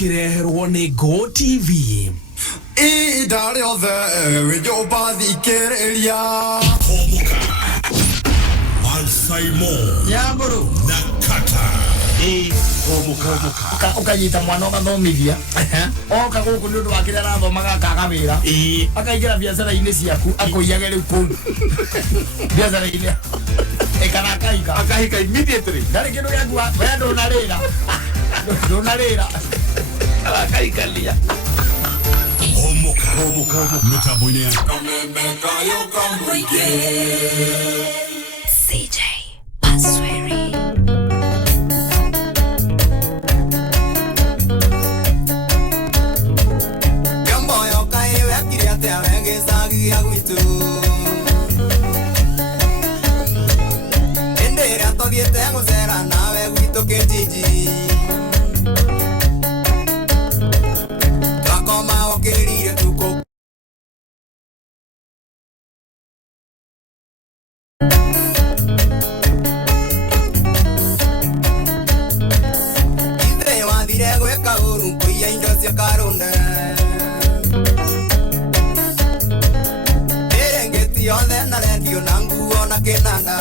ukireherwo ni Go TV. Idare othe wijoba thikiriria Omuka Alsaimo Nyamburu Nakata Omuka ukanyita mwana ugathomithia oka guku ni undu wa kiria arathomaga akaga wira akaingira biacara-ini ciaku akoiage riu kuu biacara-ini ekana akahika immediately ndari kindu giaku we ndunarira akaikalia Omuka Mitambo-ini ya CJ Asweri Gamboyo kai wekiri atia wegicagi agwitu Endera tothiete gucera nawe gwitu kijiji Twakoma ukirire tuko Ithe wathire gwika uru kuiya indo cia karunde Erengeti othe na rendio na nguo na kinanda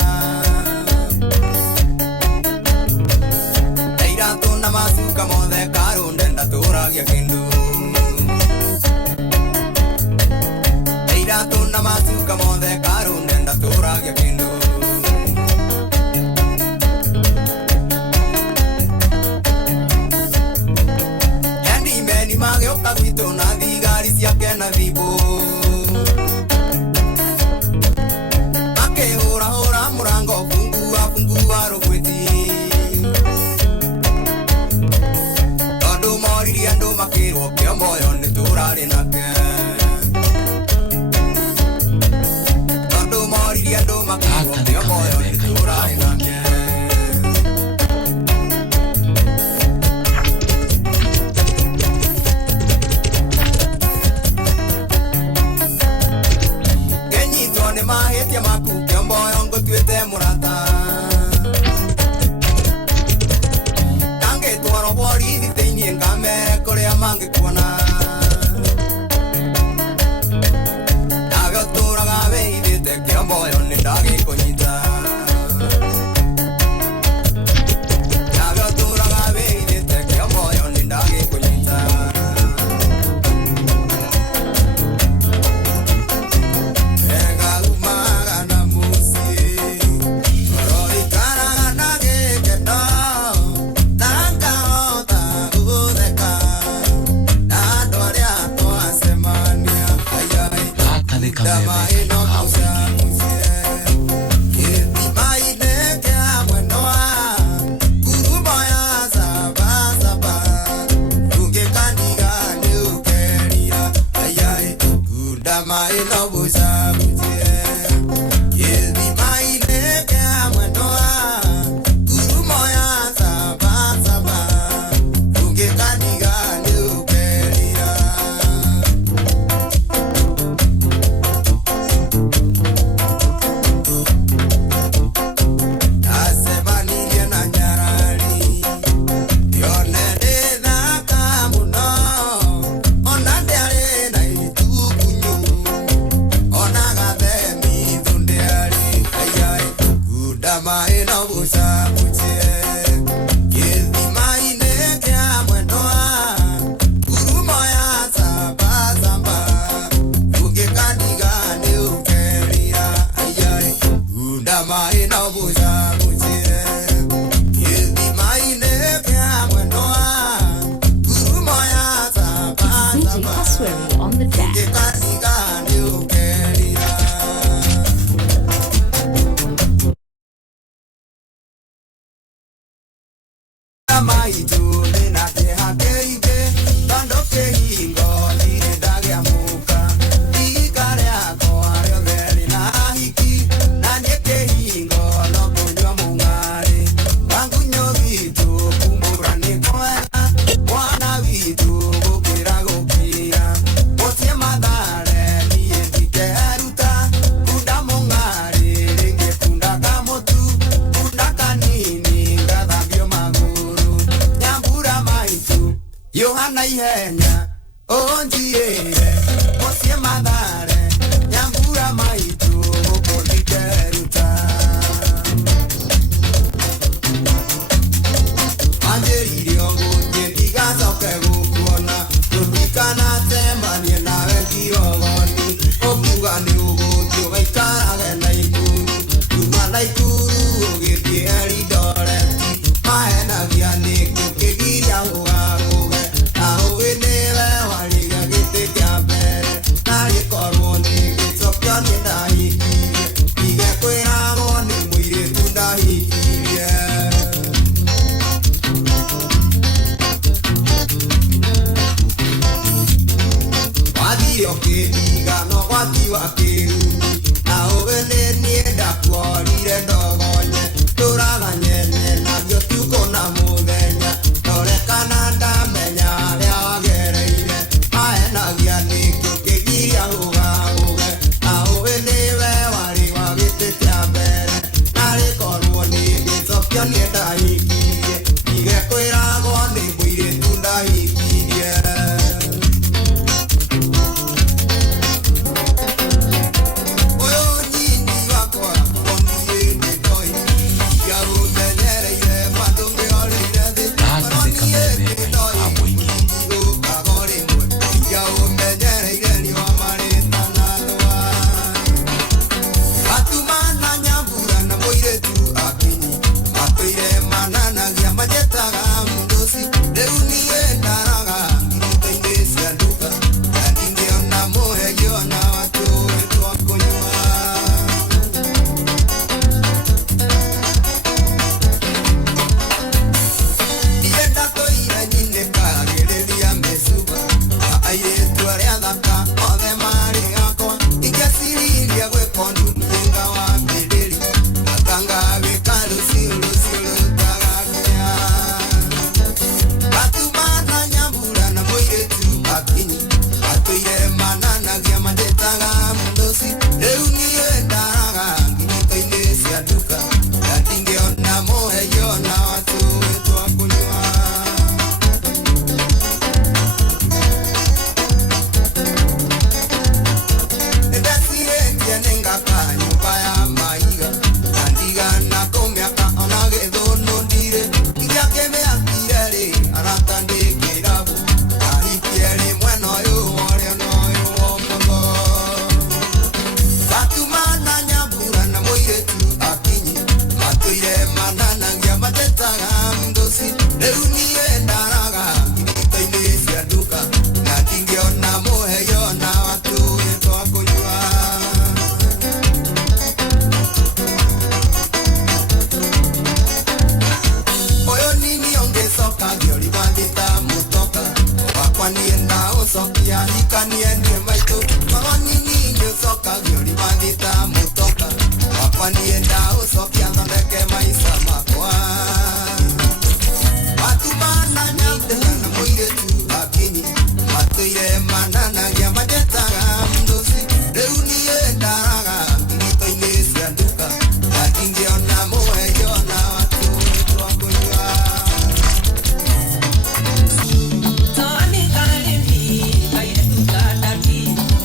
Eiratu na macuka mothe karunde ndaturagia kindu Eiratu na macuka mothe karunde ndaturagia kindu Endi meni mageuka gwitu na thigari ciake na thibu Akihura murango fungua rugwiti Tondu moriri andu makirwo Kĩomboyo ni turari nake Tondu moriri andu makirwo Kĩomboyo ni turari nake Kenyitwo ni mahitia maku Kĩomboyo ngũtuĩte mũrata Tangĩtwarwo borithi thĩinĩ ngamere kũrĩa mangĩkuona Nawe ũtũraga wĩhithĩte Kĩomboyo nĩ ndagĩkũnyita Nawe ũtũraga wĩhithĩte Kĩomboyo nĩ ndagĩkũnyita Wega umaga na mũciĩ Ũroikaraga na gĩkeno Na ngahota gũtheka Na andũ arĩa twacemania Ndama ĩno mũcamucie Gĩthima-inĩ kĩa mwendwa Ngurumo ya Sabasaba Ndũngĩkaniga nĩũkerira Ndama ĩno mũcamucie Gĩthima-inĩ kĩa mwendwa Ngurumo ya Sabasaba Ndũngĩkaniga nĩũkerira Acemanirie na nyarari Yone ndĩthaka mũno Ona ndĩarĩ na itukunyu Ona gathemi thundĩarĩ Ndama ĩno mũcamucie Gĩthima-inĩ kĩa mwendwa Ngurumo ya Sabasaba Ndũngĩkaniga nĩũkerira Ndama ĩno mũcamucie Gĩthima-inĩ kĩa mwendwa Ngurumo ya CJ Sabasaba Asweri on the deck. Ndũngĩkaniga nĩũkerira Maitu nina kĩeha kĩingĩ Tondũ kĩhingo ndirĩ ndagĩamũka Rika rĩakwa rĩothe rĩna hiki Na niĩ kĩhingo no kũnyua mũng'arĩ Wangunyũ witũ kumbũra nĩ kwega Mwana witũ gũkĩra gũkira Mũciĩ mathare niĩ ndikeruta Kunda mũng'arĩ rĩngĩ kunda kamũtu Kunda kanini ngathambio magũrũ Nyambura Yohana ihenya onjiere osie madare nyambura maitu okoliteruta Anjeri ongunye digazoke gukuona Rubikana tembanie nawe kirogoni Okugani ugutio gaikara na ikuru Tumana ikuru ogetie eridoreti Maena giani kukigiria ugakuge Augenewe waliga gite kia mbere Nari korwo ni gicokio ni ndahikirie Ige kwirago ni muiritu ndahikirie Wathire okĩndiga no gwatiwa kĩrumi Na ũgene nienda kuorire ndogonye Tũraga nyene naguo tuko na mũthenya Norekana ndamenya harĩa wagereire Mahenagia nĩkĩo kĩgiria ũgagũge Na ũgeniwe warĩ wa gĩtĩ kĩa mbere Narĩ korwo nĩ gĩcokio nĩ ndahikirie Igekwĩragwo nĩ mũirĩtu ndahikirie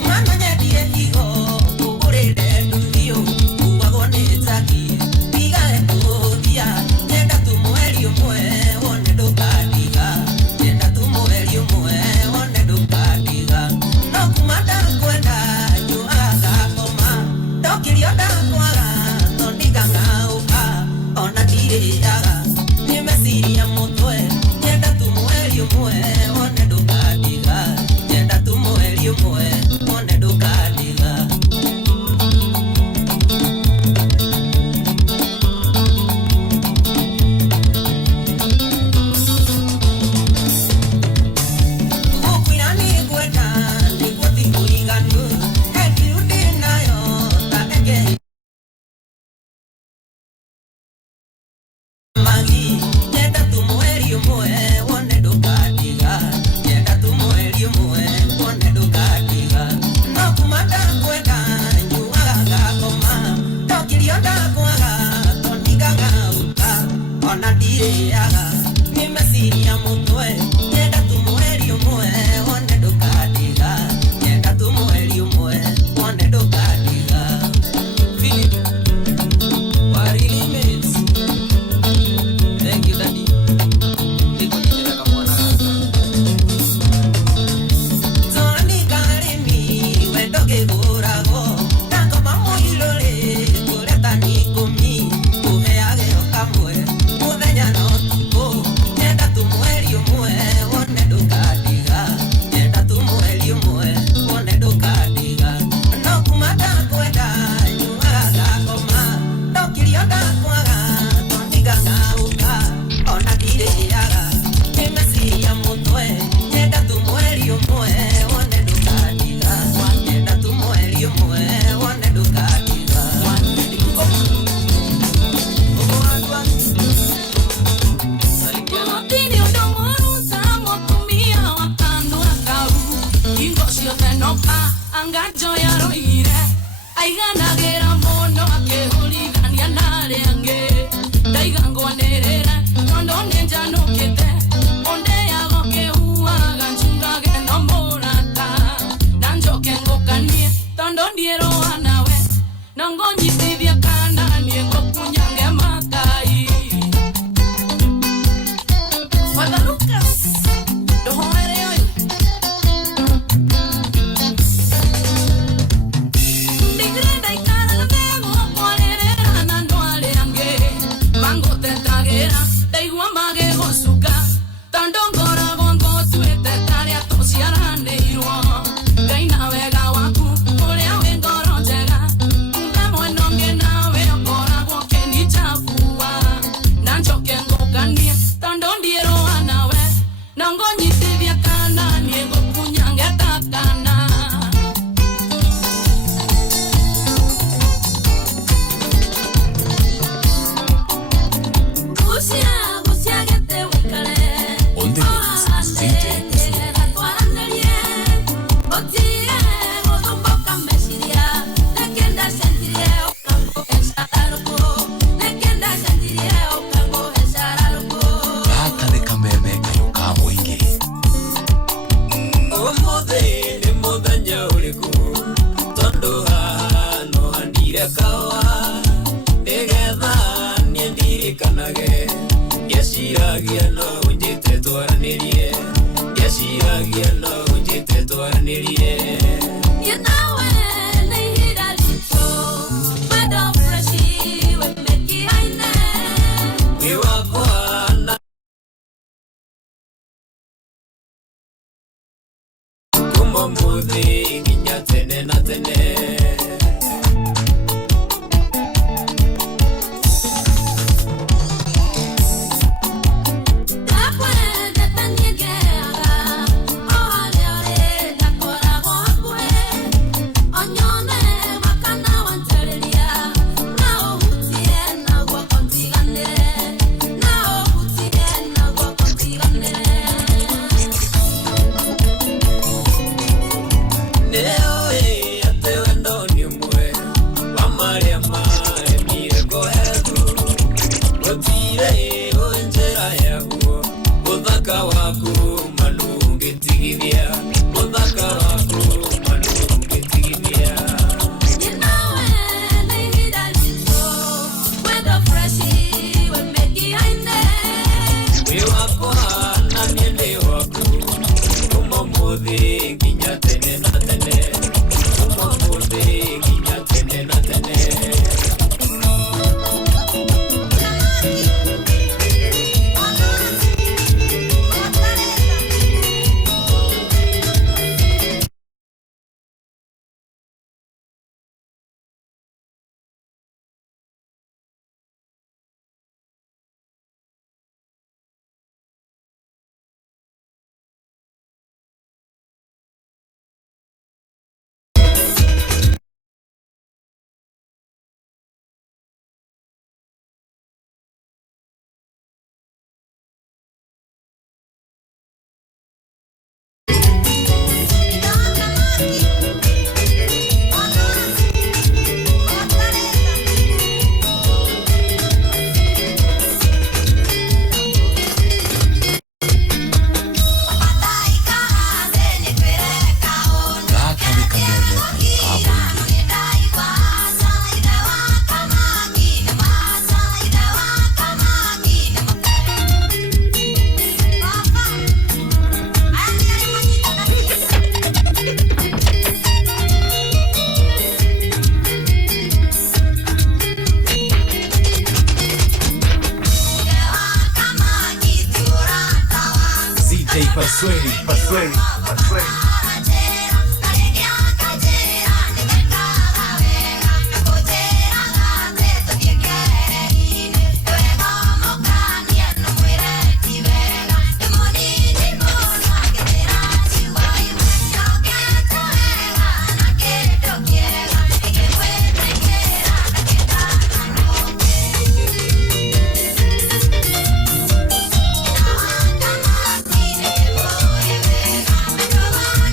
Mano nyadie higo, ugure dendu hiyo, uwagone Pasweli. Come on.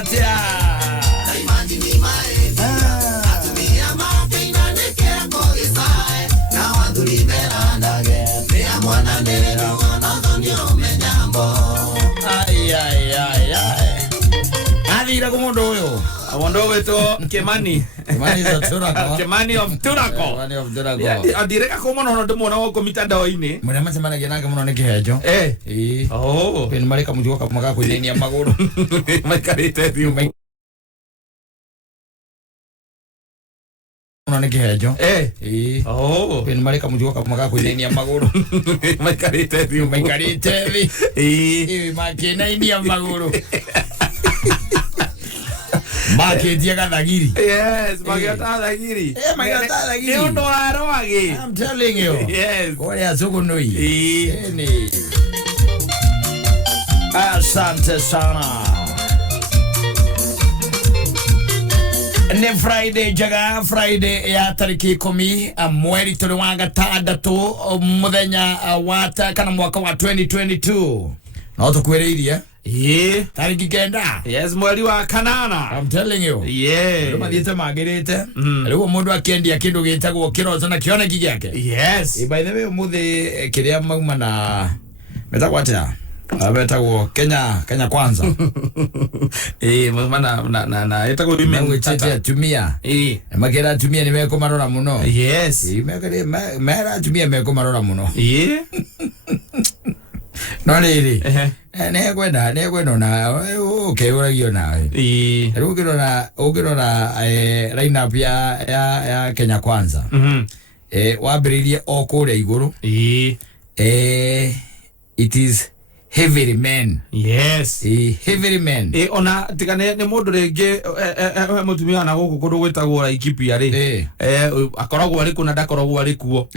atia Adira komodo yo. Awondo weto Kimani. Kimani of Turako. Kimani of Turako. Kimani of Turako. Adireka komo no ndemo na ko mitandao ine. Mwana masemana gena kama no kihejo. Oh. Pen mali kama mjuka kama kwa nini ya magoro. Makarite dio. Unaona kihejo. Oh. Pen mali kama mjuka kama kwa nini ya magoro. Makarite dio. Makarite vi. Makena ini ya magoro. Maketia kadagiri. Yes, mageta dagiri. Mageta dagiri. Ni ndo aroage. I'm telling you. Yes. Ole azoko noi. Ni. Asante sana. Ne Friday jaga Friday ya tariki 10 mweri tole wa gatandatu muthenya wata kana mwaka wa 2022. No tukwereirie tariki kenda. Yes, mweri wa kanana. I'm telling you. Yeah. Roma diete magirite. Leo mundu akendia kindu gitagwo kirozo na kione gigiake. Yes. By the way muthi kiria mauma na metagwatia. Abetagwo Kenya kwanza. Na etagwo women tata tumia. Makera tumia ni meko marora muno. Yes. Mera tumia meko marora muno. No riri. Ne kwenda na okay uragio nawe. Ukirora lineup ya Kenya kwanza. Wabiririe okuria iguru. It is heavy men. Yes. Heavy men. Ona tikane ne mundu rege mutumia na guku kundu gwitagwo Laikipia ri. Akoragwo ari kuna ndakoragwo ari kuo.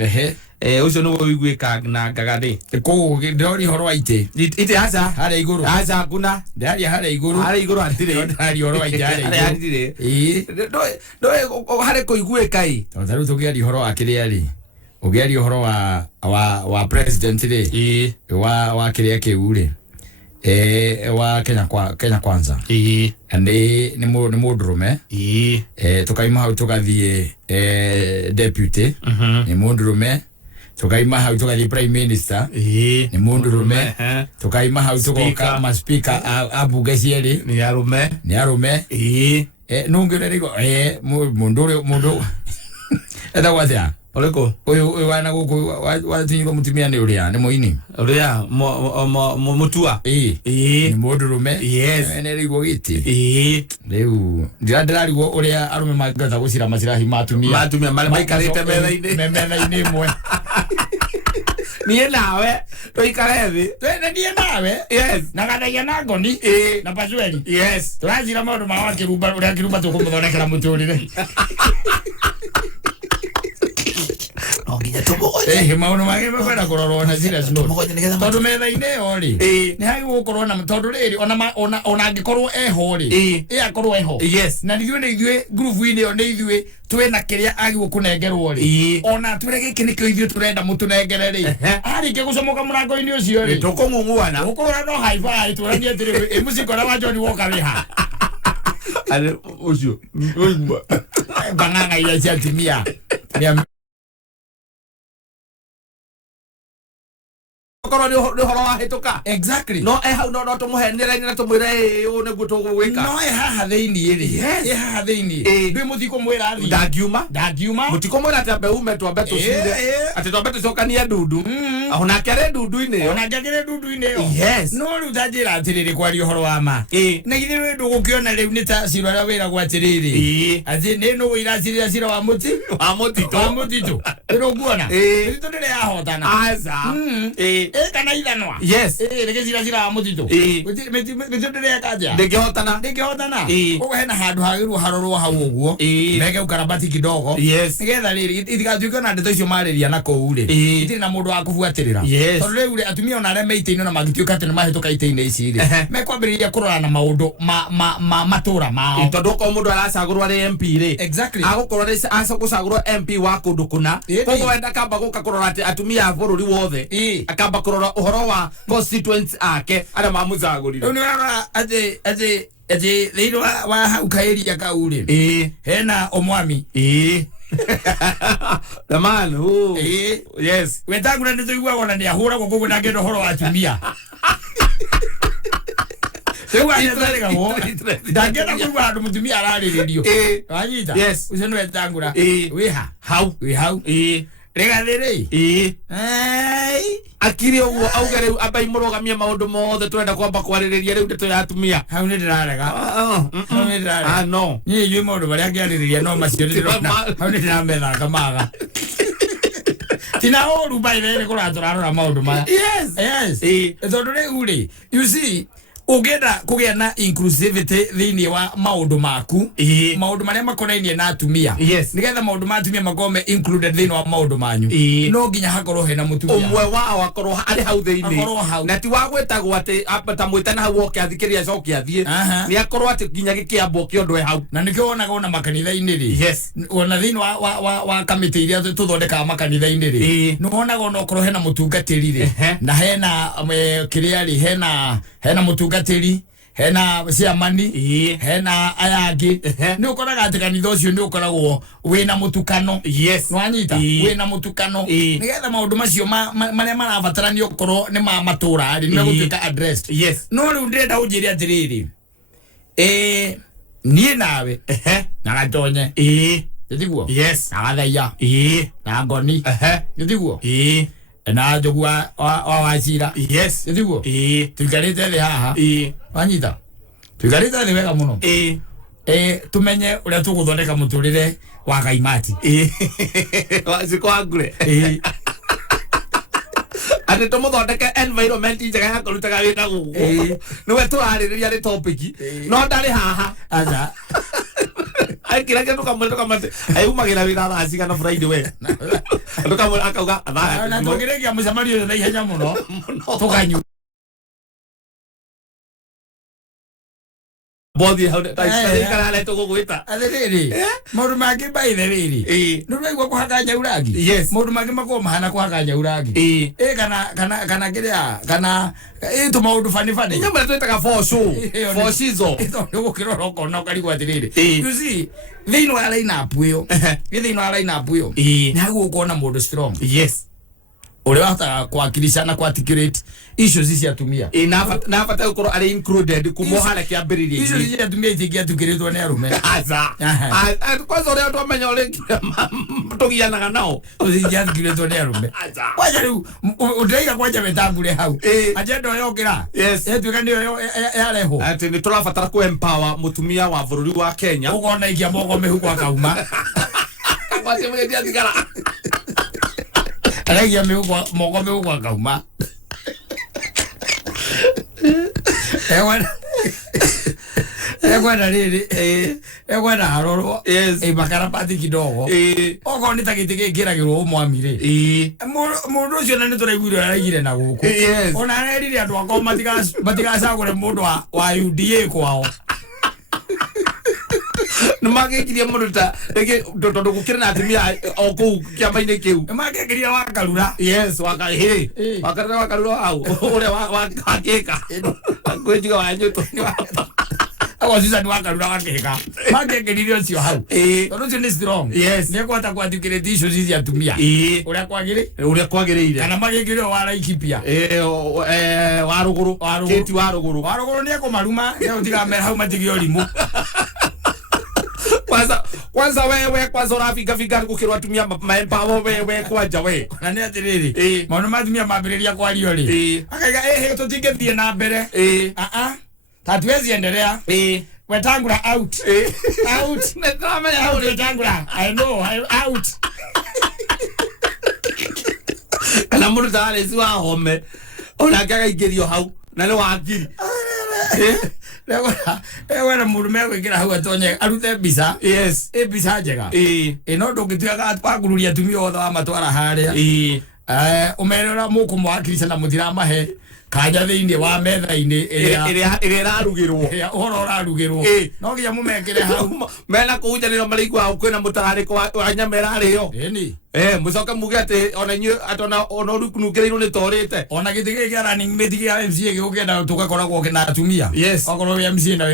Ucio no wiguika na ngagade. Ko ndori horo aite. Ite aza. Hare iguru. Aza kuna. Ndari hare iguru. Hare iguru antire. Ndari horo aite hare iguru. Hare antire. Do hare ko iguika i. Taru tugiari horo akiri ari. Ugiari horo wa president ri. Wa kiria kiure. Wa Kenya kwanza. Ni mundurume. Tukaima hau tugathie deputy. Ni mundurume. Tukaima hau tugathie prime minister. Ni mundurume. Tukaima hau tugoka ma speaker abunge cieri. Ni arume. Nungire rigo mundu eta wathia Oleko uyu wana guku watinyirwo mutumia ni uria ni muini uria mutua ni mundurume. Yes. Ne rigo giti riu ndirarigwo uria arume magata gucira macirahi matumia mali maikarite metha-ini mwe niye nawe toikare thi twene niye nawe. Yes. Na gadagia na ngoni na Pasweri. Yes. Turazira maundu ma wakirumba uria kirumba tukumuthondekera muturire. Nginya tumoje. Maundu mage mabara kurorwo na serious note. Tondu metha-ini yo ri ni hagi gukorwo na tondu riri ona angikorwo eho ri akorwo eho. Yes. Na ithuĩ group-ini yo ni ithuĩ twina kiria agirwo kunengerwo ri ona twire giki nikio ithuĩ turenda mutunengere ri arike gucomoka murango-ini ucio ri tukung'ung'uana ukora no high five turanie atiri musiko na John Walker wiha ale ucio banganga ile cia timia koro ni horo wa hituka. Exactly. No hau no tumuhenere na tumwire u neguo tugwika. No haha thiini ri. Yes. Haha thiini. Ndwi muthiko mwira athi. Ndagiuma. Mutiko mwira tambe ume twambe tucinde. Ati twambe tucokanie ndudu. Ona kere ndudu-ini. Ona kere ndudu-ini. Yes. No riu tajira atiriri kwari horo wa ma. Na githĩ rĩ ndu gukiona riu ni ta cira ra wira gwa atiriri. Ati ni no wira cira wa muti. Wa mutito. Ero guona. Mutito ndire yahotana. Aza. Kana ithanwa. Yes. Reke cira wa mutito. Mutito ndire kaja. Ndingehotana. Ugo hena handu hagirwo harorwo hau uguo. Mege ukarabati kidogo. Yes. Nigetha riri itigatuike na ndeto icio mariria na kou ri. Itiri na mundu wa kubuatira. kwitirira Yes. tondu riu atumia ona aria meite-ino na magituika ati ni mahituka ite-ini ici ri mekwambiriria kurora na maundu matura mao tondu ko mundu aracagurwo ari MP ri exactly agukorwo ni acagucagurwo MP wa kundu kuna koguo wenda kamba guka kurora ati atumia a bururi wothe akamba kurora uhoro wa constituents ake aria mamucagurire riu ni urarora ati thiini wa hau kairia kau ri hena omwami the man who yes Wetangula nä tå iguagwo na nä ahåragwo koguo ndangä horo wa atumia rä u aregagwo ndangä kuigua handå må tumia ararä rä rio wanyita å cio nä Wetangula wä ha hau rä gathä rä akiri uguo auga riu ambai murugamie maundu mothe twenda kwamba kwaririria riu ndeto ya atumia hau nä ndä rarega hau nä ndä rarega no niä njå maå ndå marä a ngä arä rä ria no macio nä ndärona hau nä ndä ramethanga maga tina å ru mbaitherä kå ratå rarora maå ndå maya tondå rä u rä you see ungenda kugea na inclusivity thiini wa maundu maku maundu maria makonainie na atumia nigetha maundu ma atumia makome included thiini wa maundu manyu no nginya hakorwo hena mutumia umwe wao akorwo ari hau thiini na ti wa gwetagwo ati apata mwitana hau oke athikiria acoke athie ni akorwo ati nginya gikiambo kiondo hau na nikio wonaga ona makanitha-ini ri ona thiini wa kamiti iria tuthondekaga makanitha-ini ri ni wonaga ona okorwo hena mutungatiri ri na hena kiria ri hena mutungatiri hena ciamani hena ayangi ni ukoraga ati kanitha ucio ni ukoragwo wina mutukano nwanyita wina mutukano nigetha maundu macio maria marabatarania ukorwo ni matura ri ni megutuika addressed no riu ndirenda unjire atiriri nie nawe na gatonye ndiguo na gathaia na ngoni ndiguo na njogu wa wacira ndiguo tuikarite thi haha wanyita tuikarite thi wega muno tumenye uria tuguthondeka muturire wa gaimati wacikwangure ati tumuthondeke environment njega ya kurutaga wira gugu niwe turaririria ri topic no ndari haha aza kira kindu kamwe tukamate ayumagira wira thaa cigana Friday we tukamwe akauga na tugiregia mucamario na ihenya muno tukanyu body how that I kana le to gugwita athiriri maundu mangi baithe riri ndu raigua kuhaka nyaurangi maundu mangi makoo mahana kuhaka nyaurangi kana kiria kana tu maundu fani nyama twetaga for show for season ito gukirora ukona ukarigwa athiriri you see thiini wa line up iyo thiini wa line up iyo na gukona mundu strong uri wahota kwakilisha na articulate issues ici atumia na bata gukorwo ari included kumohara kiambiriria issues ici atumia itingiatukiritwo ni arume aza kwanza uri andu amenya uri tugianaga nao itingiatukiritwo ni arume kwanja riu ndaiga kwanja Wetangula hau agenda yo yokira etuika niyo yareho ati ni turabatara ku empower mutumia wa bururi wa Kenya ugona ikia moko mihuko akauma kwati mwedia thigara aragia moko mihuko akauma egwenda riri egwenda harorwo makarabati kidogo okorwo nĩ ta gĩtĩ gĩkĩragĩrwo ũmwami rĩ mũndũ ũcio na nĩ tũraiguire araigire na gũkũ ona arerire andũ akorwo matigacagũre mũndũ wa UDA kwao nĩmagekirie mũndũ ta tondũ gũkĩrĩ na atumia o kũu kĩamba-inĩ kĩu nĩmagekirie Wakarura wakarura Wakarura hau ũrĩa wakĩka kwĩnjiga wanyũtũ ago Susan Wakarura wakĩka magekirie ũcio hau tondũ ũcio nĩ strong nĩekũhota kwatikĩrĩte issues ici atumia ũrĩa kwagĩrĩire kana magekire wa Laikipia wa rũgũrũ Kĩti wa rũgũrũ nĩekũmaruma nĩũtigamera hau matigio ũrimũ kwanza wewe kwanza ũrafingafinga gũkĩrwo atumia maempower wewe kwanja we na nĩ atĩrĩrĩ maũndũ ma atumia mambĩrĩria kwario rĩ akaiga tũtingĩthiĩ na mbere hatuwezi endelea Wetangula out nĩtũramenya hau Wetangula I know out kana mũndũ ta Alice Wahome onake akaingĩrio hau na nĩ wakiri wena mũndũ megwĩkĩra hau atonye arute mbica mbica njega no ndũngĩtuĩka wakururia atumia othe wa matwara harĩa umerera muku mwakirisha na mutirama he kanya thiini wa metha-ini ire rarugirwo horo rarugirwo no nginya mumekere hau mena kuunjanira marigwa au kwina mutarariko wa nyamera riyo ni mucoke muge ati ona inyu atona ona rukunukirirwo ni torite ona gitige kia running mate kia MCA gukenda tugakoragwo kina atumia yes okorwo ya MCA na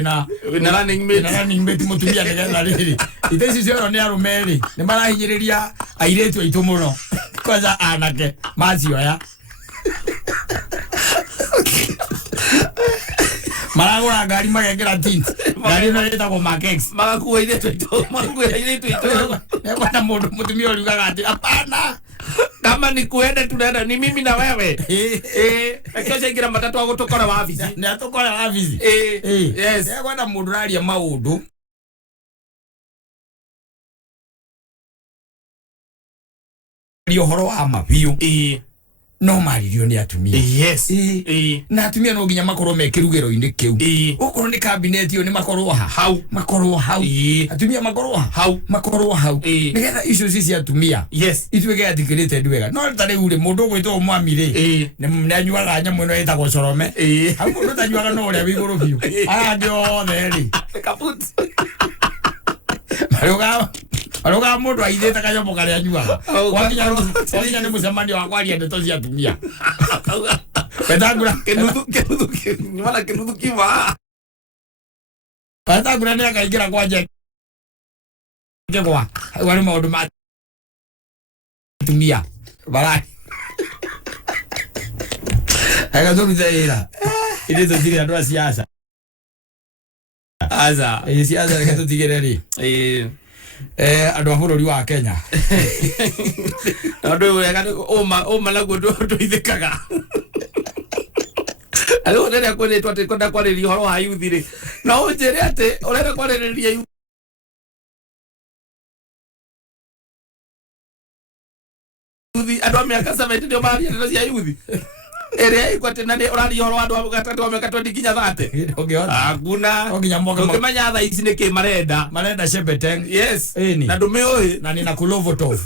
wina running mate mutumia nigetha riri iteci cio ni arumeri ni marahinyiriria airetu aitu muno kwanza anake macioya maragura ngari magekera tint ngari no yetagwo Makex magakuwa iretu nekwana mundu mutumia urugaga ati hapana kama ni kuenda tunaenda ni mimi na wewe akioja ingira matatu agutokora wabici ni atokora wabici yes nekwana mundu raria maundu horo wa mabiu no maririo ni atumia yes na atumia no nginya makorwo mekirugero-ini kiu ukorwo ni cabinet yo ni makorwo hau atumia makorwo hau nigetha icio cici atumia yes itwege atikirite ndwega no tari uri mundu gwitwo mwami ri ni anyuaga nyamu ino itagwo corome hau mundu tanyuaga no uria wiguru biu aya ndio theri kaput aroga mundu aithite kanyambo karia anyuaga wakinya ni mucemanio wa kwaria ndeto cia atumia Petagura kenuthu kiva Petagura ni akaingira kwanje kegwa wali maundu ma atumia barani agathuruthaira ire tutire andu a siasa siasa reke tutigire ri andu a bururi wa Kenya andu wega oma lagu tuithikaga alo nere kwene twate kwenda kwariria horo wa youth ri no unjire ati urenda kwariria youth andu a miaka 70 ndio maria ndio cia youth ere ikwate nani urari horo andu a gatatu wa miaka 20 kinya 30 ongeona hakuna onginya moga ukimanya tha ici niki marenda Shepeteng yes na ndume oyi na nina Kulovotov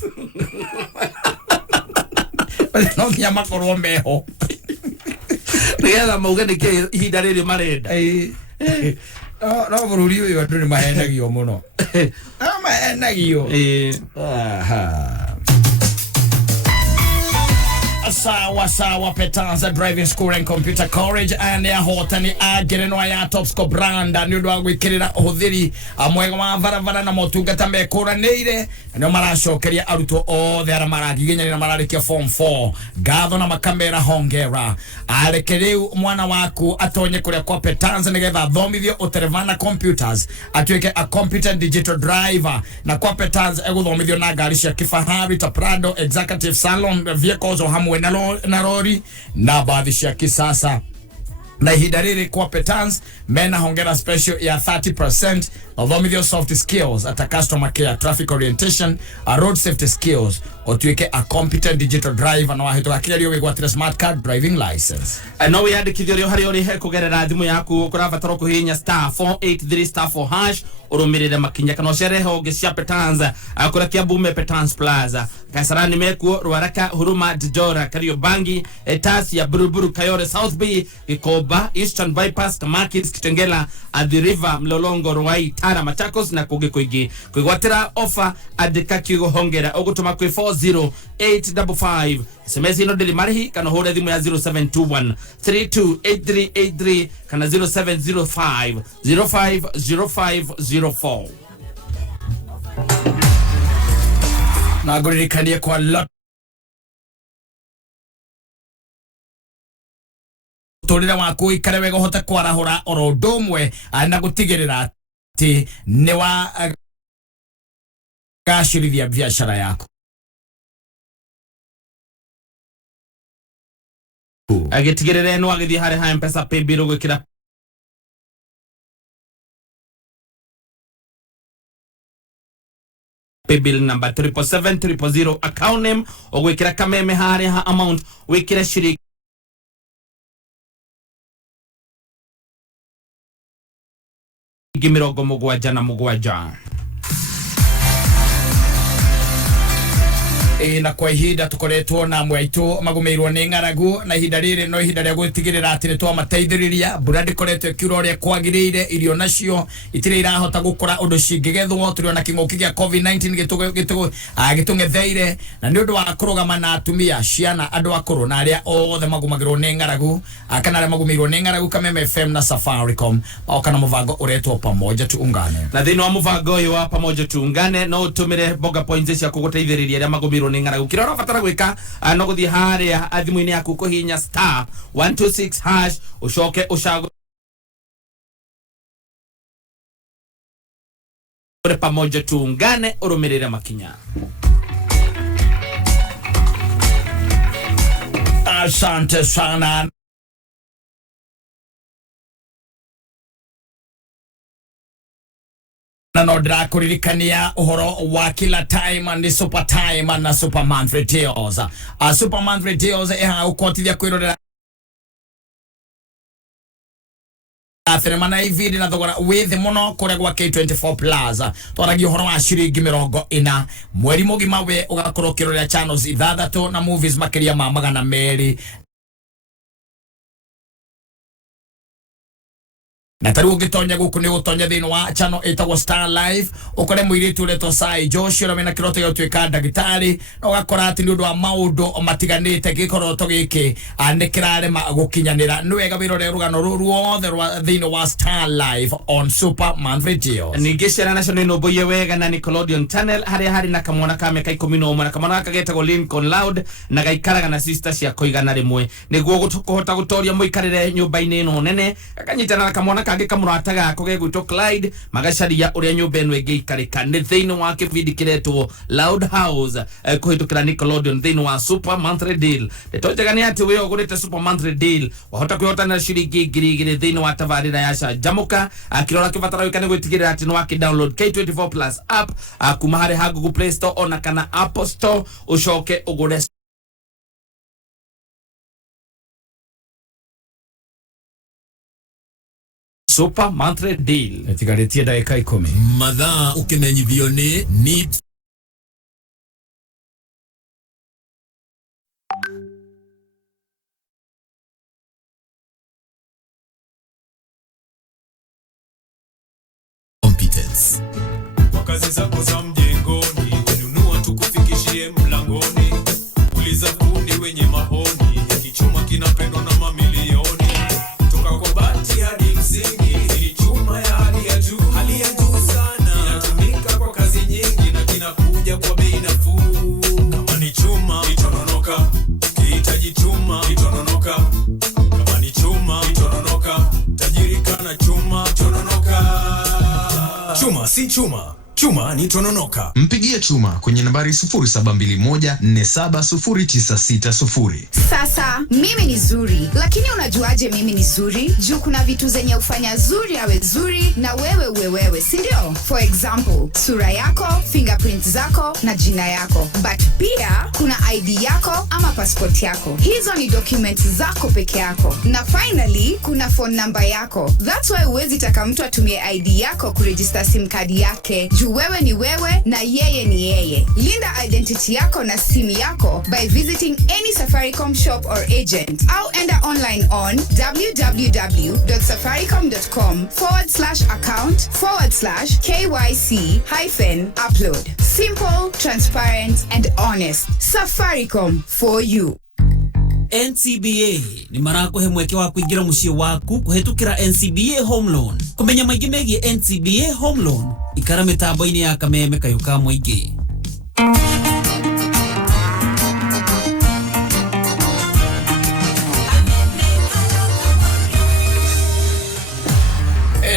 no nginya makorwo meho nigetha mauge niki ihinda riri marenda no bururi uyu andu ni mahenagio muno mahenagio sawa Petanza Driving School and Computer College and ya hotani agerenwa ya Topsco brand ni undu wa gwikirira uhuthiri mwega wa varavara na motungata mekuranire no maracokeria arutwo othe ara maragiginya na mararikia form 4 gatho na makamera hongera arekeriu mwana waku atonye kuria kwa Petanza nigetha thomithio uterevana computers atuike a competent digital driver na kwa Petanza eguthomithio na ngari cia kifahari ta Prado executive salon vehicles o hamwe na lori na baadhi cia kisasa na ihinda riri kwa Petanza mena hongera special ya 30% thomithio soft skills at a customer care traffic orientation a road safety skills otuike a competent digital driver na wahito akirio wigwatira smart card driving license no wiyandikithio rio hari uri he kugerera thimu yaku kurabatara kuhinya *483*4# urumirire makinya kana ucerehe honge cia Petanza akura Kiambu Petanza Plaza Kasarani Mekuo Ruaraka Huruma Djora Kariobangi Etasi ya Buruburu Kayore South Bay Gikoba Eastern Bypass Kamakis Kitengela Athi River Mlolongo Ruai Tara Machakos na kuge kuigi kwigwatira offer andika kigo hongera ugutuma kwi 40855 SMS ino ndili marihi kana hore thimu ya 0721 328383 kana 0705 050504 na guririkanie kwa lot turira waku ikare wega hota kwarahura oro ndomwe na gutigirira ati ni wa gashirithia biashara yako agitigirira no agithie hari ha M-Pesa paybill gwikira paybill number 77700 account name ogwikira kameme hari ha amount wikira shilingi mirongo mugwanja na mugwanja na kwa ihinda tukoretwo na mwaitu magumirwo ni ng'aragu na ihinda riri no ihinda ria gutigirira ati ni twamateithiriria mbura ndikoretwo ikiura uria kwagirire irio nacio itire irahota gukora undu cingigethwo turiona king'uki gia COVID-19 gitung'etheire na ni undu wa kurugama na atumia ciana andu akuru na aria othe magumagirwo ni ng'aragu kana aria magumirwo ni ng'aragu Kameme FM na Safaricom kana muvango uretwo pamoja tuungane na thini wa muvango uyu wa pamoja tuungane no utumire boga points cia kuguteithiriria aria magumirwo ni ng'aragu kirora batara gwika no guthie haria athimu-ini yaku kuhinya star 126 hash ucoke ucago pamoja tuungane urumirire makinya. Asante sana. Na no ndakuririkania uhoro wa kila time and super time and super monthly deals. Super monthly deals ukotithia kwirorera atherema na ividi na thogora withi muno kuria gwa K24 Plaza twaragia uhoro wa ciringi 40 mweri mugima we ugakorwo kirorera channels 6 na movies makiria ma 200 na taru gitonya guku ni gutonya thini wa channel etagwo Star Live ukore muiritu leto sai Joshua na mena kiroto yo twika ndagitari no gakora ati ni undu wa maundu matiganite gikoroto giki andikirare gukinyanira ni wega birore rugano ruothe rwa thini wa Star Live on Super Monthly Deals nigishera national no boye wega na Nickelodeon channel hari na kamwana kame kai 11 na kamwana kagetagwo Lincoln Loud na gaikaraga na sisters ya koigana rimwe niguo gutukuhota gutoria muikarire nyumba-ini ino nene akanyitana na kamwana kage kamurata gako gegwitwo Clyde magacaria uria nyumba eno igiikarika ni thini wa kividi kiretwo Loud House kuhitukira Nickelodeon thini wa Super Monthly Deal nitotegania ati we ogurite Super Monthly Deal wahota kwihotana ciringi 2,000 thini wa tavarira ya jamuka akirora kivatara wikane gwitigirira ati no download K24 Plus app kuma hari ha Google Play Store ona kana Apple Store ucoke ugure Super Monthly Deal. etigaretie dakika 10 Mathaa ukimenyithio ni need competence. Kwa kazi zako za mjengoni, ununua tukufikishie mlangoni. Uliza fundi wenye mahoni, kichuma kinapendwa na mamilioni. Toka kwa bati hadi msingi, ni chuma ya hali ya juu sana. Inatumika kwa kazi nyingi na kinakuja kwa bei nafuu. Kama ni chuma, itononoka. Ukihitaji chuma, itononoka. Kama ni chuma, itononoka. Tajirika na chuma, tononoka. Chuma si chuma. Chuma ni tononoka. Mpigie Chuma kwenye nambari 0721470960. Sasa mimi ni Zuri, lakini unajuaje mimi ni Zuri? Juu kuna vitu zenye ufanya Zuri awe Zuri na wewe uwe wewe, si ndio? For example, sura yako, fingerprints zako na jina yako. But pia kuna ID yako ama passport yako. Hizo ni documents zako peke yako. Na finally, kuna phone number yako. That's why uwezi taka mtu atumie ID yako kuregister SIM card yake. Juu wewe ni wewe na yeye ni yeye. Linda identity yako na simu yako by visiting any Safaricom shop or agent. Au enda online on www.safaricom.com/account/KYC-upload. Simple, transparent and honest. Safaricom for you. NCBA ni marakuhe mweke wa kuingira muciĩ waku kuhetukira NCBA Home Loan. Kumenya maingĩ megie NCBA Home Loan ikara mitambo-ini ya Kameme kayuka muingi.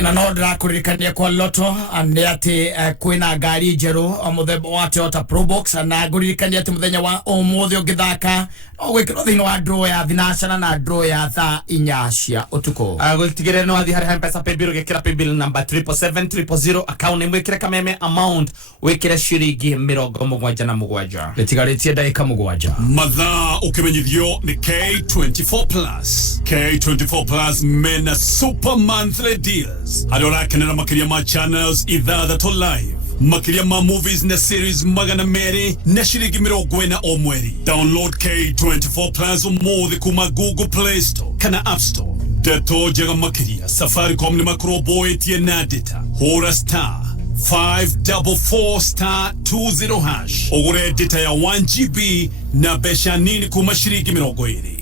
na no ndakuririkania kwa loto ande ati kwina ngari njeru muthemba wa Toyota Probox na nguririkania ati muthenya wa umuthi ungithaka gwikirwo thiini wa draw ya thinashana na draw ya thaa 4 cia utuku gwitigire no athi hari M-Pesa paybill gekira paybill number 77700 account name wikire Kameme amount wikire ciringi 77 letigaretie dakika 7 Mathaa ukimenyithio ni K24 Plus. K24 Plus mena Super Monthly Deals. Hadi urakenera makiria ma channels 6 live. makiria ma movies na series magana meri na shiringi 40 o mweri. Download K24 Plus umuthi kuma Google Play Store kana App Store. Deto jaga makiria Safaricom ni makroboe tie na data. Hora star 544 star 20 hash. Ogure data ya 1GB na besha nini kuma shiringi 20.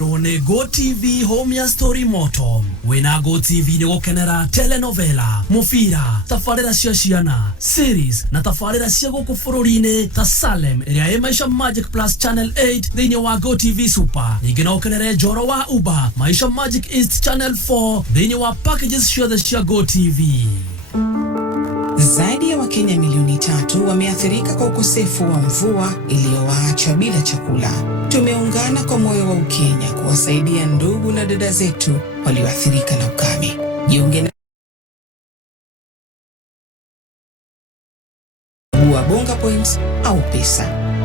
Rone Go TV home ya story moto. Wena Go TV ni gokenera telenovela, mufira, tafarira cia ciana, series na tafarira cia guku bururi-ini ta Salem iria ĩ Maisha Magic Plus Channel 8 thĩinĩ wa Go TV Super. Ningĩ no ũkenere Njoro wa Uba, Maisha Magic East Channel 4 thĩinĩ wa packages ciothe cia Go TV. Zaidi ya Wakenya milioni 3 wameathirika kwa ukosefu wa mvua iliyowaacha bila chakula. Tumeungana kwa moyo wa Ukenya kuwasaidia ndugu na dada zetu walioathirika na ukame. Jiunge na Bonga Points au pesa.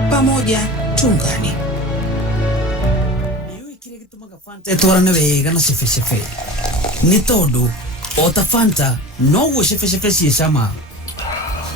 Pamoja tuungane. Niyo ikire gitumaga Fanta twarane wega na shefe. Ni tondu ota Fanta no go shefe ciecama.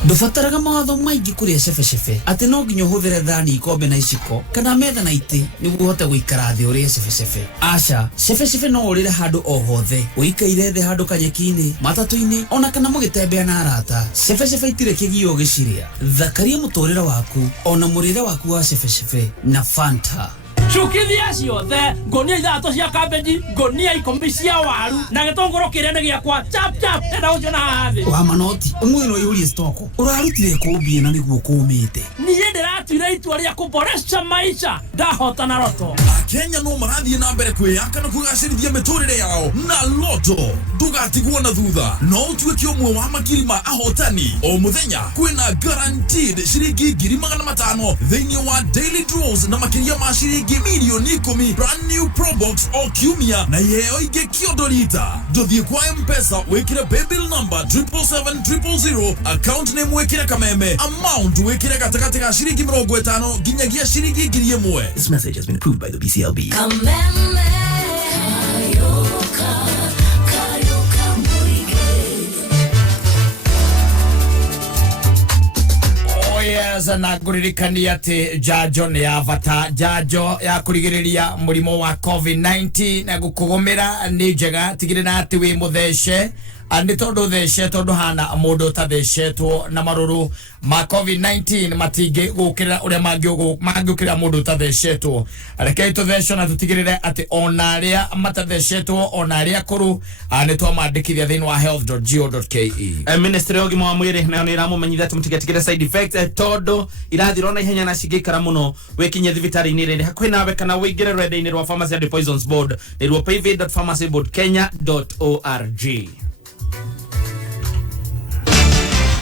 Ndubataraga mawatho maingĩ kũrĩa shefe atĩ no nginya ũhũthĩre thani ikombe na iciko kana metha na itĩ nĩguo ũhote gũikara thĩ ũrĩe shefe. Aca shefe no ũrĩre handũ o hothe, ũikaire thĩ handũ kanyeki-inĩ, matatũ-inĩ ona kana mũgĩtembea na arata. Shefe itirĩ kĩgio gĩciria. Thakaria mũtũrĩre waku ona mũrĩre waku wa shefe na Fanta. Cukithia ciothe, ngonia ithatũ cia cabbage, ngonia ikombe cia waru na gĩtũngũrũ kĩrĩa nĩ gĩakwa chap enda ũciona hathĩ. Wa manoti ũmwe no yũrie stoko ũrarutire kũmbie na nĩguo kũmĩte. Niĩ ndĩratuire itua rĩa kũboresha maisha, ndahotana Roto. Akenya no marathiĩ na mbere kwĩyaka na kũgacĩrithia mĩtũrĩre yao na Loto. Ndũgatigwo na thutha, no ũtuĩke ũmwe wa makiri ma ahotani. O mũthenya kwĩna guaranteed ciringi 500,000 thĩinĩ wa daily draws na makĩria ma ciringi milioni 10 brand new Pro Box o kiumia na iheo ingĩ kĩondorita. Ndũthiĩ kwa M-Pesa wĩkĩre paybill number 77700 account name wĩkĩre kameme amount wĩkĩre gatagatĩ ga ciringi 50 nginyagia ciringi 1,000. This message has been approved by the BCLB. Yes, na kuririkania ati jajo ni avata jajo ya kurigiriria murimo wa COVID-19 na gukugumira ni njega tigirira ati wi muthece ani tondu thece tondu hana mundu tathecetwo na maruru ma COVID-19 matingi gukira uria mangiukira mundu tathecetwo. Rekei tuthecwo na tutigirire ati onaria matathecetwo onaria kuru ani twamandikithia thiini wa health.go.ke. Ministry of Gima wa Mwiri na iramumenyithia ati mutigetigire side effects tondu irathirona ihenya na cigikara muno wikinye thibitari-ini riri hakuhi nawe kana wingire rwenda-ini rwa Pharmacy and Poisons Board ni rwo pv.pharmacyboardkenya.org.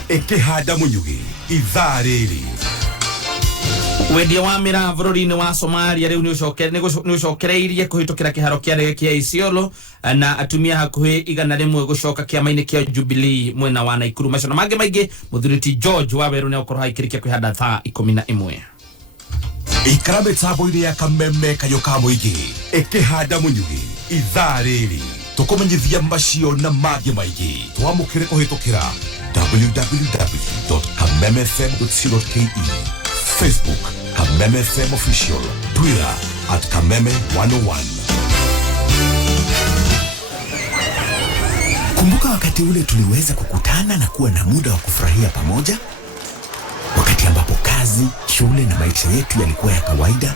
Ekehada Munyugi ithaa rĩrĩ. Wendia wa mĩraa bũrũri-inĩ wa Somalia rĩu nĩ ũcokereirie kũhĩtũkĩra kĩharo kĩa ndege kĩa Isiolo na atumia hakuhĩ 100 gũcoka kĩama-inĩ kĩa Jubilee mwena wa Nakuru. Macio na mangĩ maingĩ mũthurĩti George Waweru nĩ ũkorwo haikĩrĩkia kwĩhanda thaa 11. Ikara mĩtambo-inĩ ya kameme kayoka mũingĩ. Ekehada Munyugi ithaa rĩrĩ. Tũkũmenyithia macio na mangĩ maingĩ. Twamũkĩre kũhĩtũkĩra www.kamemefm.co.ke, Facebook Kameme FM Official, Twitter @Kameme101. Kumbuka wakati ule tuliweza kukutana na kuwa na muda wa kufurahia pamoja, wakati ambapo kazi, shule na maisha yetu yalikuwa ya kawaida.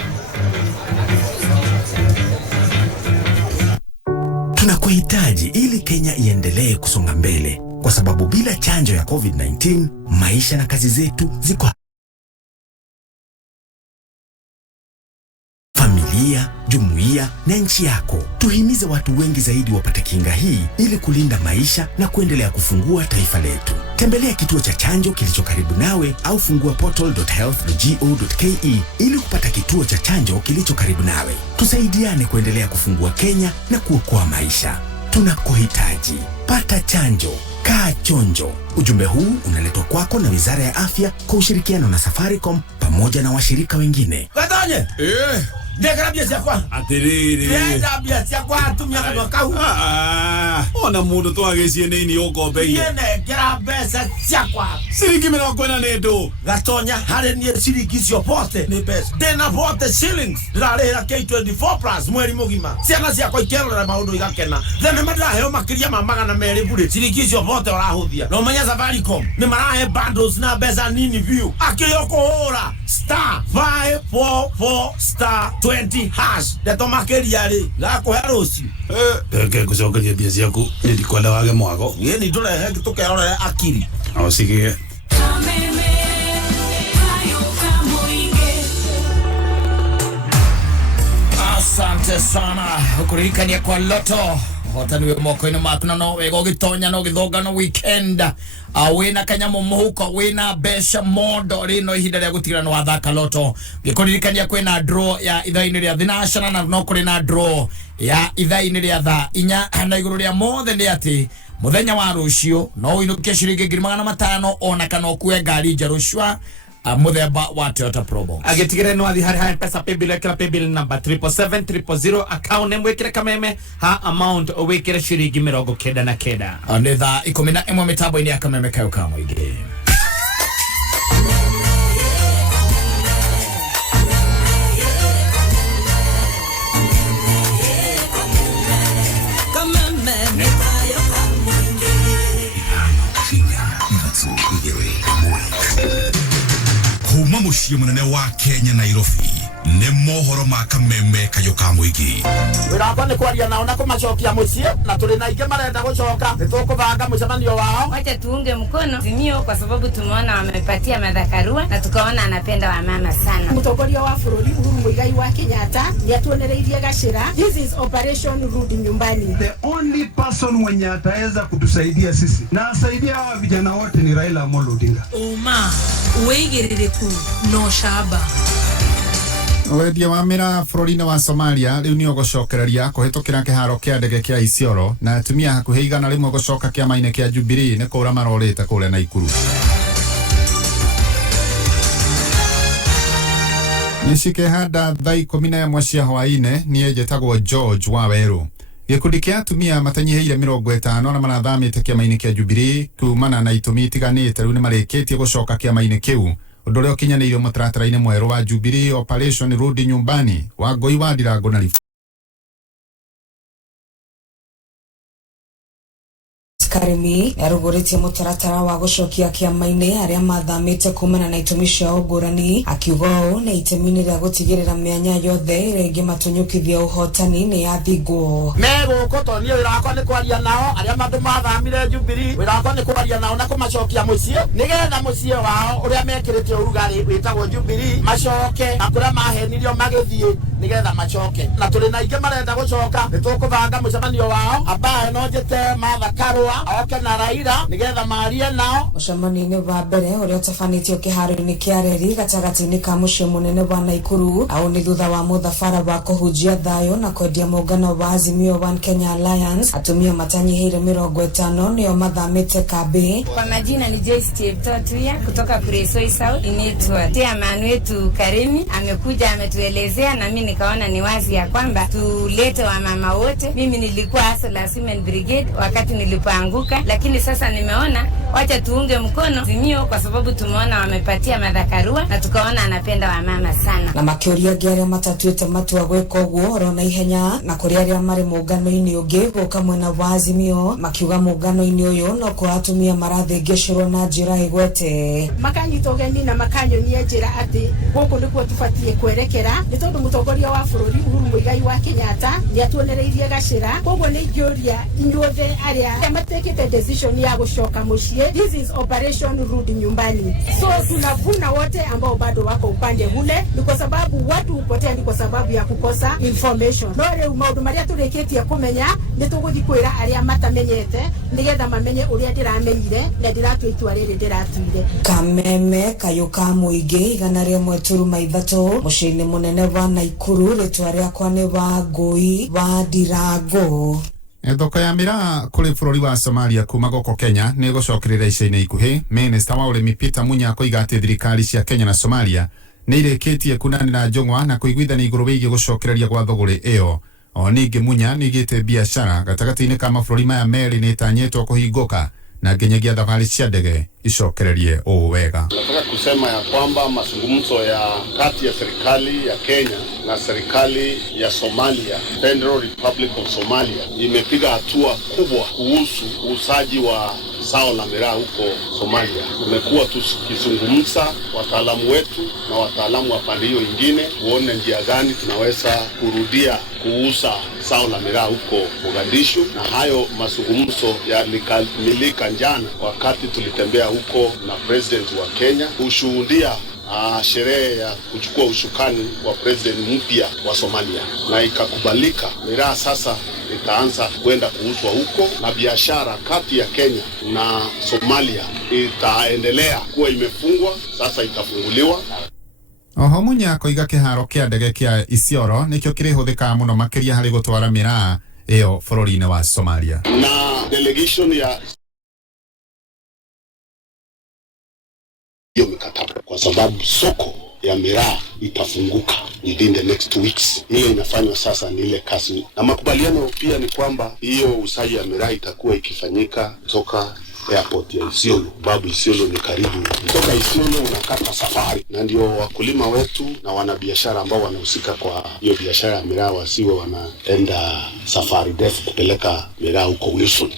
Tunakuhitaji ili Kenya iendelee kusonga mbele, kwa sababu bila chanjo ya COVID-19 maisha na kazi zetu ziko familia, jumuiya na nchi yako. Tuhimize watu wengi zaidi wapate kinga hii ili kulinda maisha na kuendelea kufungua taifa letu. Tembelea kituo cha chanjo kilicho karibu nawe au fungua portal.health.go.ke ili kupata kituo cha chanjo kilicho karibu nawe. Tusaidiane kuendelea kufungua Kenya na kuokoa maisha. Tunakuhitaji. Pata chanjo. Kaa chonjo. Ujumbe huu unaletwa kwako na Wizara ya Afya kwa ushirikiano na Safaricom pamoja na washirika wengine. Gatanye! ndekera bia ciakwa atiriri ndenda bia ciakwa atumia kana kau ona mundu twagicie nini ukombeie ndekera mbeca ciakwa ciringi 40 nĩ ndũ gatonya harĩ niĩ ciringi cio bote nĩ mbeca ndĩna bote shillings ndĩrarĩhĩra K24 plus mweri mũgima ciana ciakwa ikerorera maũndũ igakena thenema ndĩraheo makĩria ma 200 bure ciringi icio bote ũrahũthia no menya Safaricom nĩ marahe bundles na mbeca nini biũ akĩrĩa kũhũra *544*20# ndeto makĩria rĩ gakũhe rũciũ ndeke ngũcokeria mbia ciaku nĩ ndikwenda wage mwago ni tũrehe tũkerorere akiri o cigie asante sana kuririkania kwa loto hotani we moko-inĩ maku na no wega ũgĩtonya no gĩthonga no weekend wĩna kanyamũ mũhuko wĩna mbeca mondo rĩno ihinda rĩa gũtigĩra nĩ wathaka loto gĩkũririkania kwĩna draw ya ithaa-inĩ rĩa thinashana na no kũrĩ na draw ya ithaa-inĩ rĩa thaa 4 na igũrũ rĩa mothe nĩ atĩ mũthenya wa rũciũ no ũinũkie ciringi 500 ona kana ũkue ngari njerũ cua muthemba wa Toyota Probox agetigere no athi hari ha pesa paybill kila paybill number 77700 account name wekire kameme ha amount wekire ciringi 99 ane thaa 11 mitambo-inĩ ya kameme kayo ka mũingĩ kuma muciĩ munene wa Kenya Nairobi nĩ mohoro ma kameme kayo ka mũingĩ wĩrakwa nĩ kwaria nao na kũmacokia mũciĩ na tũrĩ na ingĩ marenda gũcoka nĩtũkũbanga mũcemanio wao wacha tuunge mkono Azimio kwa sababu tumeona wamepatia Martha Karua na tukaona anapenda wamama sana. Mũtongoria wa bũrũri Uhuru Muigai wa Kenyatta nĩatuonereirie Gachĩra. This is Operation Rudi Nyumbani. The only person mwenye ataweza kutusaidia sisi na asaidia hawa vijana wote ni Raila Amolo Odinga. Uma weigĩrĩrĩku no shaba wendia wa mĩra bũrũri-inĩ wa Somalia rĩu nĩ ũgũcokereria kũhĩtũkĩra kĩharo kĩa ndege kĩa Isiolo na atumia hakuhĩ igana rĩmwe gũcoka kĩama-inĩ kĩa Jubilee nĩ kũra marorĩte kũrĩa Naikuru. Nĩcikĩhanda thaa 11 cia hwaĩ-inĩ niĩ njĩtagwo George Waweru. Gĩkundi kĩa atumia matanyihĩire 50 na marathamĩte kĩama-inĩ kĩa Jubilee kumana na itũmi itiganĩte rĩu nĩ marĩkĩtie gũcoka kĩama-inĩ kĩu. Ũndũ ũrĩa ũkinyanĩirio mũtaratara-inĩ mwerũ wa Jubilee Operation Rudi Nyumbani wa Ngoi wa Ndirango na Karimi yarugũrĩtie mũtaratara wa gũcokia kĩama-inĩ arĩa mathamĩte kumana na itũmi ciao ngũrani akiuga ũũ nĩ itemi rĩa gũtigĩrĩra mĩanya yothe ĩrĩa ĩngĩmatũnyũkithia ũhotani nĩ yathingwo. Megũkũ tondũ wĩra wakwa nĩ kwaria nao arĩa andũ mathamire Jubilee wĩra wakwa nĩ kwaria nao na kũmacokia mũciĩ nĩgetha mũciĩ wao ũrĩa mekĩrĩte ũrugarĩ wĩtagwo Jubilee macoke na kũrĩa mahenirio magĩthiĩ nĩgetha macoke na tũrĩ na ingĩ marenda gũcoka nĩtũkũbanga mũcemanio wao ambaye no njĩte Martha Karua oke na Raila nĩgetha marie nao. Mũcemanio-inĩ wa mbere ũrĩa ũtabanĩtio kĩharo-inĩ kĩa reri gatagatĩ-inĩ ka mũciĩ mũnene wa Naikuru au nĩ thutha wa mũthabara wa kũhunjia thayũ na kwendia mũngano wa Azimio One Kenya Alliance atumia matanyihĩire 50 nĩo mathamĩte kambĩ. Kwa majina ni Joyce Cheptotuya kutoka Kuresoi South inaitwa chairman wetu Karimi amekuja ametuelezea na mimi nikaona ni wazi ya kwamba tulete wamama wote. Mimi nilikuwa Hustler Women Brigade wakati nilipoanguka, lakini sasa nimeona wacha tuunge mkono Azimio kwa sababu tumeona wamepatia Martha Karua na tukaona anapenda wamama sana. Na makĩũria arĩa matatuĩte matua gwĩka ũguo oro na ihenya na kũrĩ arĩa marĩ mũngano-inĩ ũngĩ gũka mwena wa Azimio makiuga mũngano-inĩ ũyũ no kwa atumia marathĩngĩcĩrwo na njĩra ĩgwete. Makanyita ũgeni na makanyonia njĩra atĩ gũkũ nĩkuo tũbatiĩ kwerekera nĩ tondũ mũtongoria wa bũrũri Uhuru Muigai wa Kenyatta nĩatuonereirie Gachĩra. Koguo nĩ ingĩũria inyuothe arĩa matekete decision ya gũcoka mũciĩ. This is Operation Rudi Nyumbani. So tunavuna wote ambao bado wako upande ule ni kwa sababu watu hupotea ni kwa sababu ya kukosa information. No rĩu maũndũ marĩa tũrĩkĩtie kũmenya nĩ tũgũthiĩ kwĩra arĩa matamenyete nĩgetha mamenye ũrĩa ndĩramenyire na ndĩratua itua rĩrĩ ndĩratuire. Kameme kayo ka mũingĩ igana rĩmwe turuma ithatũ mũciĩ-inĩ mũnene wa Naikuru rĩtwa rĩakwa nĩ wa Ngoi wa Ndirango. Thoko ya mĩraa kũrĩ bũrũri wa Somalia kuma gũkũ Kenya nĩ gũcokerera ica-inĩ ikuhĩ. Minista wa ũrĩmi Peter Munya koiga atĩ thirikari cia Kenya na Somalia nĩ irĩkĩtie kunanĩra njũng'wa na kũiguithania igũrũ wĩgiĩ gũcokereria gwa thũgũrĩ ĩyo. O ningĩ Munya nĩigĩte biacara gatagatĩ-inĩ ka mabũrũri maya merĩ nĩĩtanyĩtwo kũhingũka na nginyagia thabarĩ cia ndege icokererie ũũ wega. Nataka kusema ya kwamba mazungumzo ya kati ya serikali ya Kenya na serikali ya Somalia, Federal Republic of Somalia, imepiga hatua kubwa kuhusu uuzaji wa zao la miraa huko Somalia. Tumekuwa tukizungumza wataalamu wetu na wataalamu wa pande hiyo ingine kuone njia gani tunaweza kurudia kuuza zao la miraa huko Mogadishu, na hayo mazungumzo yalikamilika jana wakati tulitembea huko na president wa Kenya kushuhudia sherehe ya kuchukua ushukani wa president mpya wa Somalia, na ikakubalika. Miraa sasa itaanza kwenda kuuzwa huko na biashara kati ya Kenya na Somalia itaendelea kuwa imefungwa, sasa itafunguliwa. Oho Munya akoiga kĩharo kĩa ndege kĩa Isiolo nĩkĩo kĩrĩhũthĩkaga mũno makĩria harĩ gũtwara miraa ĩyo bũrũri-inĩ wa Somalia. Na delegation ya hiyo mikataba kwa sababu soko ya miraa itafunguka within the next 2 weeks. Ile inafanywa sasa ni ile kazi, na makubaliano pia ni kwamba hiyo usaji ya miraa itakuwa ikifanyika kutoka airport ya Isiolo, babu Isiolo ni karibu. Kutoka Isiolo unakata safari, na ndio wakulima wetu na wanabiashara ambao wanahusika kwa hiyo biashara ya miraa wasiwe wanaenda safari ndefu kupeleka miraa huko Wilson.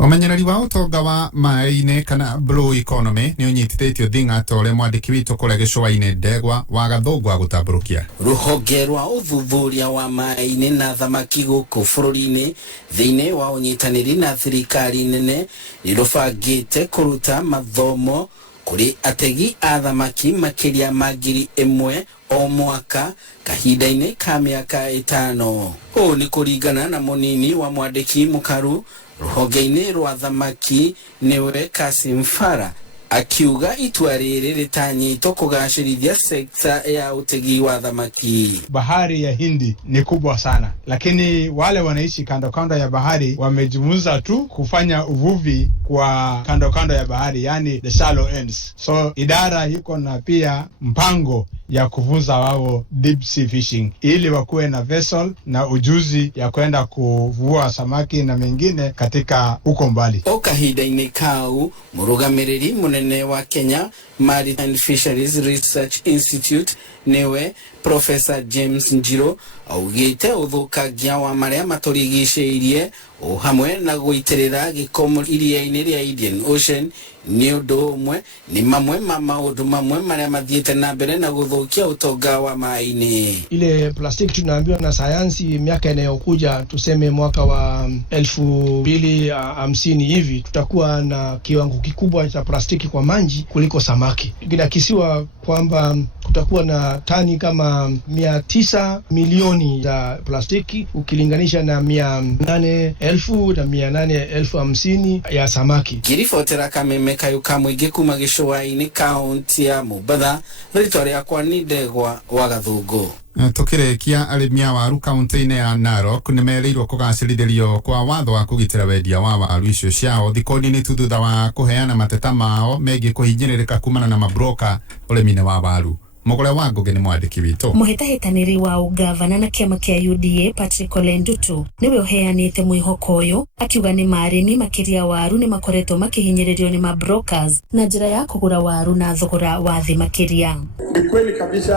Umenyereri wa utonga wa maĩ-inĩ kana blue economy nĩ ũnyitithĩtio thing'a ta ũrĩa mwandĩki witũ kũrĩa gĩcũa-inĩ Ndegwa wa Gathũngũ agũtambũrũkia. Rũhonge rwa ũthuthuria wa maĩ-inĩ na thamaki gũkũ bũrũri-inĩ thĩinĩ wa ũnyitanĩri na thirikari nene nĩrũbangĩte kũruta mathomo kũrĩ ategi a thamaki makĩria ma 1,000 o mwaka kahinda-inĩ ka mĩaka 5. Ũũ nĩ kũringana na mũnini wa mwandĩki mũkaru rũhonge-inĩ rwa thamaki nĩwe Kasim Farah, akiuga itua rĩrĩ rĩtanyĩtwo kũgacĩrithia sekta ya utegi wa thamaki. Bahari ya Hindi ni kubwa sana, lakini wale wanaishi kando kando ya bahari wamejifunza tu kufanya uvuvi kwa kando kando ya bahari, yani the shallow ends. So idara yuko na pia mpango ya kufunza wao deep sea fishing ili wakuwe na vessel na ujuzi ya kwenda kuvua samaki na mengine katika huko mbali. Kahinda-inĩ kau mũrũgamĩrĩri mũnene wa Kenya Maritime and Fisheries Research Institute niwe Professor James Njiro augĩte ũthũkangia wa marĩa matũrigicĩirie o hamwe na gũitĩrĩra gĩko iria-inĩ rĩa Indian Ocean nĩ ũndũ ũmwe nĩ mamwe ma maũndũ mamwe marĩa mathiĩte na mbere na gũthũkia utonga wa maĩ-inĩ. Ile plastiki tunaambiwa na sayansi miaka inayokuja, tuseme mwaka wa 2050 hivi, tutakuwa na kiwango kikubwa cha plastiki kwa maji kuliko samaki. Inakisiwa kwamba kutakuwa na tani kama 900 milioni za plastiki ukilinganisha na 800,000 na 850,000 ya samaki. Kiribotera Kameme Kayuka Mũingĩ kuma gĩcũa-inĩ kaunti ya Mombatha, rĩtwa rĩakwa nĩ Ndegwa wa Gathũngũ. Tukĩrĩkia arĩmi a waru kaunti-inĩ ya Narok nĩmerĩirwo kũgacĩrithĩrio kwa watho wa kũgitĩra wendia wa waru icio ciao thikũ-inĩ tu thutha wa kũheana mateta mao megiĩ kũhinyĩrĩrĩka kumana na mabroka ũrĩmi-inĩ wa waru. Mũgũre wa Ngũgĩ nĩ mwandĩki witũ. Mũhĩtahĩtanĩri wa ugavana na kĩama kĩa UDA Patrick Ole Ndutu nĩwe ũheanĩte mwĩhoko ũyũ, akiuga nĩ marĩmi makĩria waru nĩ makoretwo makĩhinyĩrĩrio nĩ mabrokers na njĩra ya kũgũra waru na thogora wa thĩ makĩria. Ni kweli kabisa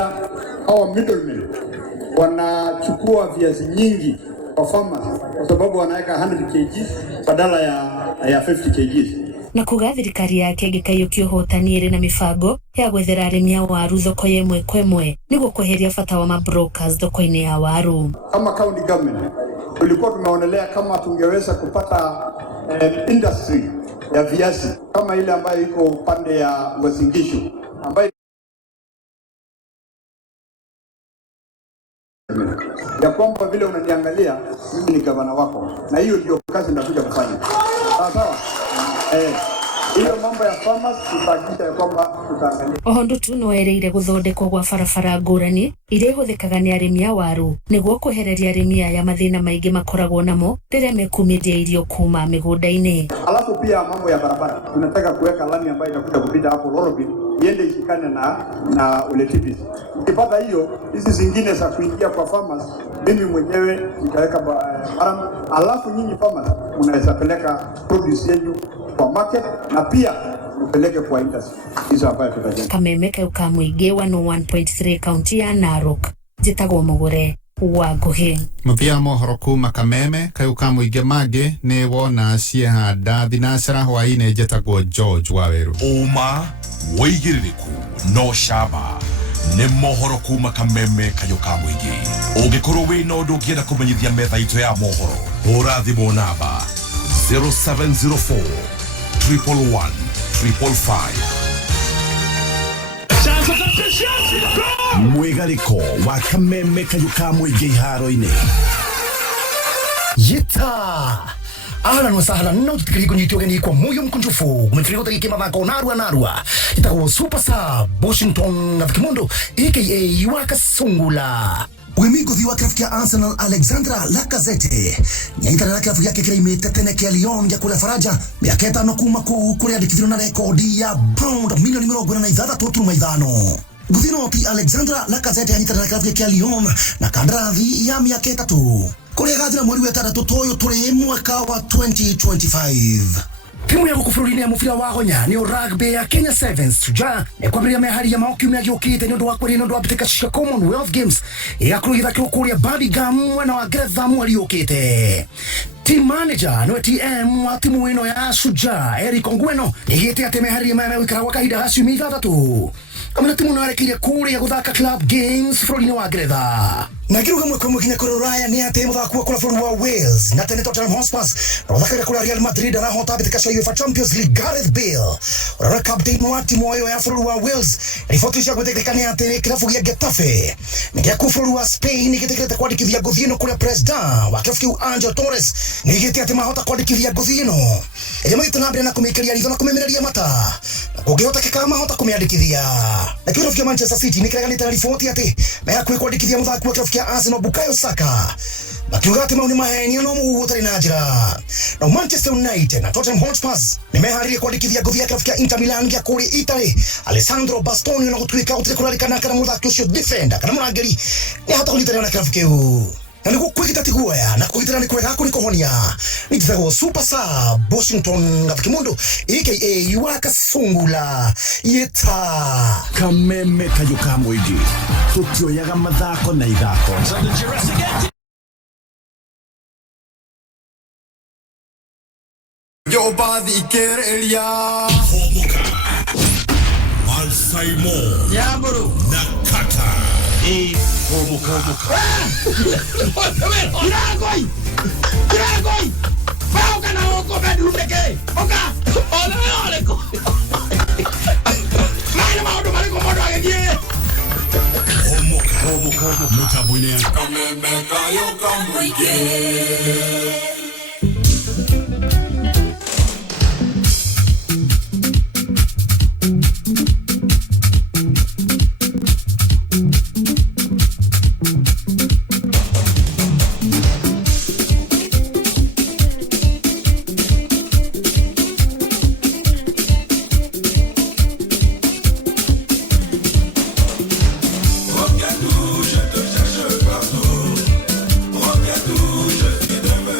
hawa middlemen wanachukua viazi nyingi kwa farmers kwa sababu wanaweka 100 kg badala ya 50 kg. Na kuga thirikari yake ĩngĩkaiyũkia ũhotani ĩrĩ na mĩbango ya gwethera arĩmi a waru thoko ya ĩmwe kwa ĩmwe nĩguo kweheria bata wa mabrokers thoko-inĩ ya waru. Kama county government tulikuwa tumeonelea kama tungeweza kupata industry ya viazi kama ile ambayo iko upande ya Uasin Gishu ambayo ya kwamba vile unaniangalia mimi ni gavana wako, na hiyo ndio kazi nitakuja kufanya. Sawa. Hiyo mambo ya farmers tutahakikisha ya kwamba tutaangalia. Oho Ndutu no ereire gũthondekwo gwa barabara ngũrani iria ihũthĩkaga nĩ arĩmi a waru nĩguo kwehereria arĩmi aya mathĩna maingĩ makoragwo namo rĩrĩa mekumĩria irio kuma mĩgũnda-inĩ. Alafu pia mambo ya barabara tunataka kuweka lami ambayo itakuja kupita hapo Lorobin iende ishikane na ule TPS. Ukipata hiyo, hizi zingine za kuingia kwa farmers, mimi mwenyewe nitaweka haram, alafu nyinyi farmers unaweza peleka produce yenu kwa market na pia upeleke kwa industry. Hizo ambayo tutajenga. Kameme Kayuka Muigi 101.3 kaunti ya Narok. Jitagwo Mugure wa Nguhi. Muthia mohoro kuma Kameme Kayuka Muigi mangĩ nĩ wona ciehanda thinacara hwaĩ-inĩ njĩtagwo George Waweru. Uma wĩigĩrĩrĩku no camba nĩ mohoro kuma Kameme Kayuka Muigi. Ũngĩkorwo wĩna ũndũ ũngĩenda kũmenyithia metha itũ ya mohoro, hũra thimũ namba 0704 111 555. Mwigariko wa Kameme Kayuka Muigi iharo-inĩ. Yeta! Ahlan wa sahlan na utikiri kunyiti ogeni kwa moyo mkunjufu kumefiri kota kike mathako narua itakuwa super sub Washington na Vikimondo aka Iwaka Sungula. Wimigo thiwa krafu ya Arsenal Alexandra Lacazette nyaitara na krafu yake kira imete tene kia Lyon ya kule Faraja miaka 5 kuma kule adikithiro na rekodi ya pound milioni 46 Guthino ti Alexandra Lacazette anyitara na krafu ya Lyon na kandarathi ya miaka 3 kule gathira mweri wa 3 toyo turi mwaka wa 2025. Timu ya gukufururi ya mufira wa gonya ni rugby ya Kenya Sevens tuja ekwambiria mehari ya maokimu ya gyokite ni undu wa kwiri ni undu wa bitika cia Commonwealth Games yakurugira kuria Birmingham mwana wa Ngeretha mweri ukite. Team manager no TM wa timu ino ya Suja Eric Ongweno nigite ate mehari ya mama wikara wa kahida hacio mitha 3 kamuna timu no arekirie kuria guthaka club games fururi wa Ngeretha. Na kiruga mwe kwa kinya Raya ni ate muthako wa kula fururi wa Wales na tene Tottenham Hotspur rothaka kula Real Madrid na hota bitika cia UEFA Champions League. Gareth Bale ora captain wa timu yo ya fururi wa Wales rifotisha gutekekania ate klabu ya Getafe nikia kufururi wa Spain nikitekete kwandikithia Guthino kule president wa klabu Angel Torres nigite ate mahota kwandikithia Guthino ejamagite nambere na kumikeria ritho na kumemereria mata na kugihota kama hota kumiandikithia na klabu ya Manchester City nikireganite na rifoti ate na kwandikithia muthako wa klabu ya Arsenal Bukayo Saka makiuga ati mauni maheni no muhutari na njira na Manchester United na Tottenham Hotspur nimeharire kwandikithia Guthia klabu ya Inter Milan ya kule Italy Alessandro Bastoni na gutwika utikularikana kana muthako ucio defender kana murangeri ni hata kulitana na klabu kiu na niguo kwigita tiguoya na kugitana ni kwega kuri kuhonia nitagwo super sub Washington na Vikimondo aka Iwaka Sungula. Yeta Kameme Kayuka Muigi tutioyaga mathako na ithako Yo bathi kereria homuka Alsaimo Yamburu Nakata homuka Kiragoi Bauka na oko bedroom deke Oka Ole ko Maina maudu maliko modu agedie homuka Mutabuine Kameme Kayuka Muigi. Regarde-nous, je te cherche partout. Regarde-nous, je suis de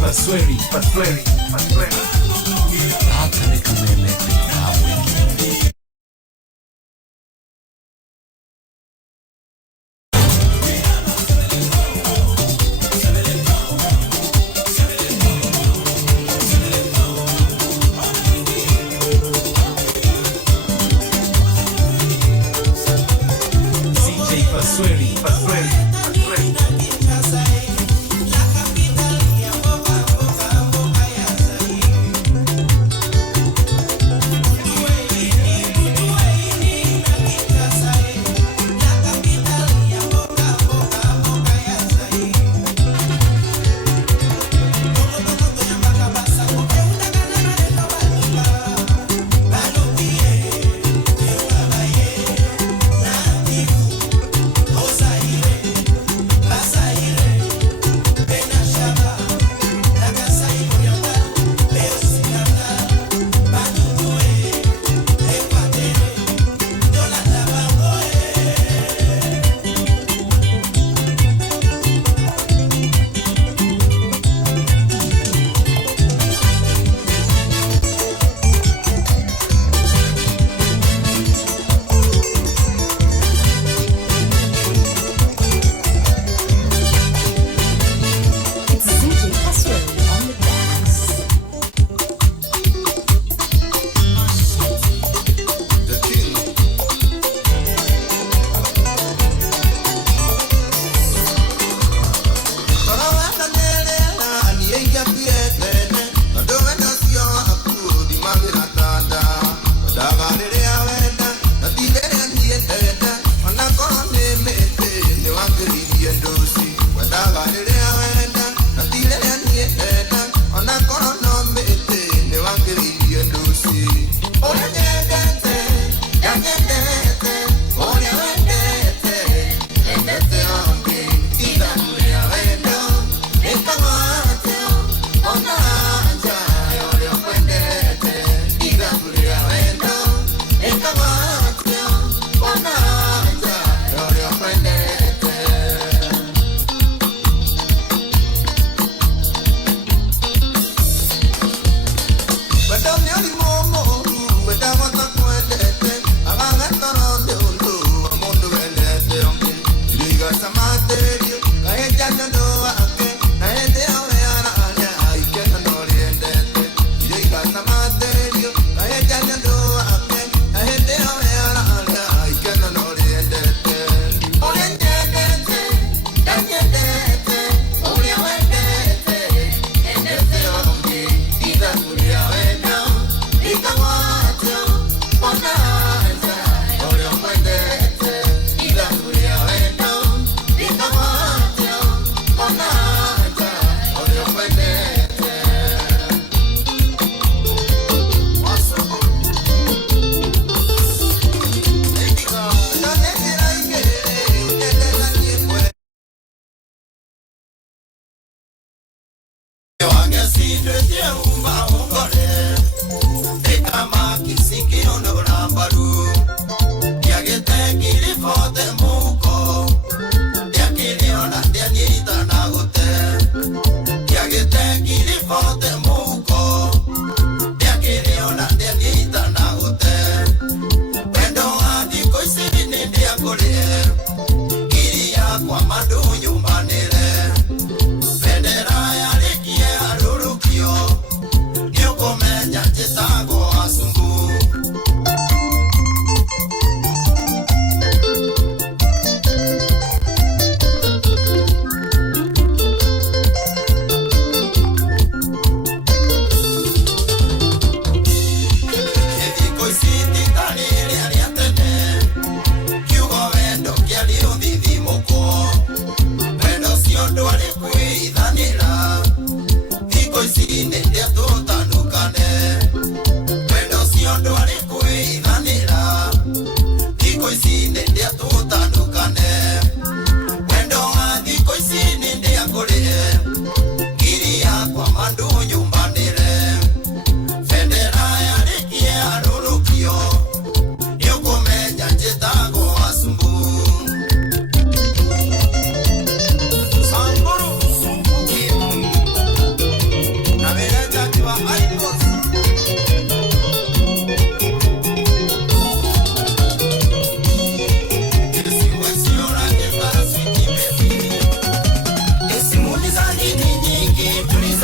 Pasweri. Hapa ni Kameme Kamwingi. CJ Pasweri.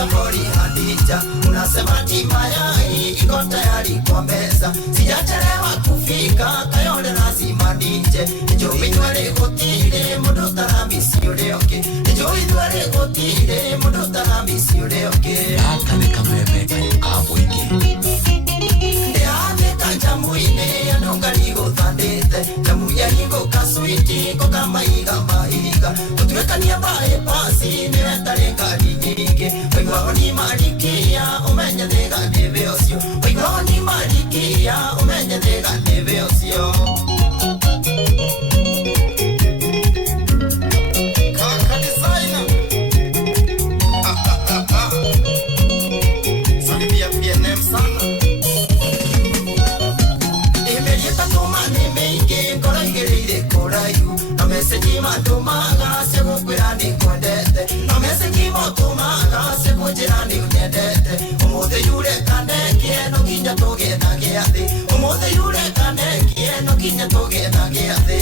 Sabori Hadija, unasema tima yai iko tayari kwa meza. Sijachelewa kufika, Kayole lazima nije. Njoo minywele gotire, mundu taramisi ule oke. Njoo minywele gotire, mundu taramisi ule oke. Aka ni kameme kayuka mwingi. Ane kanjamuine, anongaligo thandete. Jamu ya hingo kaswiti, koka maiga maiga. Tutuwekania bae pasi, niwetare ngari nyingi. Wigwao ni marikia, umenya thega nebe osio. Wigwao ni marikia, umenya thega nebe osio. Kaka designer. Salimia PNM sana. Imelieta tumani mingi, kora ingerire kora yu. No meseji matumaga, sego kwirani kwendete. No meseji matumaga, sego jirani unedete. Umuthe yure kanekie, no kinya toge na giathi. Umuthe yure kanekie, no kinya toge na giathi.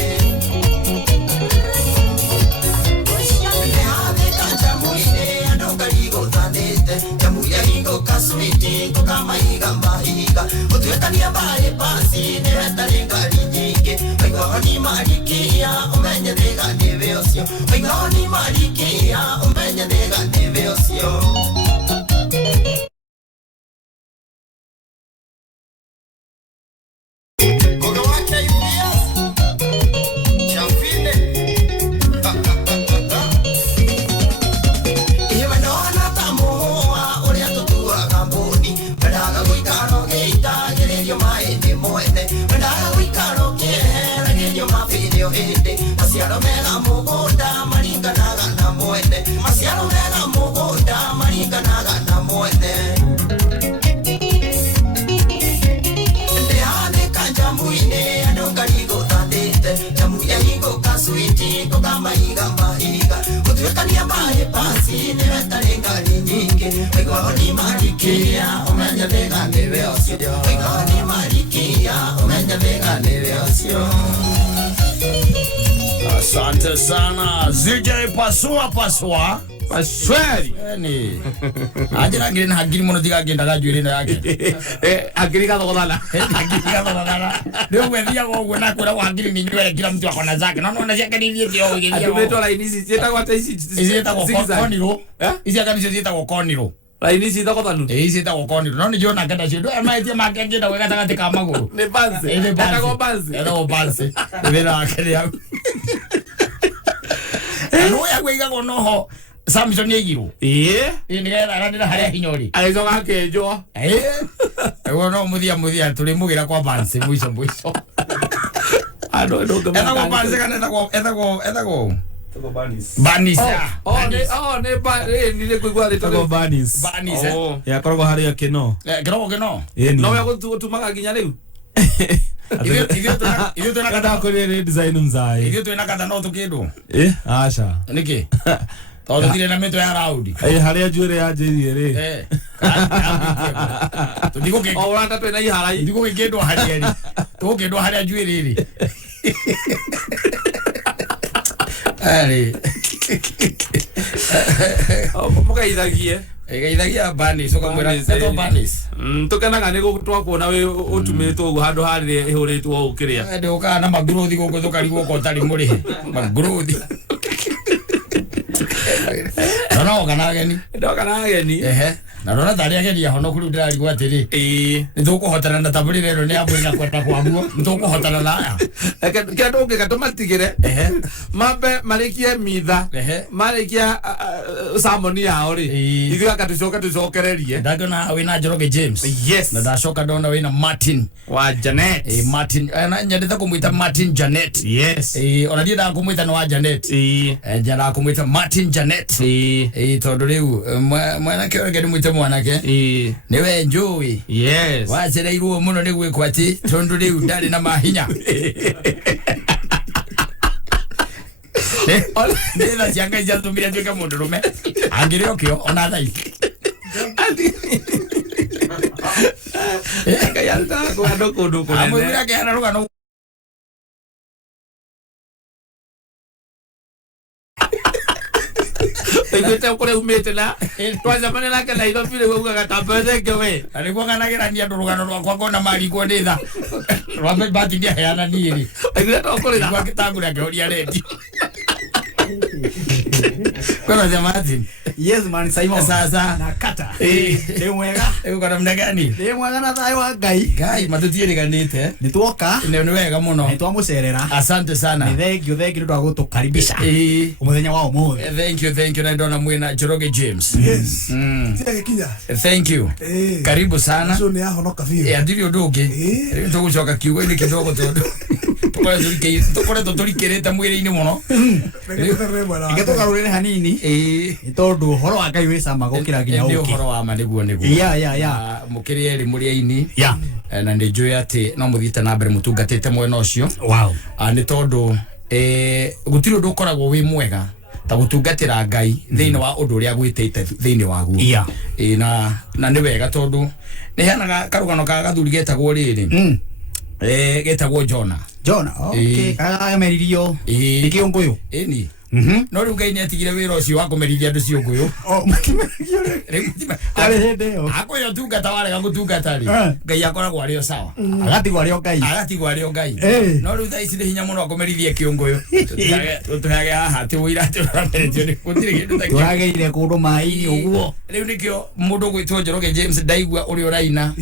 Neave kanjamuine, anongaligo thandete. Jamu ya hingo kaswiti, koka maiga mahiga. Utuwekania bae pasi, niwetare ngari nyingi. Wigwao ni marikia, umenya thega nebe osio. Wigwao ni marikia, umenya thega nebe osio. Koga wake IPS Chafine. Iwe nona tamuhua uria tutua kambuni. Mendaga guikaro geita gererio maende mwene. Mendaga guikaro kiehera gererio mafirio hindi. Maciaro mega mugunda maringanaga na mwene. Maciaro mega mugunda maringanaga na mwene. Ndeane kanjamuine anongaligo thandete. Jamu ya hingo kaswiti koka maiga mahiga. Utuwekania bae pasi niwetare ngari nyingi. Wigwao ni marikia umenya thega nebe osio. Wigwao ni marikia umenya thega nebe osio. Asante sana ZJ pasua Pasweri. Yani ajira ngine hagiri mono diga genda gajuri na yake agiri ka dogodala ndio wedia go na kura wagiri ni nywele kila mtu akona zake naona zake ni ndio ndio atumeto la inisi zeta kwa taisi zeta kwa koniro isi akani zeta kwa koniro la inisi zeta kwa tanu isi zeta kwa koniro naona jona kenda chido ama itie makenge da wega takati kama maguru ne banze eta ko banze vera akere ya no ya wega go noho Samson yegiro nigera arandira haria hinyori aizoga kejo ewo no muthia tulimugira kwa banse mwisho ado banse kana ethago banis ne kwigwa Tago banis ya korogo haria kino no ya gutumaga ginya riu Iyo tunakata kuri design mzai iyo tunakata no tukidu asha niki todo tire na meto ya raudi haria jure ya jiri re tudiko ke oranda twena iharai tudiko ke kedo haria ri to kedo haria jure ri ari mukaithagie Igaithagia banis ukamwira eto banis tukanaga ni gutwakuona we utumitwo ugu handu harire ihuritwo ukiria ndi uka na magrowth guku tukarigwo ko tari muri magrowth no kana ageni na rona tari ageni ya hono kuru ndari gwa tiri ni tukuhotana na taburi rero ni amwira kwenda kwaguo ni tukuhotana na aya kindu ngigatumatigire mambe marikie mitha marikia samoni yao ri ithuka katucokererie ndagona wina Njoroge James yes na ndacoka ndona wina Martin wa Janet Martin na nyendete kumwita Martin Janet yes ona ndi ndakumwita no wa Janet njara kumwita Martin Janet tondu riu mwana kĩonge ndimwite mwanake niwe njui yes wacereirwo muno ni gwikwo ati tondu riu ndari na mahinya ndina cianga ciatumire nduike mundu rume angiri okio ona thai kayanta kwa ndokundu kunene amwira kayana rugano Igwete kule umete na twaza maneno yake na ilo vile wewe gatambeze kewe. Alikuwa kanagira ndia ndurugano rwa kwa na mali kwa nditha. Rwambe bati ndia yana nini. Igwete kule kwa kitangu na georia redi. Kwa jamani. Yes man Simon. Sasa nakata. Leo mwega. Leo kwa namna gani? Leo mwega na thayo wa Ngai. Ngai matutiere ganite. Nituoka. Ni wega muno. Nitwamucerera. Asante sana. Ni thank you ndo gutukaribisha. Umuthenya wa umuthi. Thank you na ndona mwina Njoroge James. Yes. Tia kinya. Thank you. Karibu sana. Sio ni ahonoka vile. Ndirio ndugi. Rito gucoka kiugo ni kidogo tondu. Tukore tuturikirite mwiri-ini muno. Igetoka rurire hanini. Ni tondu horo wa Ngai wi cama gukira ginya uki. Ni horo wa ma niguo. Ya. Mukirieri muri-ini. Ya. Na ndi njui ati no muthite na mbere mutungatite mwena ucio. Wow. Ni tondu gutiri undu ukoragwo wi mwega ta gutungatira Ngai thiini wa undu uria gwitite thiini waguo. Yeah. Na ni wega tondu ni hanaga karugano ka gathuri getagwo riri. Getagwo Jona. Okay. Meririo. Ikiunguyu. Ni. No riu Ngai ni atigire wira ucio wa kumerithia andu cio nguyu. Akoyo tungata warega gutungata ri. Ngai akoragwo ario sawa. Agatigwo ario Ngai. No riu tha ici ni hinya muno kumerithia kiunguyu. Tutuhage haha ti wira turamerithio ni kutire kindu ta turageire kundu mai uguo. Riu nikio mundu gwitwo Njoroge James ndaigua uri uraina.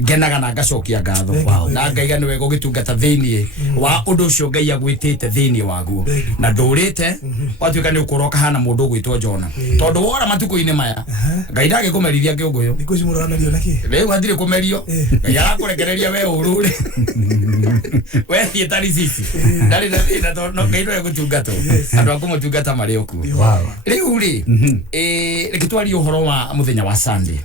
Ngenaga na ngacokia ngatho. Na Ngai ni wega ugitungata thiini wa undu ucio Ngai agwitite thiini waguo. Na ndurite watuika ni ukoroka hana mundu gwitwo Jona tondu wora matuko-ini maya Ngai ndage kumerithia kiunguyu ndikuci mundu aramerio naki riu athire kumerio Ngai arakurekereria we urure we thie tari sisi ndari na thina tondu Ngai ndoe gutungatwo andu akumutungata mari oku riu ri rekitwari uhoro wa muthenya wa Sunday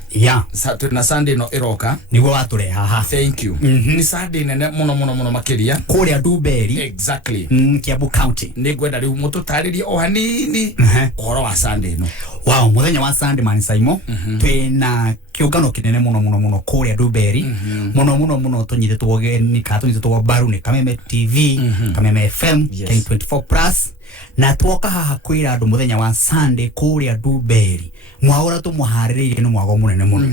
na Sunday no iroka niguo watureha haha. Thank you. Ni Sunday nene muno makiria kuria Ndumberi. Exactly. Kiambu County. Ni gwenda riu mututaririe o hanini uhoro wa Sunday no. Wow, muthenya wa Sunday man Simon. Twina kiungano kinene muno kuria Ndumberi. Muno tunyititwo geni ka tunyititwo baru ni Kameme TV, Kameme FM, K24 Plus. Na twoka haha kwira andu muthenya wa Sunday kuria Ndumberi. Mwaura tumuhariririe ni mwago munene muno.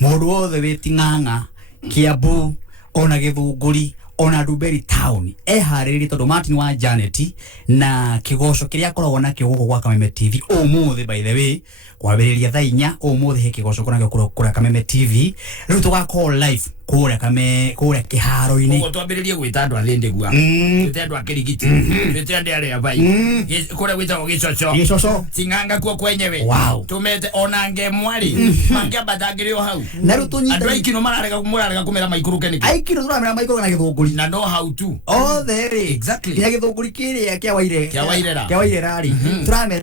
Mundu wothe witing'ang'a Kiambu ona Githunguri ona Ndumberi town hariririe tondu Martin wa Janet na kigoco kiria akoragwo nakio guku gwa Kameme TV umuthi by the way kwambiriria thaa 4 umuthi he kigoco kunakio kura Kameme TV riu tugakoo live kuria kiharo-ini ugo twambiririe gwita andu athindigua twite andu akirigiti twite andu aria bai kuria gwitagwo gicoco ting'anga kuo kwenyewe tumete ona ngemwari mangiambatangirio hau na riu tunyite andu aikino murarega kumera maikuruke niki aikino turamera maikuruke na Githunguri na no how to there exactly ya Githunguri kiria kia wairera ri turamera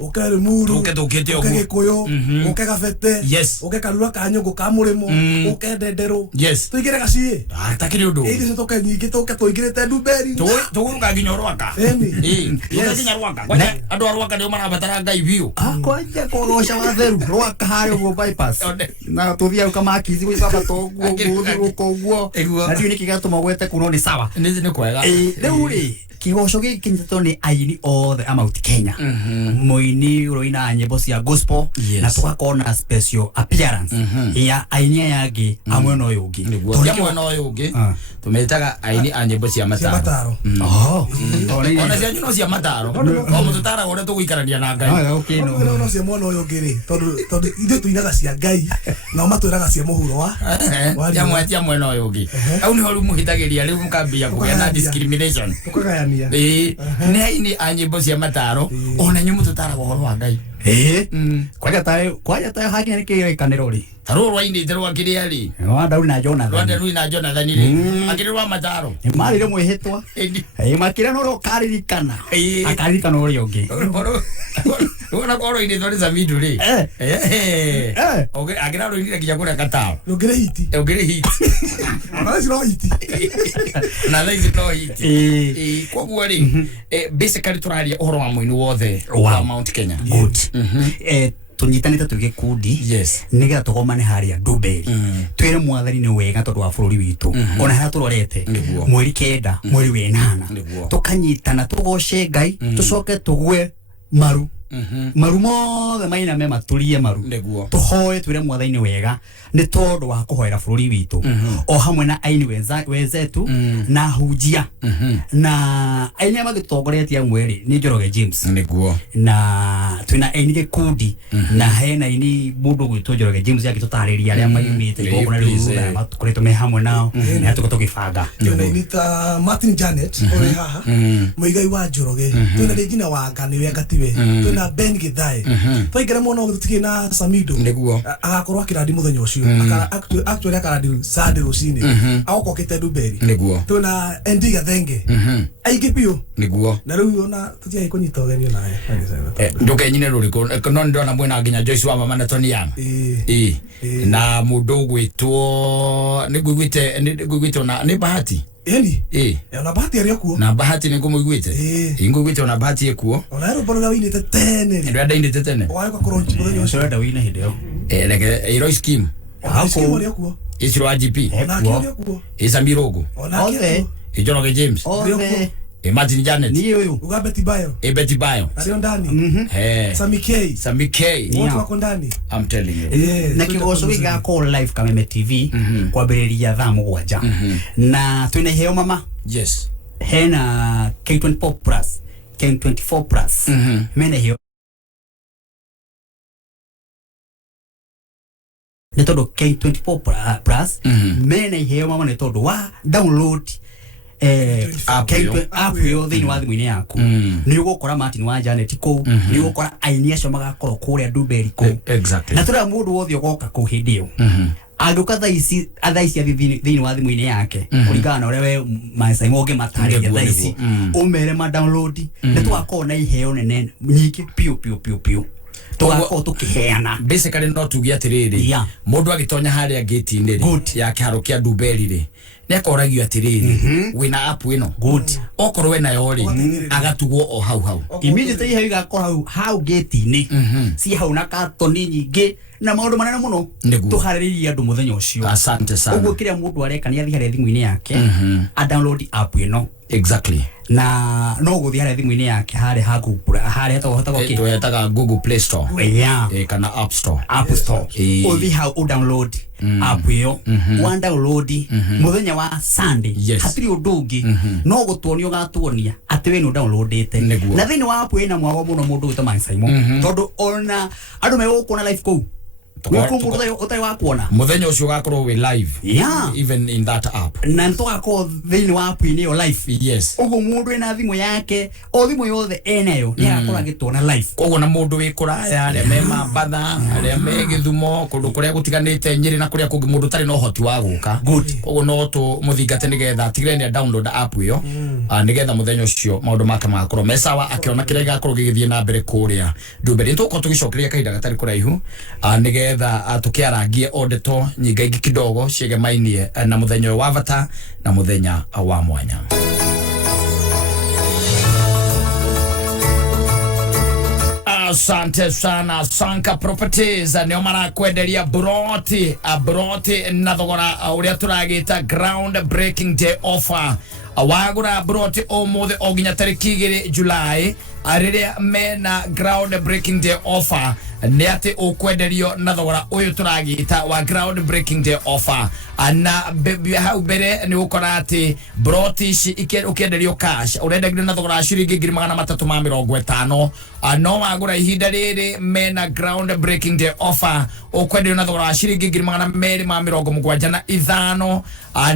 ukere muru ukethukite ogu ukegikuyu ukegabete ugekarura kanyungu ka murimo ukendenderu tuigire gacie atakiri undu iri tuke nyingi tuigirite Ndumberi tuguruka nginya Rwaka tuginya Rwaka andu Rwaka ndio marabatara Ngai biu kwanja kogosha watheru Rwaka hari ugo bypass na tuthia kama kizi gwicaba toguo na ndio nikigatuma gwete kuno ni sawa ni kwega riu ri kigoco giki nyitwo ni aini othe a Mount Kenya muini uroina nyimbo cia gospel na tukakona special appearance ya aini yangi amwe no yungi amwe no yungi tumetaga aini a nyimbo cia mataro ona cia nyuno cia mataro o mututara ore tuguikarania na Ngai no cia mwana uyu ngiri tondu ithu tuinaga cia Ngai na matwiraga cia muhuro wa jamwe no yungi au ni horu muhitagiria riu mukambia kugea na discrimination tukagayania ni aini a nyimbo cia mataro ona nyumu tutara uhoro wa Ngai kwaja tayo hakinya nikikaniro ri tarurwa ini ndirwa kiria ri Daudi na Jonathan ri akirirwa mataro mari ri mwihitwa makira no ro karirikana akaririkana uri ungi ona koro ini thori za vidu ri akira ro ini kinya kuria katao ugire hiti ana sino hiti na thaici no hiti koguo ri basically turaria uhoro wa muini wothe wa Mount Kenya good tunyitanite tugikundi nigetha tugomane haria Nduberi twire mwathani ni wega tondu wa bururi witu ona haria turorete mweri 9 mweri wa 8 tukanyitana tugoce Ngai tucoke tugwe maru maru mothe maina me maturie maru tuhoe twire mwathani wega ni tondu wa kuhoera bururi witu o hamwe na aini wenzetu na hujia na aini magitogoretie mweri ni Njoroge James niguo na twina aini gikundi na hena ini mundu gwitu Njoroge James yakitutariria aria mayumite gogona riu matukoretwo me hamwe nao na tuko tugibanga nita Martin Janet ore haha muigai wa Njoroge twina Regina Wanga ni wega tiwe twina Ben Githai twaigera muno gutiki na Samido niguo agakorwo akiradi muthenya ucio actually akaradi Sunday rucini agokokete Nduberi niguo twina Endi Gathenge aige bio niguo na riu ona tutia kunyita ugenio naye ndukenyine ruriko no ndona mwena nginya Joyce wa mama na Tony Young na mundu gwitwo niguigwite na ni Bahati Endi ona Bahati ari okuo na Bahati ni ngumuigwite ingugwite ona Bahati ekuo ona ero boroga winite tene ndo ndainite tene waiko koronchi muthenya ucio ndo wina hindeo leke iro scheme hako isiro IGP ekuo Isamirogo othe Njoroge James othe Martin Janet ni uyu ugabeti bayo Betty Bayo ario ndani Sami K watu wako ndani I'm telling you na kigoco giga call live Kameme TV kwambiriria thaa 7 na twina heo mama hena K24 plus K24 plus mene heo ne todo K24 plus mene heo mama ne todo wa download app yo thini wa thimu-ini yaku ni ugukora Martin wa Janet ko ni ugukora aini acio magakorwo kuria Nduberi ko na tura mundu wothe ugoka ku hindi iyo aguka thaisi thini wa thimu-ini yake kuringana na uria we Maisai moge matari thaisi umere ma download na twakona iheo nene nyingi piu tugako tukiheana basically no tugia atiriri mundu agitonya haria gate-ini ya kiharo kia Nduberi ri nekoragio atiriri wina app ino okorwo we nayo ri agatugwo o hau immediately hau igakora hau gate-ini si hau na katoni nyingi na maundu manene muno tuhaririria andu muthenya ucio asante sana uguo kiria mundu areka ni athihare thimu-ini yake a download app ino exactly na no guthia haria thimu-ini yake hari Google hari twetaga Google Play Store kana App Store uthi hau u download app iyo wa download muthenya wa Sunday hatiri undu ungi no gutuonio gatuonia ati we no downloadite na thini wa app ina mwago muno mundu wita Maisai tondu ona andu megukuna live kou utai wa kuona muthenya ucio gakorwo we live even in that app na ntogako thini wa app ini yo live uguo mundu ina thimu yake o thimu yothe enayo ni agakorwo agitona live uguo na mundu wi kuraya aria me Mambatha aria me Githumo kundu kuria gutiganite Nyeri na kuria kungi mundu tari no hoti wa guka uguo no tu muthingate nigetha tigire ni download app iyo nigetha muthenya ucio maundu make magakorwo mesawa akiona kiria gakorwo gigithie na mbere kuria Nduberi tuko tugicokeria kahinda gatari kuraihu nigetha tukiarangie ondeto nyinga ingi kidogo ciegemainie na muthenya wa Vata na muthenya wa mwanya. Asante sana Sanka Properties nio marakwenderia broti na thogora uria turagita ground breaking day offer wagura broti omothe oginya tariki 2 July ariria mena ground breaking day offer ni ati ukwenderio na thogora uyu turagita wa ground breaking day offer na hau mbere ni ukora ati broti ici ukienderio cash urendagio na thogora ciringi 350 no wagura ihinda riri mena ground breaking day offer ukwenderio na thogora ciringi 275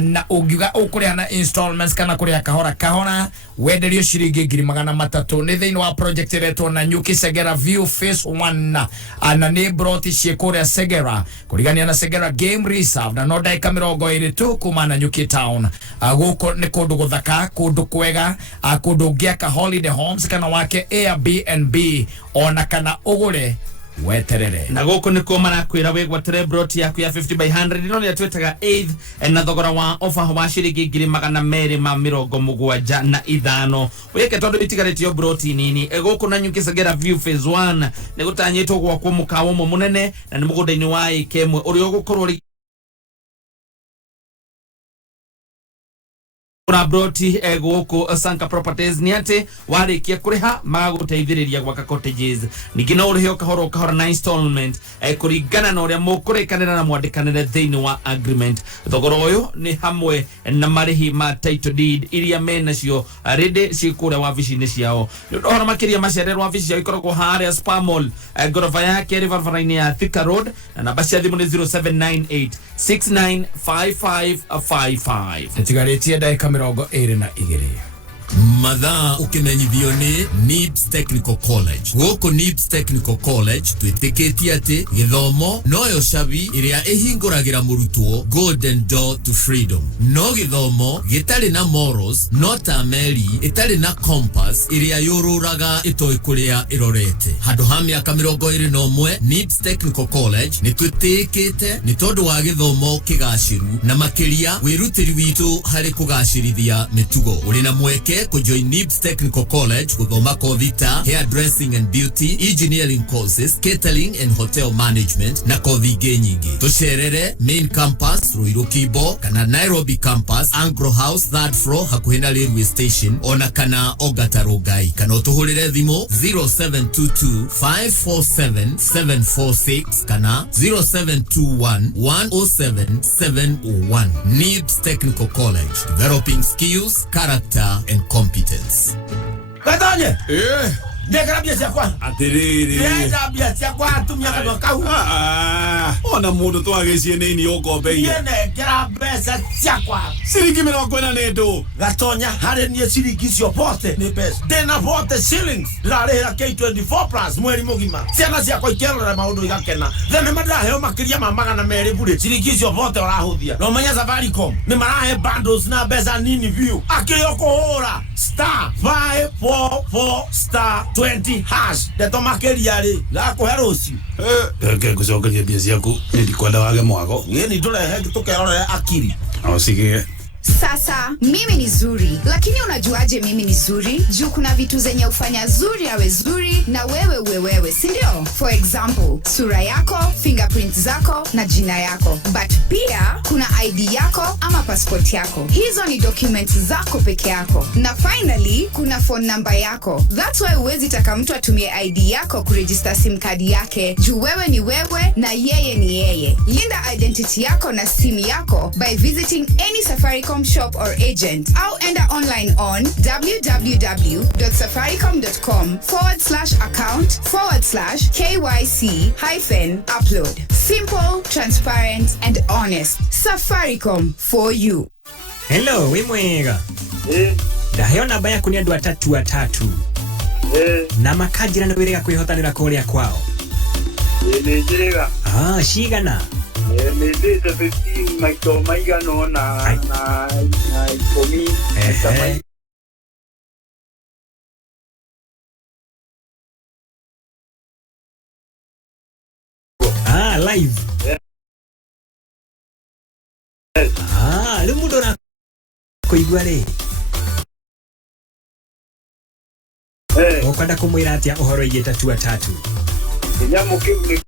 na ugiuga ukuria na installments kana kuria kahora wenderio ciringi 300 ni thini wa project reto na Nyuki Segera View Phase 1 ana ni broti ciekuria Segera kurigania na Segera Game Reserve na no daika 20 tu kuma na Nyuki Town guko ni kundu guthaka kundu kwega kundu ngiaka holiday homes kana wake Airbnb ona kana ugure weterere na goko niko marakwira wegwatere broti yaku ya 50 by 100 no ya twetaga 8th na thogora wa offer wa shiringi 275 weke tondu itigaretio broti nini goko na nyukisagera view phase 1 ne gutanyitwo gwa kwa mukawo mo munene na ni mugundaini wa ikemwe uri gukorwo kuna broti goko Sanka Properties ni ati warikia kuriha maguteithiriria gwaka cottages ningino urihio kahora na installment kuringana na uria mukurikanira na mwandikanire thiini wa agreement thogoro uyu ni hamwe na marihi ma title deed iria menacio ready cikure wabici-ini ciao ni ndohora makiria macererwo wabici ciao ikoragwo haria Spamall gorofa yake Riverine ya Thika Road na namba cia thimu ni 0798 695555 etigaretie ndaika 22 mathaa ukimenyithio ni NIBS Technical College goko NIBS Technical College twitikitie ati githomo noyo cabi iria ihinguragira murutwo golden door to freedom no githomo gitari na morals no ta meri itari na compass iria yururaga itoi kuria irorete handu ha miaka 21 NIBS Technical College ni twitikite ni tondu wa githomo kigaciru na makiria wirutiri witu hari kugacirithia mitugo uri na mweke kujoin NIBS Technical College kuthoma kothi ta hairdressing and beauty, engineering courses, catering and hotel management na kothi ingĩ nyingĩ. Tucerere main campus Ruiru Kibo kana Nairobi campus Anglo House 3rd floor hakuhĩ na railway station ona kana Ongata Rongai kana utuhurire thimu 0722547746 kana 0721107701. NIBS Technical College, developing skills, character and competence. Gatonye ndekera bia ciakwa atiriri ndenda bia ciakwa atumia kana kau ona mundu twagecie nini ukombeire ndekera mbeca ciakwa ciringi 40 ndu Gatonya hari nie ciringi cio bote ni mbeca ndena bote shillings ndarihira K24 plus mweri mugima ciana ciakwa ikerora maundu igakena thene madraheo makiria ma 200 bure ciringi cio bote urahuthia no menya Safaricom ni marahe bundles na mbeca nini view akio kuhura star 544*20 ndeto makiria ri gakuhe rucio ke kucokeria bia ciaku ndikwenda wage mwago ni turehe tukerora akiri au sige. Sasa mimi ni zuri, lakini unajuaje mimi ni zuri? Juu kuna vitu zenye ufanya zuri awe zuri na wewe uwe wewe, si ndio? For example, sura yako, fingerprint zako na jina yako. But pia kuna ID yako ama passport yako. Hizo ni documents zako peke yako. Na finally, kuna phone number yako. That's why uwezi taka mtu atumie ID yako kuregister SIM card yake. Juu wewe ni wewe na yeye ni yeye. Linda identity yako na simu yako by visiting any Safaricom shop or agent. Au enda online on www.safaricom.com/account/KYC-upload. Simple, transparent, and honest. Safaricom for you. Hello, we mwega. Ndaheo namba yaku ni andu atatu. Na makajira na wirega kwihotanira kuria kwao. Ni njega. Cigana? Nindite 15 maito maigano na ikomi. Live. Lumudora kuigua ri. Ukwenda kumwira atia uhoro igita tu atatu. Nyamu kiu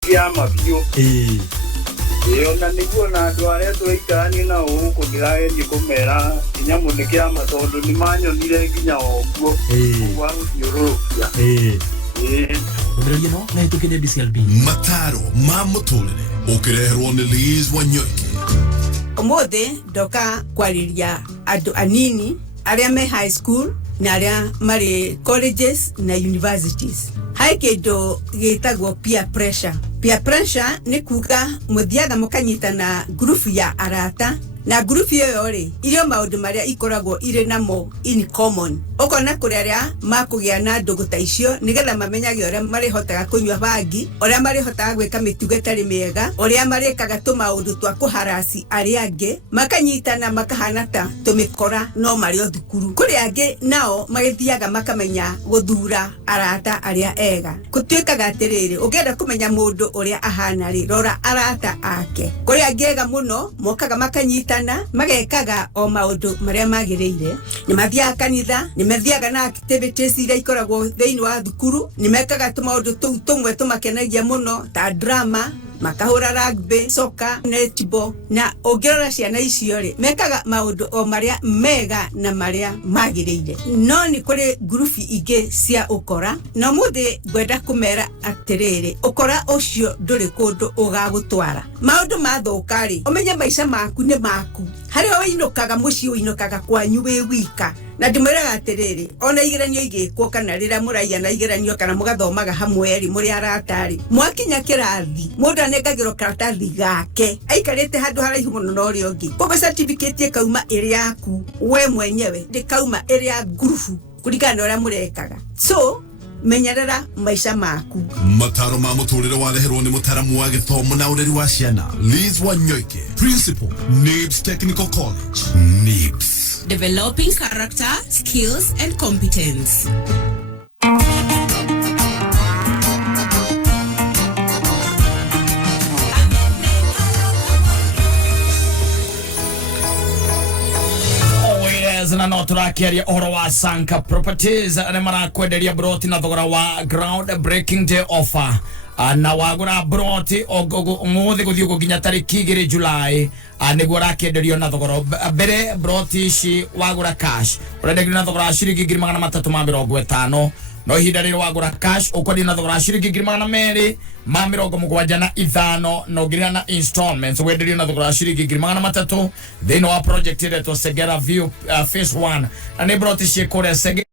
kiama bio ona niguo na andu aria twikarani na uku ndiragerie kumera nyamu ni kiama tondu ni manyonire nginya okuo wa guthiururukia Ndio no na tukide BCLB mataro ma muturire ukireherwo ni Liz Wanyoike. Umuthi ndoka kwariria andu anini aria me high school na aria mari colleges na universities. Hai kindu gitagwo peer pressure. Peer pressure ni kuga muthiaga mukanyita na group ya arata na group iyo ri irio maundu maria ikoragwo ire namo in common okona kuri aria makugia na ndugu ta icio nigetha mamenyage uria marihotaga kunywa bangi uria marihotaga gwika mitugo itari miega uria marikaga tumaundu twa kuharasi aria angi makanyitana makahana ta tumikora no mari o thukuru kuri angi nao magithiaga makamenya guthura arata aria ega kutuikaga atiriri ugienda kumenya mundu uria ahana ri rora arata ake kuri angi ega muno mokaga makanyitana magekaga o maundu maria magiriire ni mathiaga kanitha ni mathiaga na activities iria ikoragwo thiini wa thukuru ni mekaga tumaundu tumwe tumakenagia muno ta drama makahura rugby soka netball na ogirora ciana icio ri mekaga maundu o maria mega na maria magiriire no ni kuri group ingi cia ukora na muthi gwenda kumera atiriri ukora ucio nduri kundu ugagutwara maundu mathukari umenye maisha maku ni maku hari oinukaga muci oinukaga kwanyu we wika na ndimwiraga atiriri ona igeranio igikwo kana rira muraiya na igeranio kana mugathomaga hamwe ri muri aratari mwakinya kirathi mundu anengagirwo karatathi gake aikarite handu haraihu muno no ri ongi kogo certificate kauma iri yaku we mwenyewe ndikauma iri ya group kuringana na uria murekaga so menyerera maisha maku mataro ma muturire wareherwo ni mutaramu wa githomo na ureri wa ciana Liz Wanyoike principal NIBS Technical College NIBS developing character, skills and competence. Na no turakiaria uhoro wa Sanka Properties na marakwenderia broti na thogora wa ground breaking day offer na wagura broti umuthi guthii gukinya tariki 2 July niguo rakenderio na thogora mbere broti ici wagura cash urenderio na thogora ciringi 350 no ihinda rĩrĩ wagura cash ukwendia na thogora ciringi 275 no ngirina na installments wenderio na thogora ciringi 300 thĩinĩ wa project ĩretwo Segera View phase 1 na nĩ broti ciĩkũrĩa Segera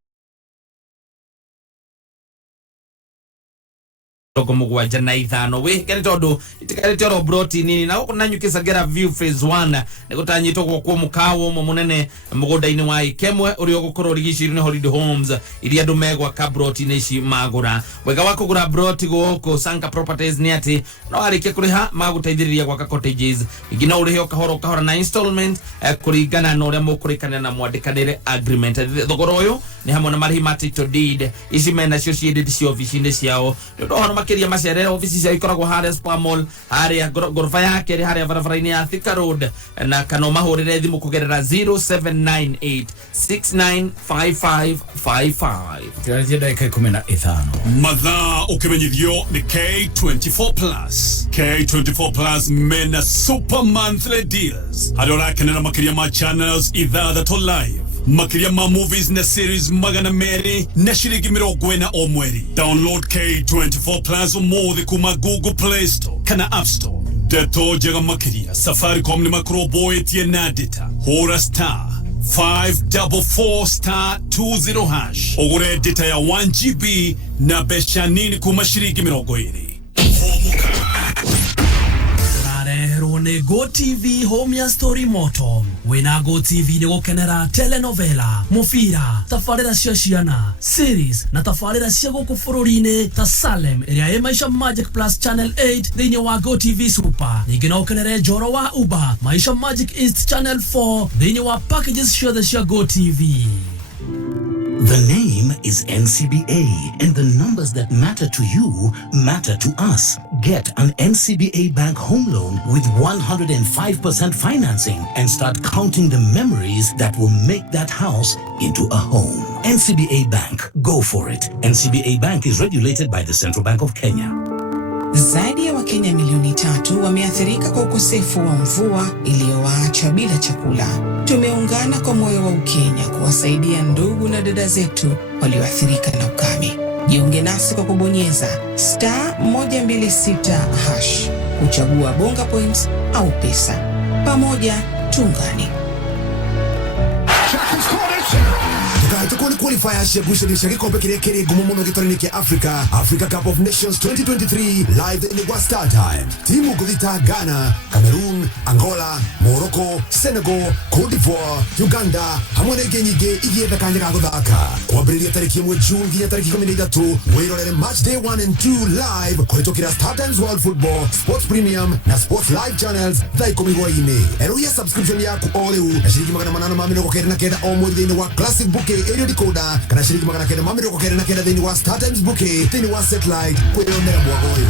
Logo mugwanja na ithano we kene tondu itikarete ro broti nini na uko nanyu Segera View phase 1 nikutanyitwo kwa mukawo mo munene mugunda-ini wa Ikemwe uri ogukorwo rigiciri ni Holiday Homes iria andu megwa ka broti ni ici magura wega wa kugura broti guku Sanka Properties ni ati no arikia kuriha maguteithiriria gwaka cottages igina urihe kahora na installment kuringana na uria mukurikana na mwandikanire agreement thogora uyu ni hamwe na marhi ma title deed ici mena associated ci office-ini ciao ndo makiria macerere ofisi cia ikoragwo haria Spa Mall haria gorofa yake ri haria barabara-ini ya Thika Road na kana mahurire thimu kugerera 0798695555 tiraje dakika 15 mathaa ukimenyithio ni K24 Plus K24 mena super monthly deals haria kenera makiria ma channels ithathatũ live makiria ma movies na series magana meri na shiringi 40 o mweri download K24 Plus umuthi kuma Google Play Store kana App Store deto jega makiria Safaricom ni makroboy tie na data hora star 544*20 hash ogure data ya 1GB na beshanini kuma shiringi 20 Rone Go TV home ya story moto wena Go TV ni gukenera telenovela mufira tafarira cia ciana series na tafarira cia guku bururi-ini ta Salem iria e Maisha Magic Plus Channel 8 thiini wa Go TV Super ningi no ukenere Njoro wa Uba Maisha Magic East Channel 4 thiini wa packages ciothe cia Go TV. The name is NCBA, and the numbers that matter to you matter to us. Get an NCBA Bank home loan with 105% financing and start counting the memories that will make that house into a home. NCBA Bank, go for it. NCBA Bank is regulated by the Central Bank of Kenya. Zaidi ya Wakenya milioni 3 wameathirika kwa ukosefu wa mvua iliyowaacha bila chakula. Tumeungana kwa moyo wa Ukenya kuwasaidia ndugu na dada zetu walioathirika na ukame. Jiunge nasi kwa kubonyeza *126# kuchagua Bonga Points au pesa. Pamoja tuungane. Tukuni qualifier cia gucanio cia gikombe kiria kiri ngumo muno gitorini kia Africa Cup of Nations 2023 live in Star Time. Timu guthita Ghana, Cameroon Cameroon, Angola, Morocco, Senegal, Cote d'Ivoire, Uganda hamwe na ingĩ nyingĩ igĩetha kanya ga gũthaka kwambĩrĩria tarĩki 1 June nginya tarĩki 13 wĩrorere match day 1 and 2 live kũhĩtũkĩra StarTimes World Football, Sports Premium na Sports Live Channels thaa 10 hwaĩ-inĩ. Erũhia subscription yaku o rĩu na ciringi 899 o mweri thĩinĩ wa Classic Bouquet Aerial Decoder kana ciringi 999 thĩinĩ wa StarTimes Bouquet thĩinĩ wa Satellite kwĩyonera mwago ũyũ.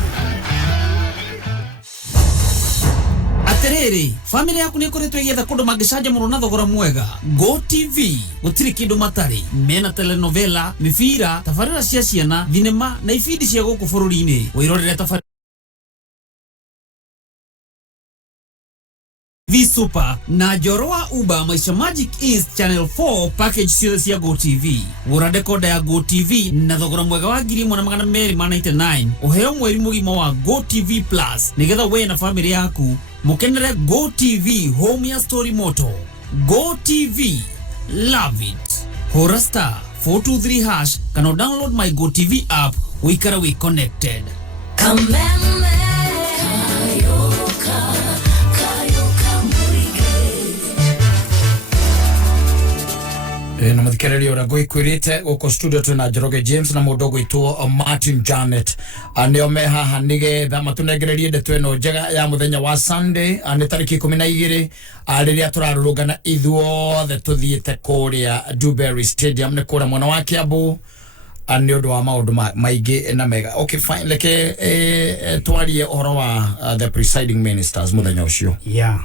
Atiriri, family yaku ni ikoretwo igitha kundu mangicanjamũrwo na thogora mwega. Go TV gutiri kindu matari, mena telenovela, mibira, tabarĩra cia ciana, thinema na ibindi cia gũkũ bũrũri-inĩ. Wĩrorere tabarĩra V-Super na Njoroa Uba Maisha Magic East Channel 4 package ciothe cia Go TV. Gũra dekoda ya Go TV na thogora mwega wa 1299. Uheo mweri mũgima wa Go TV Plus nigetha we na family yaku mukenere Go TV home ya story moto. Go TV, love it. Hora star 423 hash kana download my Go TV app wikara we connected. Na mathikĩrĩria ũrĩa ngũikwĩrĩte gũkũ studio twĩna Njoroge James na mũndũ ũgwĩtwo Martin Janet. Nĩo me haha nĩgetha matũnengererie ndeto ĩno njega ya mũthenya wa Sunday nĩ tarĩki 12 rĩrĩa tũrarũrũngana ithuothe tũthiĩte kũrĩa Dewberry Stadium nĩ kũrĩa mwena wa Kiambu nĩ ũndũ wa maũndũ maingĩ na mega. Okay fine, leke twarie ũhoro wa the presiding ministers mũthenya ũcio. Yeah.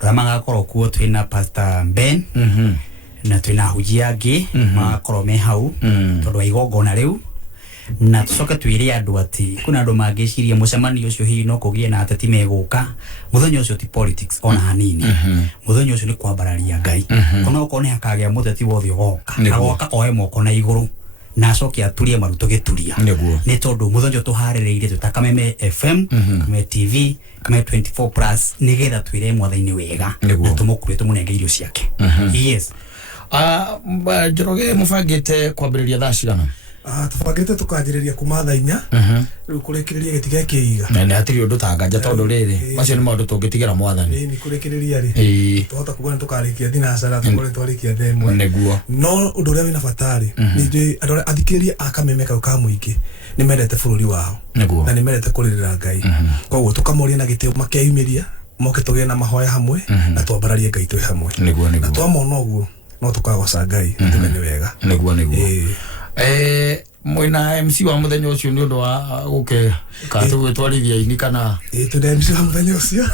Rĩrĩa magakorwo kuo twĩna Pastor Ben na twina hujia angĩ magakorwo me hau tondũ wa igongona rĩu na tucoke twĩre andũ ati kuna andũ mangĩciria mũcemanio ũcio hihi no kũgĩe na ateti megũka. Mũthenya ũcio ti politics ona hanini. Mũthenya ũcio nĩ kwambararia Ngai. Ona okorwo nĩ hakagĩa mũteti wothe ũgoka agoka oe moko na igũrũ na acoke aturie maruto gĩturia nĩ tondũ mũthenya tũharĩrĩire twĩta Kameme FM, Kameme TV, Kameme 24 plus nĩgetha twĩre mwathani wega na tũmũkũre tũmũnenge irio ciake. Yes. Njoroge mũbangĩte kwambĩrĩria thaa cigana? Tũbangĩte tũkanjĩrĩria kuma thaa 4 rĩu kũrĩkĩrĩria gĩtiga kĩiga. Nĩ hatirĩ ũndũ ta nganja tondũ rĩrĩ macio nĩ maũndũ tũngĩtigĩra mwathani. Nĩ kũrĩkĩrĩria rĩ tuhota kuga nĩ tũkarĩkia thinacara tũkore twarĩkia thaa 1 nĩguo. No ũndũ ũrĩa wĩna batarĩ nĩ andũ arĩa athikĩrĩria a Kameme kau ka mũingĩ nĩ mendete bũrũri wao na nĩ mendete kũrĩrĩra Ngai. Koguo tũkamoria na gĩtĩo makeyumĩria moke tũgĩe na mahoya hamwe na twambararie Ngai twĩ hamwe. Na twamona ũguo no tukagoca Ngai nĩ wega. Nĩguo. Mwina MC wa mũthenya ũcio nĩ ũndũ wa gũke katũgwĩtwarithia ini kana tũrĩ MC wa mũthenya ũcio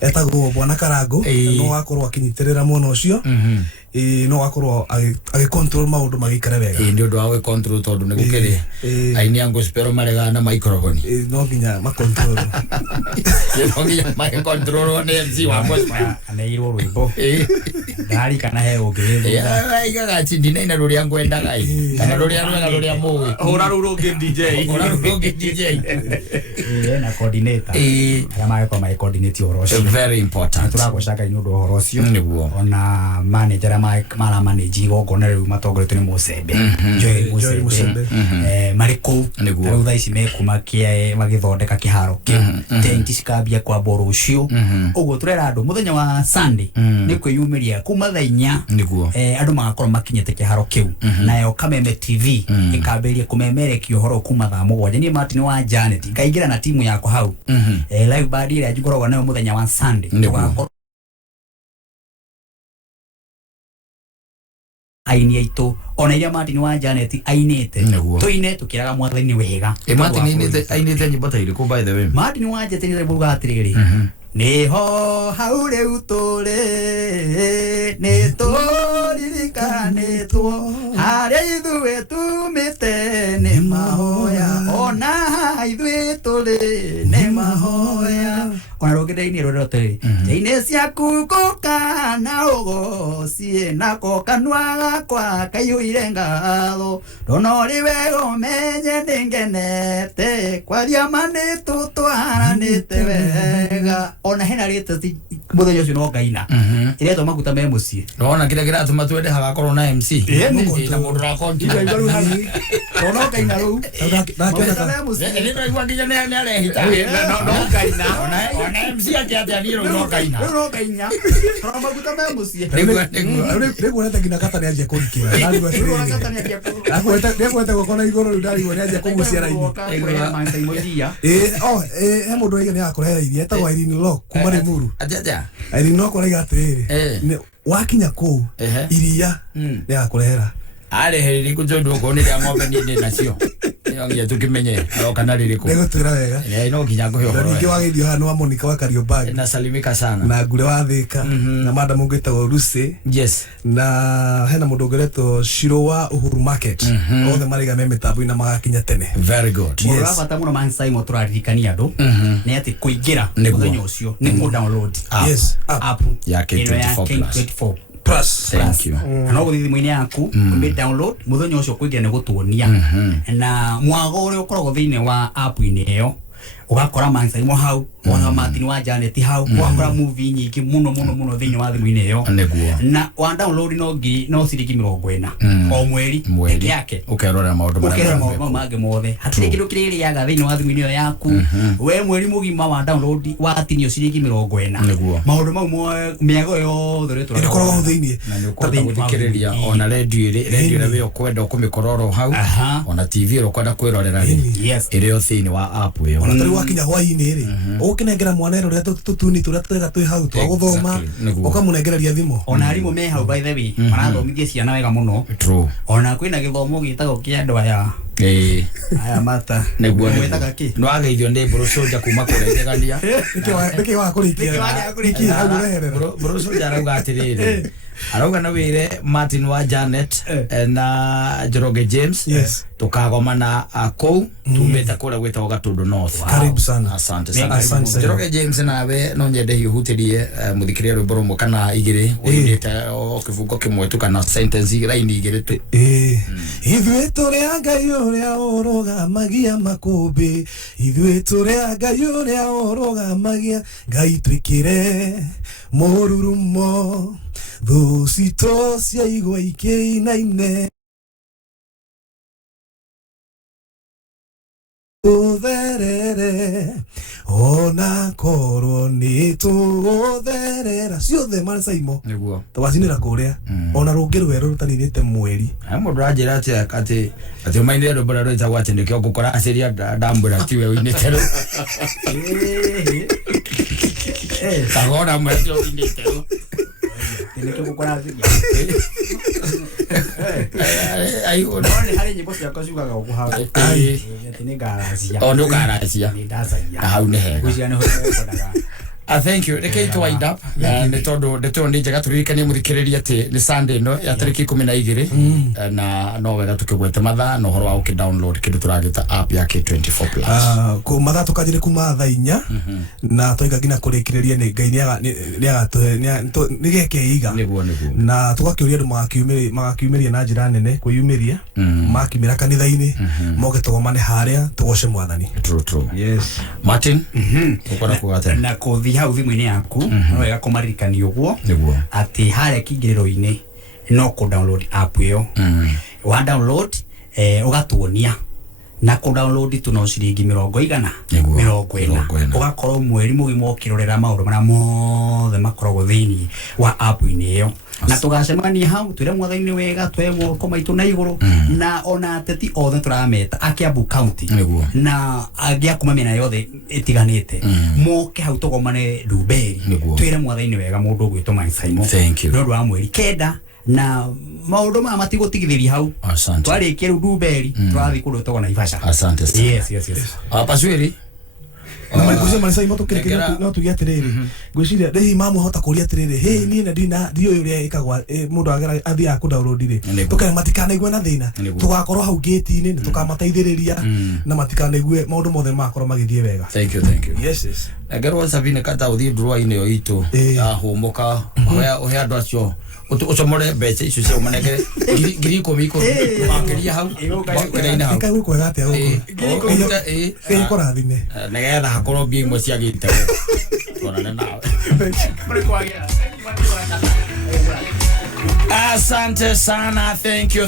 etagwo Bwana Karango no wakorwo akinyitĩrĩra mwena ũcio no wakorwo agĩcontrol maũndũ magĩikare wega. Nĩ ũndũ wa gũcontrol tondũ nĩ gũkĩrĩ aini a gospel marega na microphone. No nginya macontrol. No nginya macontrol nĩ MC wa gospel aneirwo rwĩmbo ndari kana he ũngĩ aigaga tindina ina rũrĩa ngwendaga kana rũrĩa rwega rũrĩa mũĩ hũra rũrũngĩ DJ na coordinator arĩa magĩkorwo magĩ coordinate ũhoro ũcio. Very important. Tũragũcaga nĩ ũndũ wa ũhoro ũcio nĩguo. Ona manager mara manage igongona rĩu matongoretio nĩ Mũcembe Joel Mũcembe marĩ kũu rĩu thaa ici mekuma magĩthondeka kĩharo kĩu tenti cikambia kwamba rũciũ. Ũguo tũrera andũ mũthenya wa Sunday nĩ kwĩyumĩria kuma thaa 4 andũ magakorwo makinyĩte kĩharo kĩu nayo Kameme TV ĩkambĩrĩria kũmemerekia ũhoro kuma thaa 7. Niĩ Martin wa Janet ngaingĩra na timu yakwa hau live band ĩrĩa njĩkoragwo nayo mũthenya wa Sunday aini aitũ ona iria Martin wa Janet ainĩte tũine tũkĩraga mwathani wega. Martin ainĩte nyĩmbo ta irĩkũ by the way? Martin wa Janet nĩ rĩmbuga atĩrĩrĩ niho hau rĩu tũrĩ nĩ tũririkanĩtwo harĩa ithuĩ tumĩte nĩ mahoya ona ithuĩ tũrĩ nĩ mahoya. Ona rũngĩrĩinĩ rũrĩa tũrĩ njainĩ ciaku ngũka na ũgocie nako kanua gakwa kaiyũire ngatho ndona ũrĩ wega ũmenye ndĩngenete kwaria ma nĩ tũtwaranĩte wega. Ona hena rĩte mũthenya ũcio no ngaina ĩretwo maguta me mũciĩ. Ndona kĩrĩa kĩratũma twende hagakorwo na MC na mũndũ wa content no ngaina rĩu nĩ ndaigua nginya nĩ arehita no ngaina na MC akiatia niro no kaina Toro maguta me mucie. Niguo nete ngina kata ni anjia kurikira. Niguo gukona iguru ndari ni anjia kugucia raini. He mundu raiga ni akorera iria etagwo Irene Lock kuma Limuru. Irene Lock oraiga atiriri wakinya kuu iria ni akorera arehereri kujondo ko ni ng'ombe ni nacio nginya tukimenye kana ririko negutwira wega no nginya ngoyo ningi wagithio hano wa Monica wa Kariobangi na salimika sana na ngure wa Thika na madam ngitagwo Lucy yes na hena mundu ngeretwo Shiro wa Uhuru Market othe mariga me mitambo ina magakinya tene very good yes bata muno man Simon turaririkania andu ni ati kuingira muthenya ucio ni mu download yes app ya K24 Plus. Thank you. Na ugo thimu yaku kumbe download muthenya ucio kuingira ni gutuonia na mwago uri ukoragwo thiine wa app ini iyo ugakora mansaimo hau ona Martin wa Janet hau ugakora movie nyingi muno thiine wa thimu ini iyo na wa download no ciringi 40 o mweri yake ukerora maundu mage mothe hatire kindu kiriri yaga thiine wa thimu ini iyo yaku we mweri mugima wa download watinio ciringi 40 maundu mau miago yothe ri turakorwo thiine na ni ukwenda guthikiriria ona radio we ukwenda kumikororo hau ona TV ro kwenda kwirorera iri o thiine wa app iyo ona tari wakinya hwaini ri ukinengera mwana ro tutuni turia twega twi hau twa guthoma ukamunengereria thimu ona arimu me hau by the way marathomithia ciana wega muno true ona kwina githomo gitagwo kia andu aya aya mata neguo no ageithio ndi bro soldier kuma kuregegania niki wa kurikia bro soldier arauga atiriri arauga na wire Martin wa Janet na Njoroge James tukagomana kou tumeta kura gweta Gatundu North karibu sana asante sana Njoroge James nawe no nyende hihutirie muthikiria rwimbo rumwe kana igiri uindite o kifungo kimwe tu kana sentence line igiri tu ithuĩ tũrĩ Ngai ũrĩa ũrũgamagia makũmbĩ ithuĩ tũrĩ Ngai ũrĩa ũrũgamagia Ngai twĩkĩre mũrurumo thũ citũ cia igwa ikĩinaine utherere ona korwo ni tugutherera ciothe Marsaimo niguo twacinira kuria ona rungi rweru rutanirite mweri mundu anjira ati mainire ro bara rwita gwate ndikyo gukora aciria ndambura tiwe winite ro tagora mweto winite ro ndikyo gukora aciria ai ona ni hari nyimbo cia kuzugaga ukuhaga ni garacia ondo garacia ni ndacagia hau ni hega kucia ni hokodaga thank you rekei to wind up ni tondu ndeto ndi njega turirikanie muthikiriria ati ni Sunday no ya tariki 12 na no wega tukigwete mathaa no horo wa uki download kindu turagita app ya K24 plus ku mathaa tukajire kuma thaa 4 na toiga ngina kurikiriria ni Ngai ni gekeiga na tugakiuria andu magakiumiria na njira nene kuyumiria makimira kanitha-ini moke tugomane haria tugoce mwathani true yes Martin ukora kugata na kuthi hau thimu-ini yaku no wega kumaririkania uguo ati haria kingiriro-ini no ku download app iyo wa download ugatuonia na ku download tu no ciringi 40 ugakorwo mweri mugimo ukirorera maundu mara mothe makoragwo thiini wa app-ini iyo na tugacemania hau twire mwathani wega twemo komaitu na iguru na ona ateti othe turameta Kiambu County na agia kuma mena yothe itiganite moke hau tugomane Nduberi twire mwathani wega mundu gwitwo Mansaimo no ndo wa mweri kenda na maundu ma matigotigithiria hau twarikia Nduberi twathi kundu tugona Naivasha asante yes Paswiri na malikuja Mansaimo tukirikira no tugia atiriri gwiciria ndehi mamu hota kuria atiriri hey ni na dina dio yuria ikagwa mundu agera athia ku download ri tukana matikana igwe na thina tugakorwo hau gate-ini ni tukamateithiriria na matikana igwe maundu mothe makorwo magithie wega thank you yes agerwa Sabine kata uthi draw-ini yo itu ahumuka oya andu acio ucomore mbeca icio cia umanenge ngiri 10 makiria hau bakiraina hau kai kwega atia guko kai korathime negetha hakorwo mbia imwe cia gite tuonane nawe muri kwagira Asante sana, thank you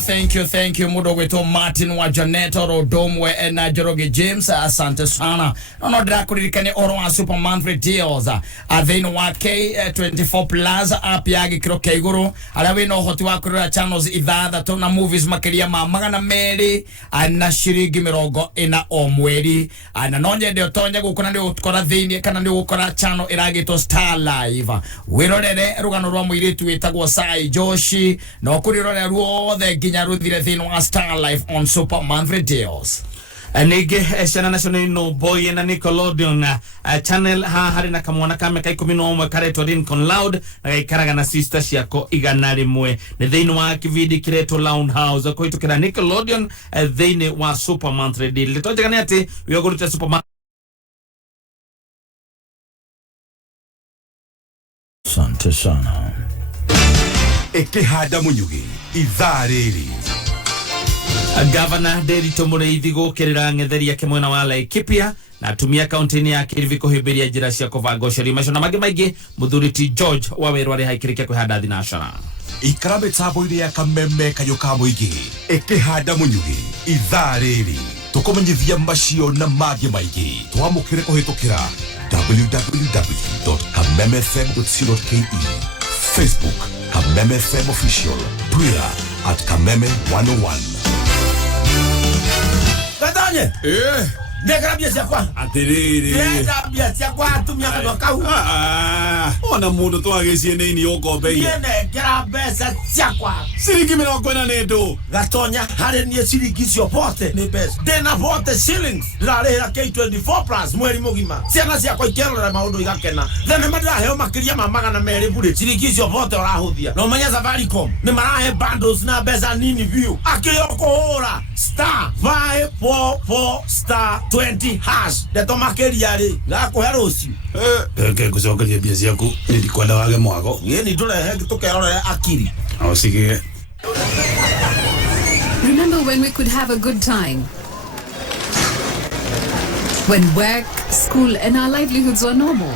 mudo wetu Martin wa Janeto Rodomwe na Joroge James, asante sana. Nono drakuririkane oro wa Super Manfred Deals athino wa K24 Plus app yagi kiro keiguru alawe no hoti wa kurira channels ithathatũ na movies makiria ma magana meri na shiringi mirongo ina o mweri na nonye ndio tonye gukona ndio ukora thini kana ndio ukora channel iragitwo Star Live wirorere rugano rwa muiritu witagwo Sai Joshi no kurirorera ruothe nginya ruthire thini wa Star Live on Super Manfred Deals. Nige Shana National no boy na Nickelodeon channel hari na kamwana kame kai 11 kareto Lincoln Loud na ikaraga na sister ciako igana rimwe ne thini wa kividi kireto Lounge House ko itukira Nickelodeon thini wa Super Manfred Deal litoje kana ati wiyoguruta Super Asante sana. Ekehada Munyugi ithariri Governor Derito Mureithi gukerera ng'etheria kimwena wa Laikipia na atumia kaunti ya Kilifi kuhibiria njira cia kuvanga uceri macio na mangĩ maingĩ Muthuriti George Waweru arĩ haikĩrĩkia kwĩhanda thinacara ikara mĩtambo-inĩ ya kameme kayũ ka mũingĩ Ekehanda Munyugi ithariri tũkũmenyithia macio na mangĩ maingĩ twamũkĩre kũhĩtũkĩra www.kamemefm.co.ke Facebook Kameme FM Official, Twitter @Kameme101. Gatanye! Ndekara bia ciakwa. Atiriri. Ndekara bia ciakwa atumia kanwa kau. Ona mundu twagĩcie nĩ ini ũkombeire. Ndekara mbeca ciakwa. Ciringi 40 nĩ ndũ. Gatonya harĩ niĩ ciringi cio bote nĩ mbeca. Ndĩna bote shillings. Ndĩrarĩhĩra K24 Plus mweri mũgima. Ciana ciakwa ikerorera maũndũ igakena. Thenema ndĩraheo makĩria ma magana merĩ bure. Ciringi cio bote ũrahũthia. No menya Safaricom nĩ marahe bundles na mbeca nini view. Akĩrĩ kũhũra *544*20 hash. Ndeto makĩria rĩ. Ngakũhe rũciũ. Ngucokeria mbia ciaku nĩndikwenda wage mwago. Ni tũrehe tũkerorera akiri. Ausige. Remember when we could have a good time? When work, school, and our livelihoods were normal?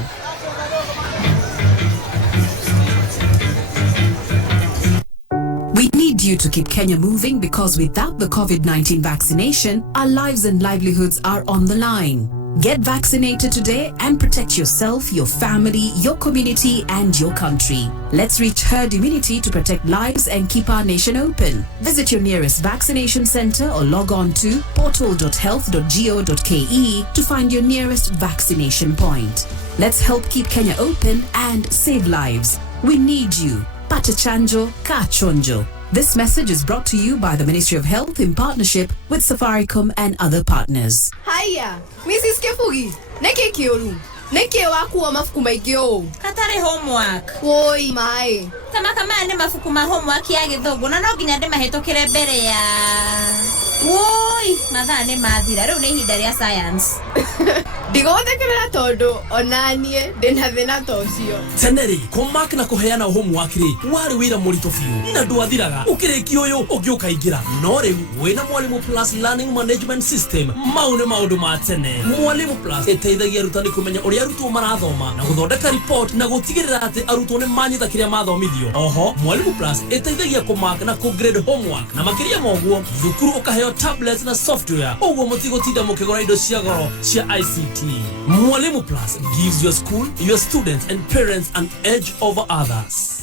We need you to keep Kenya moving because without the COVID-19 vaccination, our lives and livelihoods are on the line. Get vaccinated today and protect yourself, your family, your community, and your country. Let's reach herd immunity to protect lives and keep our nation open. Visit your nearest vaccination center or log on to portal.health.go.ke to find your nearest vaccination point. Let's help keep Kenya open and save lives. We need you. Pata chanjo, ka chonjo. This message is brought to you by the Ministry of Health in partnership with Safaricom and other partners. Haya, Mrs. Kefugi, neke kioru. Neke waku wa mafuku maigyo. Katare homework. Woi mai. Kama ane mafuku ma homework ya githogo na no nginya ndĩmahĩtũkĩre mbere ya. Woi, mathaa nĩ mathira rĩu nĩ ihinda rĩa science. Ndigothekerera tondu onanie ndĩna thĩna ta ũcio. Teneri, kumark na kuheana homework ri wari wira mũritũ biũ na ndwathiraga ũkĩrĩkia ũyũ ũngĩ ũkaingĩra no rĩu wĩna Mwalimu Plus Learning Management System mau nĩ maũndũ ma tene. Mwalimu Plus ĩteithagia arutani kũmenya ũrĩa arutwo marathoma na gũthondeka report na gũtigĩrĩra atĩ arutwo nĩ manyita kĩrĩa mathomithio. Oho, Mwalimu Plus ĩteithagia kũmark na kũgrade homework na makĩria moguo thukuru ũkaheo tablets na software ũguo mũtigũtinda mũkĩgũra indo cia goro cia ICT. Mwalimu Plus gives your school, your students and parents an edge over others.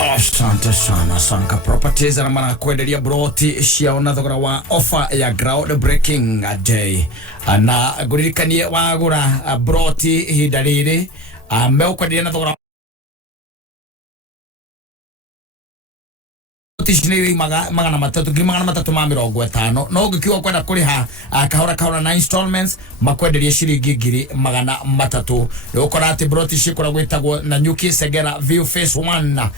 Asante sana Sanka Properties na mara kwendelia broti ciaona thogora wa offer ya ground breaking day na guririkanie wagura broti ihinda rĩrĩ meukwendelia na thogora tishiniri magana matatu ma mirongo ĩtano no ũngĩkiuga kwenda kũrĩha kahora na installments makwenderia ciringi ngiri magana matatu ũkora atĩ broti cikoragwo gwĩtagwo na Nyuki Segera View Phase 1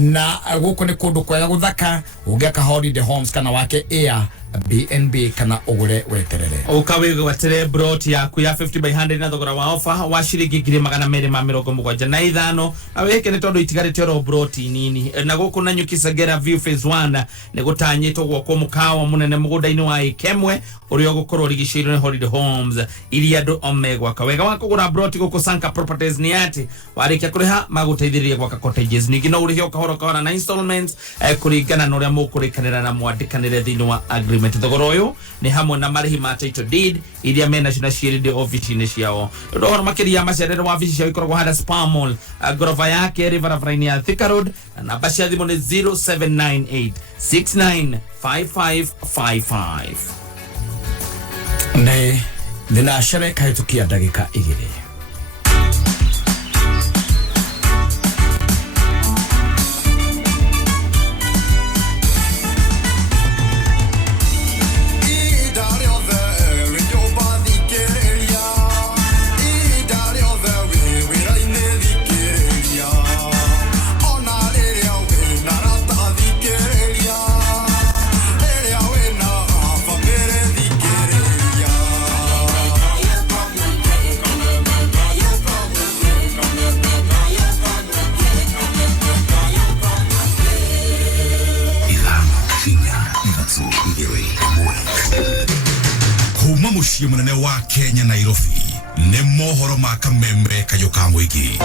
na gũkũ nĩ kũndũ kwega gũthaka ũngĩaka Holiday Homes kana wake Air BNB kana ugure weterere ukawigo watere brot yaku ya 50 by 100 na thogora wa offer wa shiringi 275 aweke ni tondu itigarite ro brot nini na guku na nyukisagera view phase 1 ni gutanyitwo gwoko mukawa munene mugunda-ini wa Ikemwe urio gukorwo rigicirwo ni Holiday Homes iria ndo omegwa kawega wa kugura brot guku Sanka Properties ni ati warikia kuriha maguteithiririe gwaka cottages ningi no urihio kahora na installments kuringana na uria mukurikanira na mwandikanire thini wa agreement thogora uyu ni hamwe na marihi ma title deed iria mena cina shiridi office-ini ciao ndo makiria macerere wa office ciao ikoragwo hada Spa Mall gorofa yake River Avenue ya Thika Road na namba cia thimu ni 0798 695555 ne thina shareka hitukia ndagika 2 muciĩ munene wa Kenya Nairobi nĩ mohoro ma kameme kayoka mwigi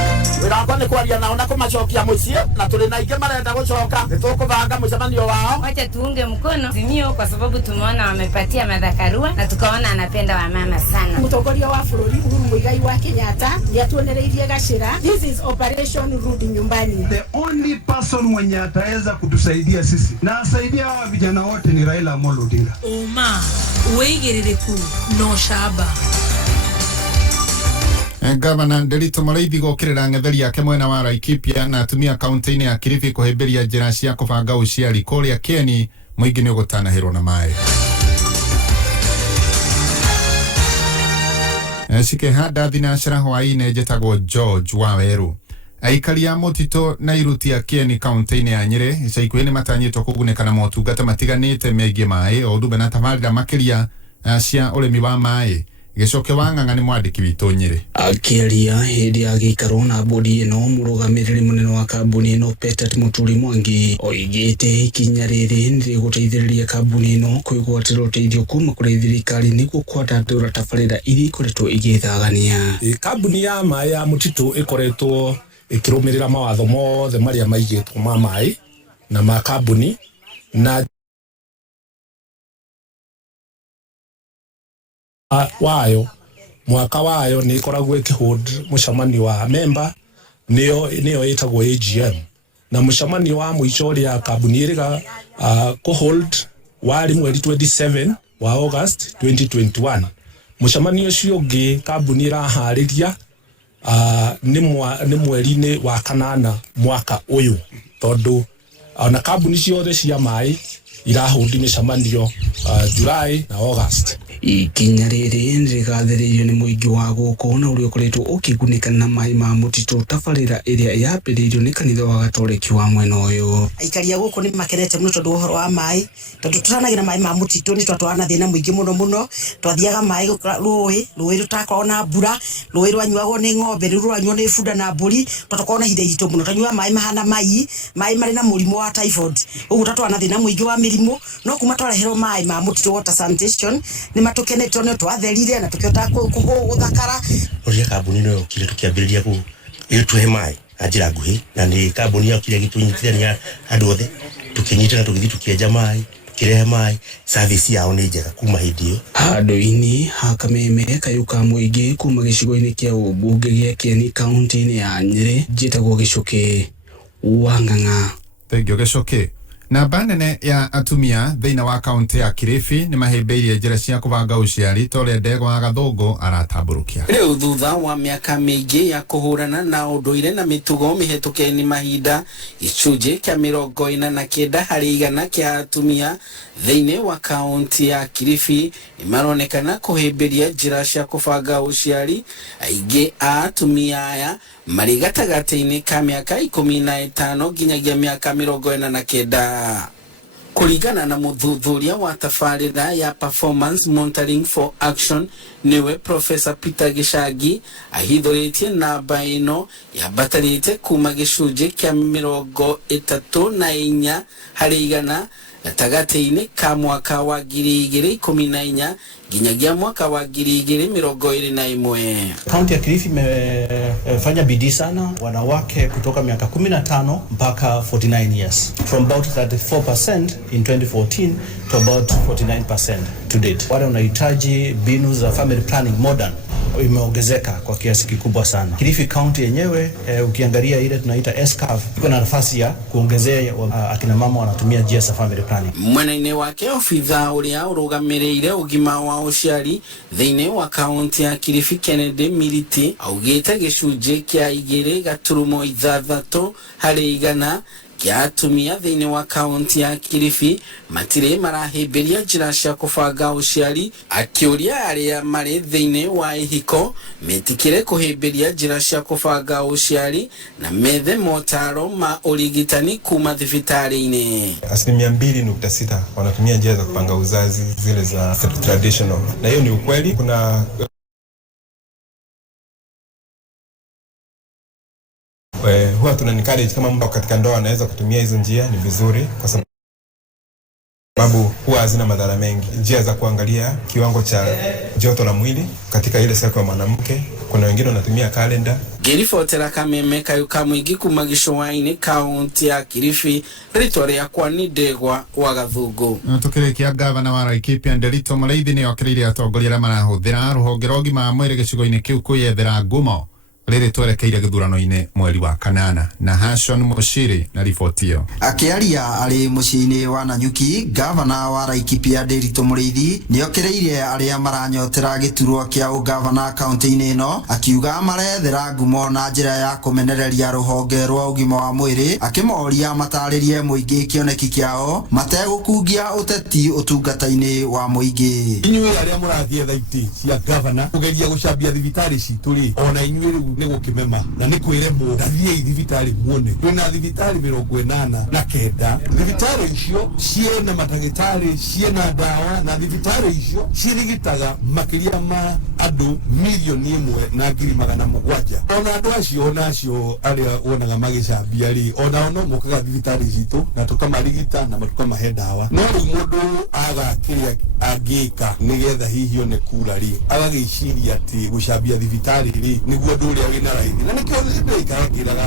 wirakwa nĩ kwaria nao na kũmacokia mũciĩ na tũrĩ na ingĩ marenda gũcoka nĩtũkũbanga mũcemanio wao. Wacha tuunge mkono Azimio kwa sababu tumeona wamepatia Martha Karua na tukaona anapenda wamama sana. Mũtongoria wa bũrũri Uhuru Muigai wa Kenyatta nĩatuonereirie Gachĩra. This is Operation Rudi Nyumbani. The only person mwenye ataweza kutusaidia sisi na asaidia hawa vijana wote ni Raila Amolo Odinga. Uma weigĩrĩrĩku no shaba. Gavana Nderitu Mũrĩithi gũkĩrĩra ng'etheri yake mwena wa Laikipia na atumia kaunti-inĩ ya Kilifi kũhĩmbĩria njĩra cia kũbanga ũciari kũrĩa Kieni mũingĩ nĩ ũgũtanahĩrwo na maĩ. Cikĩhanda thinacara hwaĩ-inĩ njĩtagwo George Waweru. Aikari a mũtitũ na iruti a Kieni kaunti-inĩ ya Nyĩrĩ ica ikuhĩ nĩ matanyĩtwo kũgunĩka na motungata matiganĩte megiĩ maĩ o ũndũ ũmwe na tabarĩra makĩria cia ũrĩmi wa maĩ. Gicoke wa Ng'ang'a nĩ mwandĩki witũ Nyĩrĩ. Akĩaria hĩndĩ ya gĩikaro na mbũri ĩno mũrũgamĩrĩri mũnene wa kambuni ĩno Peter Mũturi Mwangi oigĩte ikinya rĩrĩ nĩ rĩgũteithĩrĩria kambuni ĩno kwĩgwatĩra ũteithio kuma kũrĩ thirikari nĩguo kwandandũra tabarĩra iria ikoretwo igĩthagania. Kambuni ya maĩ ya Mũtitũ ĩkoretwo ĩkĩrũmĩrĩra mawatho mothe marĩa maigĩtwo ma maĩ na ma kambuni na wayo mwaka wayo ni ikoragwo ikihold mucamanio wa member niyo itagwo AGM na mucamanio wa mwicho ria kambuni iriga kuhold wari mweri 27 wa August 2021 mucamanio ucio ungi kambuni irahariria ni mweri-ini wa kanana mwaka uyu tondu na kambuni ciothe cia mai irahundi micamanio July na August. Ikinya rĩrĩ rĩgathĩrĩirio nĩ mũingĩ wa gũkũ na ũrĩa ũkoretwo ũkĩgunĩka na maĩ ma mũtitũ tabarĩra ĩrĩa yambĩrĩirio nĩ kanitha wa Gatoreki wa mwena ũyũ. Aikari a gũkũ nĩ makenete mũno tondũ ũhoro wa maĩ tondũ tũranagĩra maĩ ma mũtitũ nĩ twatwarana thĩna mũingĩ mũno twathiaga maĩ rũĩ rũtakorwo na mbura rũĩ rwanyuagwo nĩ ng'ombe rũĩ rwanyuo nĩ bunda na mbũri tũtakorwo na ihinda iritũ mũno twanyua maĩ mahana maĩ marĩ na mũrimũ wa typhoid ũguo twatwarana thĩna mũingĩ wa mĩrimũ no kuma twareherwo maĩ ma mũtitũ water sanitation nĩ matukenetwo nĩ twatherire na tukĩota gũthakara. Ũrĩa kambuni no yokire tukĩambĩrĩria gũtũhe maĩ na njĩra nguhĩ na nĩ kambuni yokire gĩtũnyitithania andũ othe tukĩnyitana tũgĩthiĩ tukĩenja maĩ tukĩrehe maĩ service yao nĩ njega kuma hĩndĩ ĩyo. Handũ-inĩ ha kameme kayuka mũingĩ kuma gĩcigo-inĩ kĩa ũmbunge gĩa Kieni kaunti-inĩ ya Nyĩrĩ njĩtagwo Gĩcũkĩ wa Ng'ang'a. Thengio Gĩcũkĩ. Namba nene ya atumia thĩinĩ wa kaunti ya Kilifi nĩ mahĩmbĩirie njĩra cia kũbanga ũciari ta ũrĩa Ndegwa wa Gathũngũ aratambũrũkia. Rĩu thutha wa mĩaka mĩingĩ ya kũhũrana na ũndũire na mĩtugo mĩhetũke nĩ mahinda gĩcunjĩ kĩa 49 harĩ 100 kĩa atumia thĩinĩ wa kaunti ya Kilifi nĩ maronekana kũhĩmbĩria njĩra cia kũbanga ũciari. Aingĩ a atumia aya marĩ gatagatĩ-inĩ ka mĩaka 15 nginyagia mĩaka 49. Kuringana na muthuthuria wa tafarira ya Performance Monitoring for Action niwe Professor Peter Gichangi ahithuritie namba ino yabatarite kuma gicunji kia 34 harĩ igana gatagati-inĩ ka mwaka wa 2014 nginyagia mwaka wa 2021. Kaunti ya Kilifi imefanya bidii sana, wanawake kutoka miaka 15 mpaka 49 years, from about 34% in 2014 to about 49% to date. Wale wanahitaji mbinu za family planning modern imeongezeka kwa kiasi kikubwa sana. Kilifi County yenyewe ukiangalia ile tunaita S-curve iko na nafasi ya kuongezea akina mama wanatumia njia za family planning. Mwena-inĩ wake ofitha uria urugamirire ugima wa uciari thiini wa kaunti ya Kilifi Kennedy Miriti augite gicunji kia 2.6 harĩ igana kia atumia thiini wa kaunti ya Kilifi matire marahimbiria njira cia kubanga uciari, akiuria aria mari thiini wa ihiko metikire kuhimbiria njira cia kubanga uciari na methe motaro ma urigitani kuma thibitari-ini. 2.6 wanatumia njia za kupanga uzazi zile za traditional, na hiyo ni ukweli. Kuna huwa tuna encourage kama mtu katika ndoa anaweza kutumia hizo njia, ni vizuri kwa sababu huwa hazina madhara mengi. Njia za kuangalia kiwango cha joto la mwili katika ile siku ya mwanamke, kuna wengine wanatumia kalenda. Ngiribotera Kameme Kayuka Mwingi kuma gicũa-inĩ kaunti ya Kilifi, rĩtwa rĩakwa nĩ Ndegwa wa Gathungu. Tukirikia gavana wa Laikipia Nderitu Mũrĩithi nĩ okĩrĩire atongoria arĩa marahũthĩra rũhonge rwa ũgima wa mwĩrĩ gĩcigo-inĩ kĩu kwĩyethera ngumo rĩrĩ twerekeire gĩthurano-inĩ mweri wa kanana. Na Hashon Mushiri na riboti ĩyo. Akĩaria arĩ mũciĩ-inĩ wa Nanyuki, gavana wa Laikipia Nderitu Mũrĩithi nĩ okĩrĩire arĩa maranyotera gĩturwa kĩa ũgavana kaunti-inĩ ĩno, akiuga marethera ngumo na njĩra ya kũmenereria rũhonge rwa ũgima wa mwĩrĩ, akĩmoria matarĩrie mũingĩ kĩoneki kĩao mategũkungia ũteti ũtungata-inĩ wa mũingĩ. Inyuĩ arĩa mũrathiĩ thaiti cia gavana kũgeria gũcambia thibitarĩ citũ rĩ, ona inyuĩ nĩ gũkĩmema na nĩ kwĩremwo ndathiĩ thibitarĩ muone. Kwĩna thibitarĩ 89 thibitarĩ icio ciena mandagĩtarĩ, ciena ndawa, na thibitarĩ icio cirigitaga makĩria ma andũ 1,700,000. Ona andũ acio onacio arĩa wonaga magĩcambia rĩ, ona no mokaga thibitarĩ citũ na tũkamarigita na tũkamahe ndawa. No rĩu mũndũ aga kĩrĩa angĩka nĩgetha hihi one kura rĩ, agagĩciria atĩ gũcambia thibitarĩ rĩ nĩguo andũ ũrĩa wĩna raithi. Na nĩkĩo ĩkagĩraga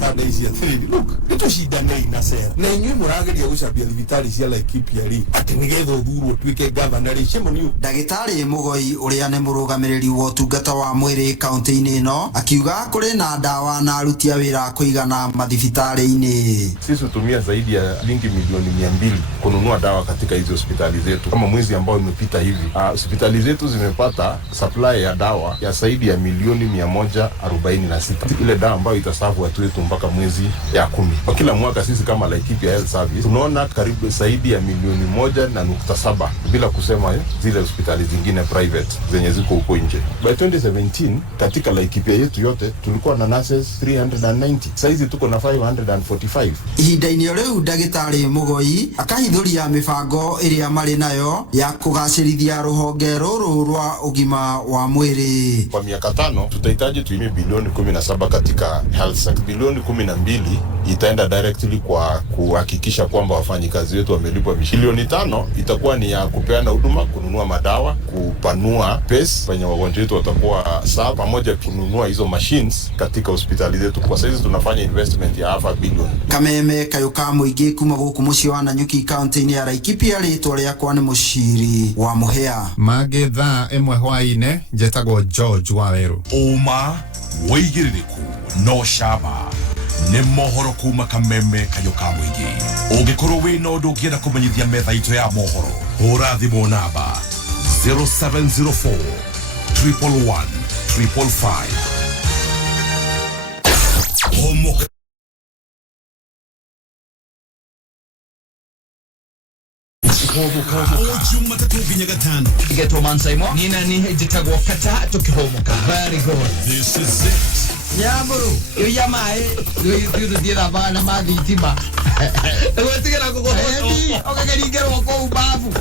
kanda icia thĩri, look, nĩtũcindanei na cera. Na inyuĩ mũrageria gũcambia thibitarĩ cia Laikipia rĩ, atĩ nĩgetha ũthurwo tuĩke gavana rĩ, Shemoniu. Ndagĩtarĩ Mũgoi ũrĩa nĩ mũrũgamĩrĩri wa ũtungata wa mwĩrĩ kaunti-inĩ ĩno akiuga kũrĩ na ndawa na aruti a wĩra kũigana mathibitarĩ-inĩ. Sisi hutumia zaidi ya shilingi milioni 200 kununua dawa katika hizi hospitali zetu. Kama mwezi ambao umepita hivi, hospitali zetu zimepata supply ya dawa ya zaidi ya milioni 146. Ile dawa ambayo itasafu watu wetu mpaka mwezi ya 10. Kwa kila mwaka sisi kama Laikipia Health Service tunaona karibu zaidi ya milioni 1.7, bila kusema zile hospitali zingine private zenye ziko huko nje. By 2017 katika Laikipia yetu yote tulikuwa na nurses 390. Saizi tuko na 545. Ihinda-inĩ rĩu Ndagĩtarĩ Mũgoi akahithũria mĩbango ĩrĩa marĩ nayo ya kũgacĩrithia rũhonge rũrũ rwa ũgima wa mwĩrĩ. Kwa miaka 5 tutahitaji tuimie bilioni 17 katika health sector. Bilioni 12 itaenda directly kwa kuhakikisha kwamba wafanyikazi wetu wamelipwa. Bilioni 5 itakuwa ni ya kupeana huduma, kununua madawa, kupanua space kwenye wagonjwa wetu watakuwa sawa, pamoja kununua hizo machines katika hospitali zetu. Kwa sasa tunafanya investment ya $500 million. Kameme Kayuka Mwingi kuma gũkũ mũciĩ wa Nanyuki kaunti-inĩ ya Laikipia, rĩtwa rĩakwa nĩ Mũciri wa Mũhĩa. Mangĩ thaa ĩmwe hwaĩ-inĩ njetagwo George Waweru. Ũma wĩigĩrĩrĩku no cama nĩ mohoro kuma Kameme Kayuka Mwingi. Ũngĩkorwo wĩna ũndũ ũngĩenda kũmenyithia metha itũ ya mohoro, hũra thimũ namba 0704 111 555. Homoka Jumatatu nginya gatano Geto Mansaimo nina ni jitagwo kata tukihomoka. Very good. This is it. Nyamuru yo yamae yo dira bana madhitima. Ewe tigera kuko. Okagerigero kwa ubavu.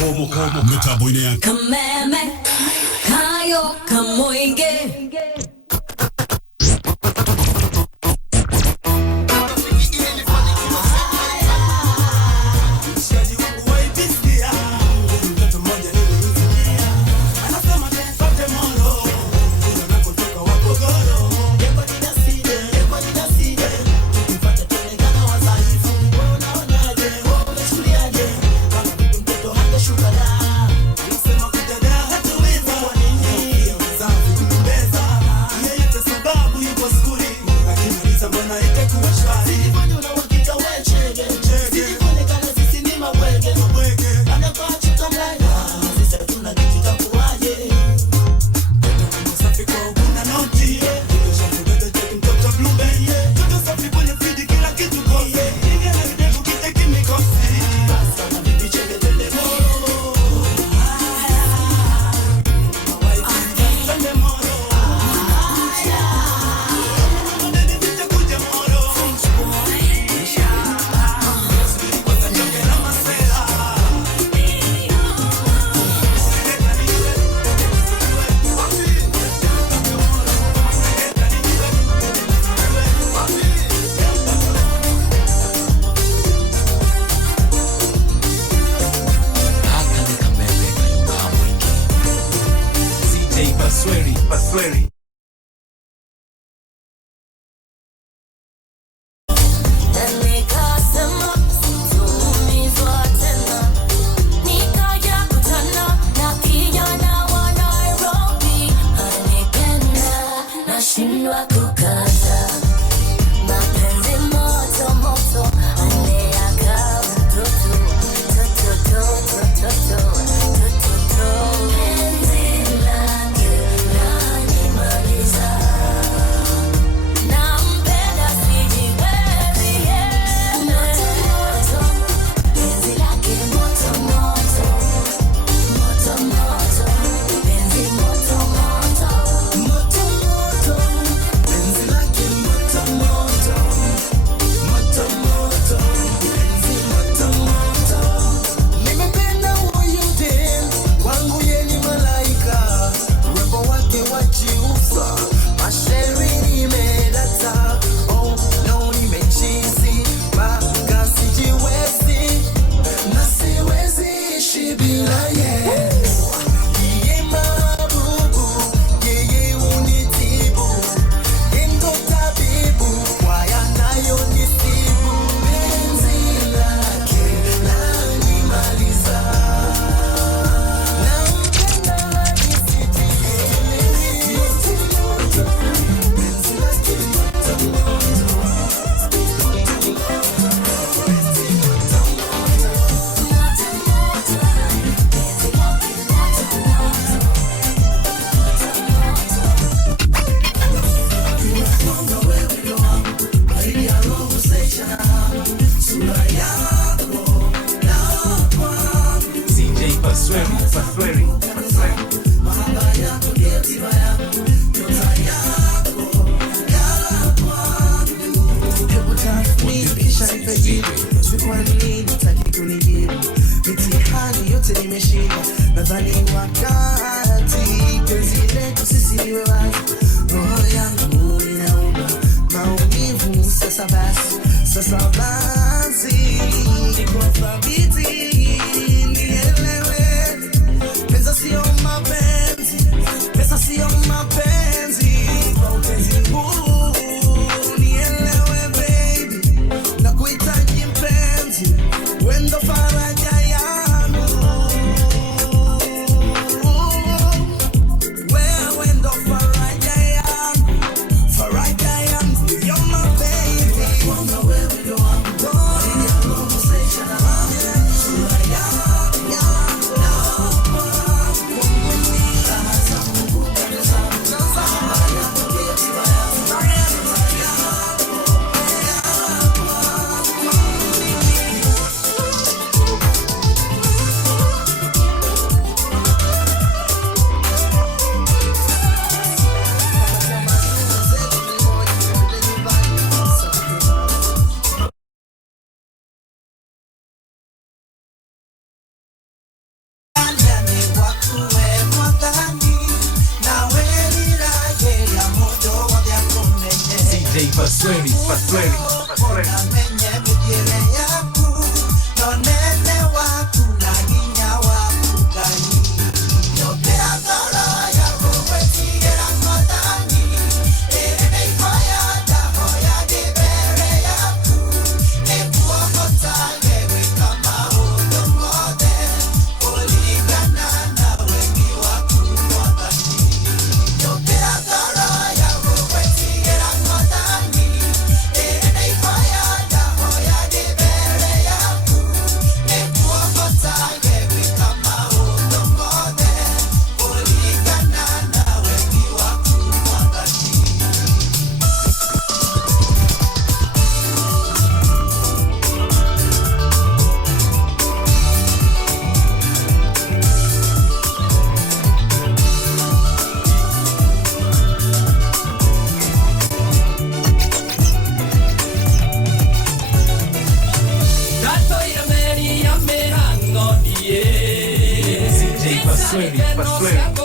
Homoka. Mitambo-ini ya Kameme Kayo Kamoige. Pasweri. Pasweri. Oh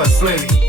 Pasweri.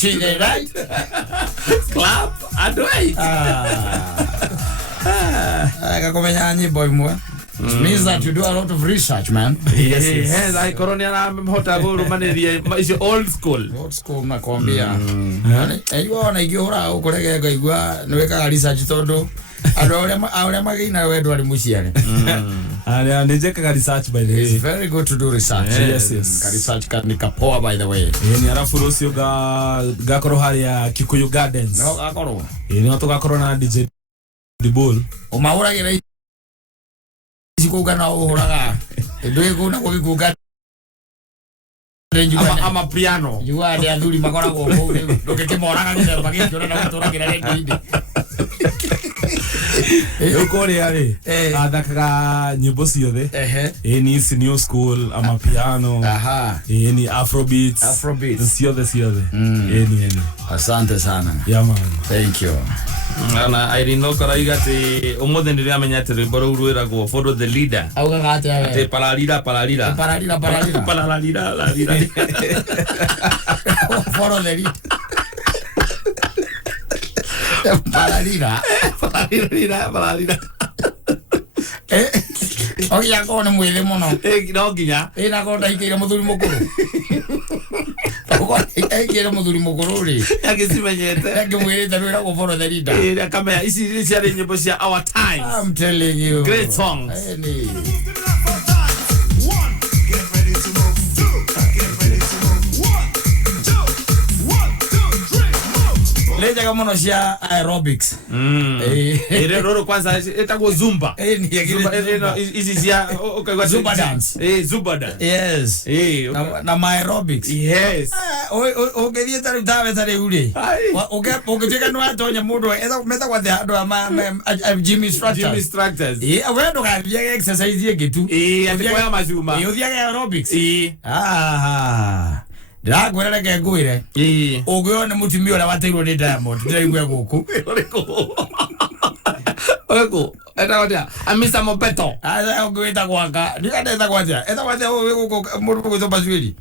chile, right? Clap and wait. Kakomenya nyimbo imwe. It means that you do a lot of research, man. Yes, I corona na mhota guru maneria is old school. Old school nakwambia. Aiwa wanaigora ukorege ngaigwa nweka research todo. Aure magina wedu ali muciare. And njeka research by the way. It's very good to do research. Yes. Research kan kapoa by the way. Ni arafu rusio gakoro haria Kikuyu Gardens. No gakoro. Ni watu gakoro na DJ Dibul. Umaura gira sikugana uhuraga. Ndoye kuna kugikuga ama piano. Jua dia thuri makoragwo ko ndokeke moraga ngire bagĩjora na gũtũragira redio-inĩ. Ukore ari athakaga nyimbo ciothe ni new school ama piano ni afrobeats ciothe ni asante sana man, thank you. Ana Irene Koraiga te umothe ndiria menya te rwimbo rũu rwĩragwo follow the leader. Augaga atĩa te pararira follow the leader. Pararira. Oya kone mwele mono. No nginya. Na konda ikira muthuri mukuru. Ikira muthuri mukuru ri. Yakisimenyete. Yakimwirite rwira go follow the leader. Kamera ici cia nyimbo cia our times. I'm telling you. Great songs. Leja kama no cia aerobics. Roro kwanza itago zumba. Hizi cia zumba dance. Zumba dance. Yes. Na my aerobics. Yes. Ogerie tari tawe tari uri. Ogejeka no atonya mundu eza meta kwa the ando ama gym instructors. We ndo ka exercise ye gitu. Atikoya mazuma. Uthiaga aerobics. Ndagwera ke ngwire ugyo ni mutumia ora wateirwo ni Diamond ndiraigwe guku ego eta watia Mr. Mobeto asa ugwita gwaka ndikadetha gwatia eta watia guku mundu guthoba zwiri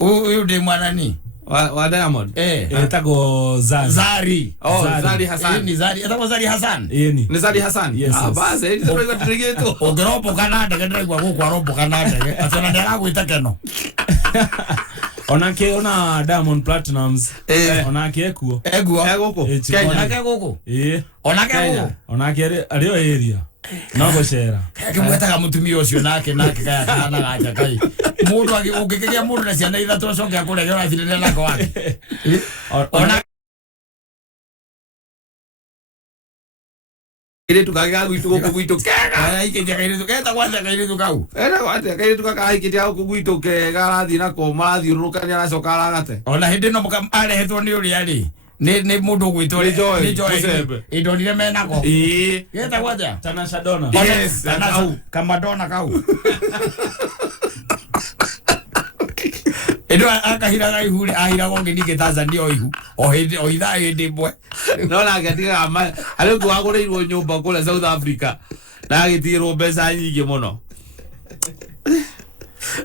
uyu ndi mwana ni wa Diamond etago Zari Zari Hassan ni Zari etago Zari Hassan ni Zari Hassan basi ndio iko trigeto ogeropo kanade ndiraigwa guku aropo kanade atona ndiragwita keno Onake ona Diamond Platinums onake ekuo guku Kenya guku onake ario area no goshera kimwetaga mutumia ucio nake kaya kana gacha kai mundu ugikigea mundu na ciana ithatu acoke akuregera athirire nako wake ona ile tukaga guitu kega ikija ile tuketa kwanza ile tukau ile tukaka ikija huko guitu kega rathi na ko marathi rukania na sokara gate ona hindi no muka arehetwo ni uri ari ni mundu gwitwo ni joy idonire menako yeta kwanza Tanasha Donna yes kama Donna kau Edo akahiraga ihuri ahirago nginike Tanzania oihu oitha hindi bwe no na gatiga ama ale ko agoreirwo nyumba kule South Africa na agitirwo mbeca nyingi muno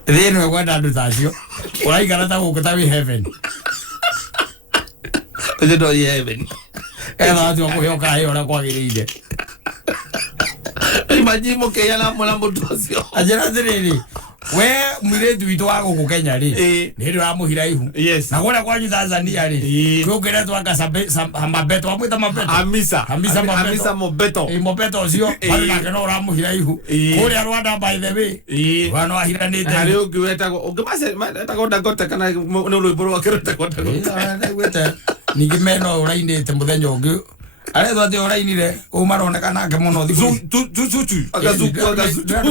thino gwenda andu tacio uraigana ta guku ta wi heaven ndo heaven watu wakuyoka hiyo na kwagirire imagine ke yana mwana mutocio ajira thiriri we mwiretu witu wa guku Kenya ri ni ndo amuhira ihu na gora kwa Tanzania ri kwogera twaka Mabeto amwita Mabeto Hamisa Mobeto Mobeto cio bali na keno ramuhira ihu kuria Rwanda by the way wana ahiranite hari ungweta ungimase etago Dangote kana no rwimbo rwa kirota kwa Dangote nigimeno urainite muthenya ungi ale thwa ora inire o maroneka nake muno zuchu agazuku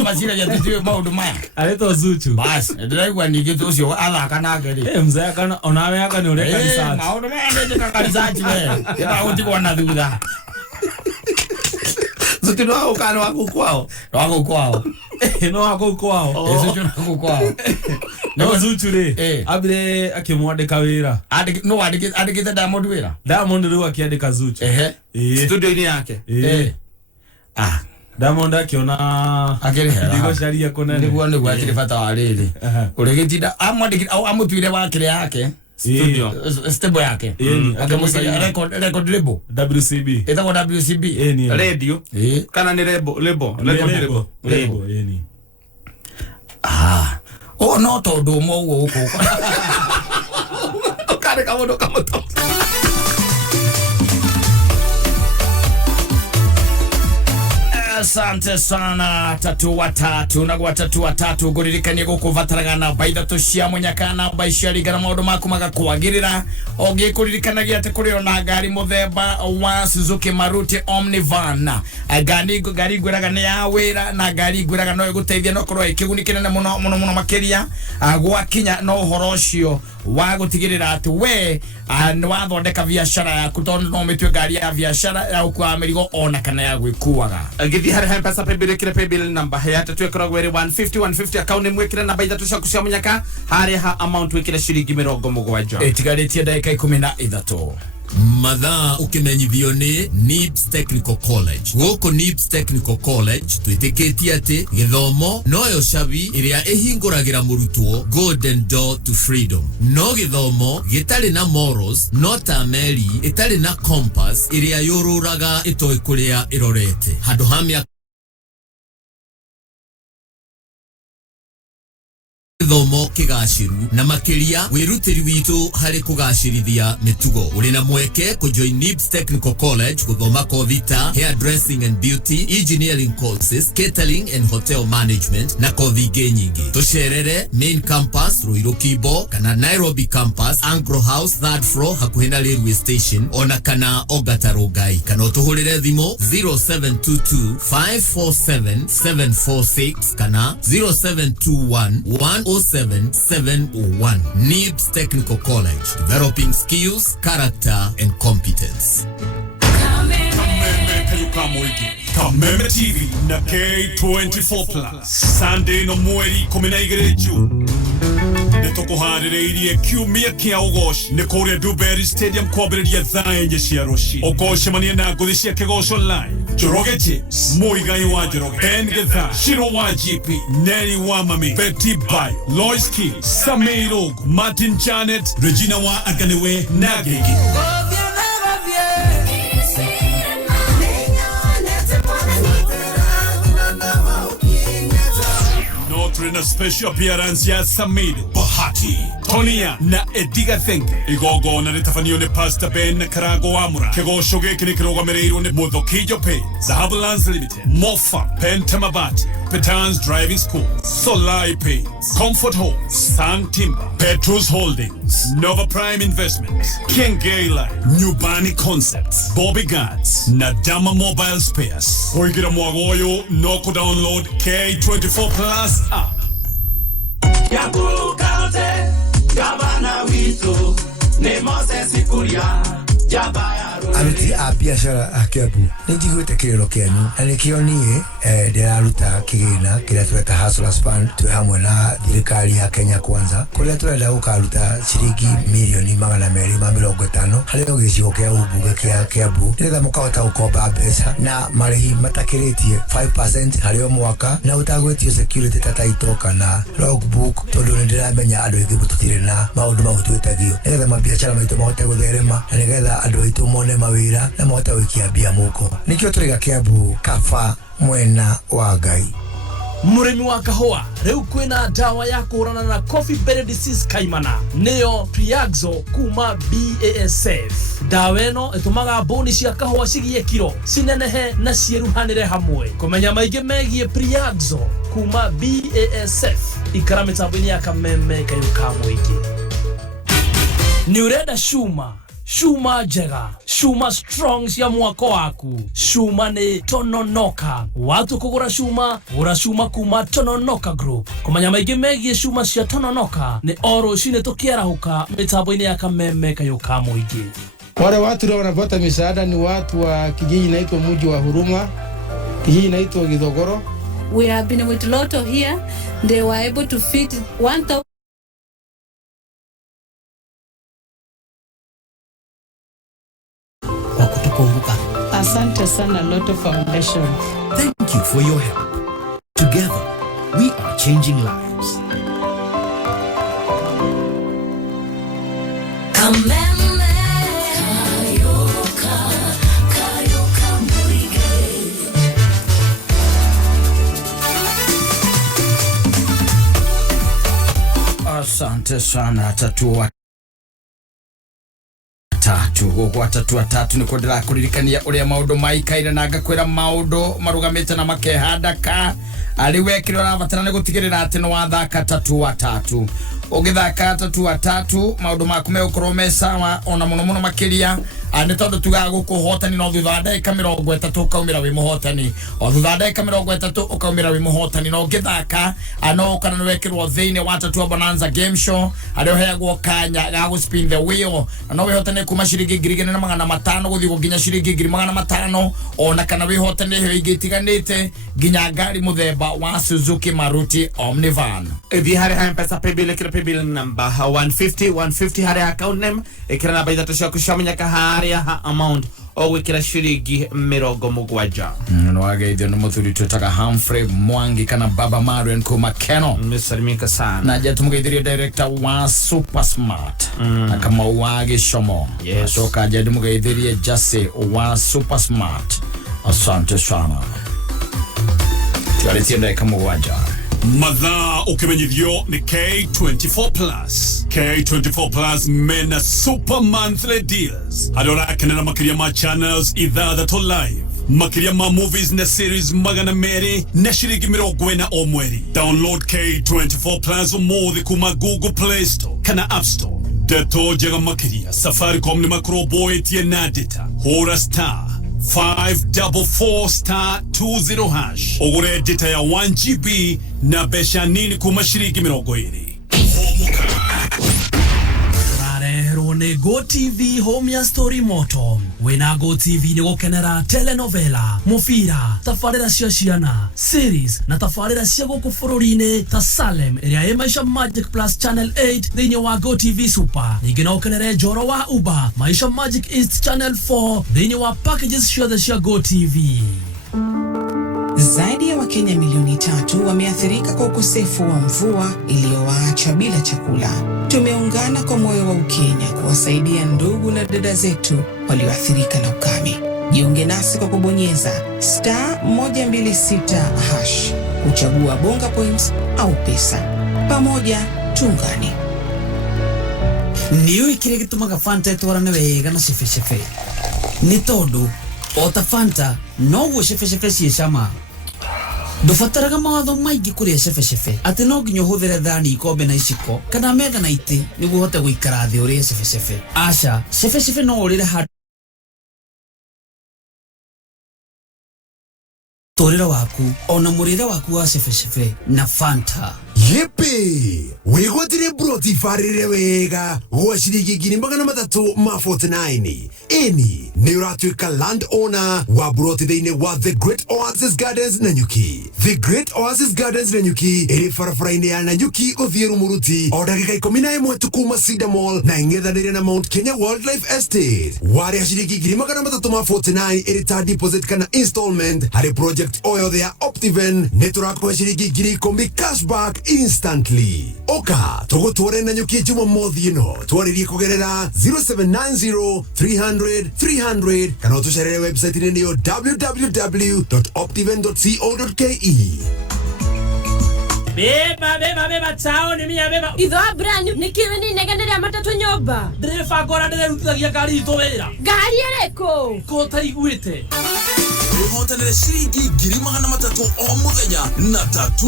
masira ya titio maundu maya ale to zuchu bas ndiraigwa nige tucio athaka nake ri mzee kana onawe aka ni ure kanisa maundu maya ndije kanisa we eba utikwa na thutha zuchu no ukano wako kwao no wako kwao zuchu no kwao no zuchu ri abire akimwandika wira no andikite Diamond wira Diamond riu akiandika zuchu studio ni yake Diamond akiona akirihera ndigo sharia kunene niguo akiri bata wa riri urigitinda amwandikira au amutwire wa kire yake studio stable yake akamusikia record label WCB itakuwa WCB radio kana ni label yani no to do mo huko kare kama ndo kama to. Asante sana tatu watatu guririkanie gukuvataragana baitha tucia munyakana baiciarigana maundu maku magakwagirira ogikuririkanagia ati kuri ona ngari muthemba wa Suzuki Maruti Omnivan ngari gwiraga ni ya wira na ngari gwiraga no iguteithia no korwo ikiguni kinene muno makiria gwakinya no uhoro ucio wa gutigirira ati we ni wathondeka biashara yaku tondu no mitwe ngari ya biashara ya ukua mirigo ona kana ya gwikuaga githi hari mpesa paybill kire paybill number ya tatu ekoragwo ri 150 account ni mwikire namba ithatu cia kucia munyaka hari ha amount wikire ciringi 70 etigarĩtie ndagĩka 13 mathaa ukimenyithio ni NIBS Technical College goko NIBS Technical College twitikitie ati githomo noyo cabi iria ihinguragira murutwo golden door to freedom no githomo gitari na morals no ta meri itari na compass iria yururaga itoi kuria irorete handu hamya githomo kigaciru na makiria wirutiri witu hari kugacirithia mitugo uri na mweke kujoin NIBS Technical College guthoma kothita hairdressing and beauty, engineering courses, catering and hotel management na kothi ingĩ nyingĩ tucerere main campus Ruiru Kibo kana Nairobi campus Anglo House 3rd floor hakuhĩ na railway station ona kana Ongata Rongai kana utuhurire thimo 0722 547 746 kana 0721 07701 NIBS Technical College, developing skills, character and competence. Kameme TV na K24 Plus Sunday no mweri 12 June nitukuharireirie kiumia kia ugoshi ni kuria Duberry Stadium kwambĩrĩria thaa enye cia rũciinĩ ũgocemania na ngũthi cia kĩgoco live Njoroge James Muigai wa Njoroge Ben Githa Shiro wa GP Neri wa Mami Betty Bayo Lois King Samir Ogu Martin Janet Regina wa Aganewe na Gigi Trina special appearance ya Samido Bahati Tonia na Ediga Thenke igogo na ritafanio ne Pastor Ben Karago Amura kegosho geki ni kirogomereiro ne Mudhokijo Pay Zahabu Lands Limited Mofa Pentamabati Petans Driving School Solai Pay Comfort Home Sang Timber Petrus Holdings Nova Prime Investment King Gayla Nyubani Concepts Bobby Guards na Dama Mobile Spares Oigira mwagoyo noko download K24 Plus app Yabukaute, gavana witu, ni Moses Kuria, Jabaya aruti a biashara a Kiambu nĩnjiguĩte kĩrĩro kĩanyu na nĩkĩo niĩ ndĩraruta kĩgĩna kĩrĩa tũreta Hustlers Fund twĩ hamwe na thirikari ya Kenya Kwanza kũrĩa tũrenda gũkaruta ciringi mirioni 250 harĩ gĩcigo kĩa ũmbunge kĩa Kiambu nĩgetha mũkahota gũkomba mbeca na marĩhi matakĩrĩtie 5% harĩ o mwaka na ũtagwĩtio security ta title kana logbook tondũ nĩndĩramenya andũ aingĩ tũtirĩ na maũndũ mau twĩtagio nĩgetha mabiacara maitũ mahote gũtherema na nĩgetha andũ aitũ mone mawĩra na mahote gũikia mbia mũko nĩkĩo tũrĩ Kiambu kaba mwena wa Ngai Murimi wa kahua rĩu kwĩna dawa ya kũhũrana na coffee berry disease kaimana nĩyo Priaxo kuma BASF dawa ĩno ĩtũmaga mbũni cia kahua cigie kiro cinenehe na cieruhanĩre hamwe kũmenya maingĩ megie Priaxo kuma BASF ikara mĩtambo-inĩ ya Kameme kayuka mũingĩ nĩ ũrenda Shuma njega, Shuma strong cia mwako waku. Shuma ni Tononoka. Watu kugura Shuma, gura Shuma kuma Tononoka Group. Kumanya maingĩ megie Shuma cia Tononoka ni oro cine tukiarahuka mitambo-inĩ ya Kameme kayuka mũingĩ. Wale watu leo wanapata misaada ni watu wa kijiji inaitwa Mji wa Huruma, kijiji inaitwa Githogoro. We have been with Lotto here. They were able to feed 1,000 Asante sana Lotto Foundation. Thank you for your help. Together, we are changing lives. kameme kayoka muige. Asante sana tatua watatu ni kwendera kuririkania uria maundu maikaire na ngakwira maundu marugamite na makehanda ari wekire urabatara ni gutigirira ati no wathaka tatu ugithaka tatu maundu maku megukorwo me sawa ona muno makiria ani tondu tugaga gukuhotani no thutha ndagika 30 ukaumira wi muhotani o thutha ndagika 30 ukaumira wi muhotani no ngithaka ano kana ni wekirwo thiini wa Tatua Bonanza game show ari oheagwo kanya ga gu spin the wheel no wihotane kuma ciringi 4,500 guthi gukinya ciringi 500 ona kana wihotane he igitiganite nginya ngari muthemba wa Suzuki Maruti Omnivan. Ithi hari mpesa paybill kira paybill number 150 hari account name ikira na baita tusha kushamanya kahari ha amount o wikira ciringi 70 no ageithio no muthuri twetaga Humphrey Mwangi kana Baba Marian Kuma Keno msalimika sana na je tumugeithirio director wa Super Smart na kama wage shomo toka je tumugeithirie Jesse wa Super Smart. Asante sana tualetienda kama waja Madha ukimenyithio ni K24 Plus. K24 Plus mena super monthly deals. Adora kenera makiria ma channels idha to live. Makiria ma movies na series magana mere na shiringi 40 o mweri. Download K24 Plus more kuma Google Play Store kana App Store. Deto jaga makiria Safaricom ni makroboe tie na data. Hora star 544*20 hash. Ogure data ya 1GB na besha nini kuma shiringi 20. Rarehero ni Go TV home ya story moto. Wena Go TV ni gukenera telenovela, mufira, tafarira cia ciana, series na tafarira cia guku bururi-ini ta Salem iria ĩ Maisha Magic Plus Channel 8 thĩinĩ wa Go TV Super. Ningĩ no ũkenere Njoro wa Uba, Maisha Magic East Channel 4 thĩinĩ wa packages ciothe cia Go TV. Zaidi ya Wakenya milioni 3 wameathirika kwa ukosefu wa mvua iliyowaacha bila chakula. Tumeungana kwa moyo wa Ukenya kuwasaidia ndugu na dada zetu walioathirika na ukame. Jiunge nasi kwa kubonyeza *126# kuchagua bonga points au pesa. Pamoja tuungane. Niyo ikire gitumaga Fanta itwarane wega na cefe ni tondu ota Fanta no gwo cefe cie cama ndubataraga mawatho maingi kuria cefe ati no nginya uhuthire thani ikombe na iciko kana metha na iti niguo uhote guikara thi uria cefe aca cefe no urire torira waku ona murire waku wa cefe na Fanta. Yepe wigotire broti farire wega gwa ciringi 349. Eni ni uratuika land owner wa broti thiini wa The Great Oasis Gardens Nanyuki. The Great Oasis Gardens Nanyuki iri farafara-ini ya Nanyuki uthie Rumuruti o ndagika 11 tu kuma Cedar Mall na ing'ethanire na Mount Kenya Wildlife Estate. Waria ciringi 349 iri ta deposit kana installment hari project o yothe ya Optiven ni turakuhe ciringi 10,000 cashback instantly. Oka tugutware Nanyuki Jumamothi ino twaririe kugerera 0790 300 kana utucerere website ni www.optiven.co.ke. Beba chao ni mia beba. Itho brand nikiwe ni negenera matatu nyomba. Driver gora ndirutithagia ngari itu wira. Ngari ereko ko taiguite. Uhotanire ciringi 300 o muthenya na tatu.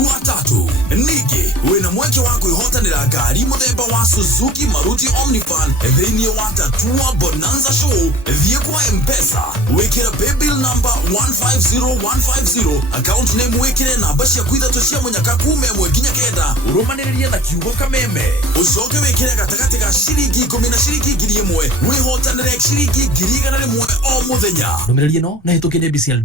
Ningĩ wĩna mweke wa kwĩhotanĩra ngari muthemba wa Suzuki Maruti Omnivan thĩinĩ wa Tatua Bonanza Show. Thiĩ kwa M-Pesa wĩkĩre paybill number 150150, account name wĩkĩre namba ciaku ithatũ cia mũnyaka kuma 1 nginya 9, ũrũmanĩrĩrie na kiugo kameme, ũcoke wĩkĩre gatagatĩ ga ciringi 10 na ciringi 1,000 wĩhotanĩre ciringi 100,000 o muthenya. Ndũmĩrĩri ĩno na hĩtũkie BCLB.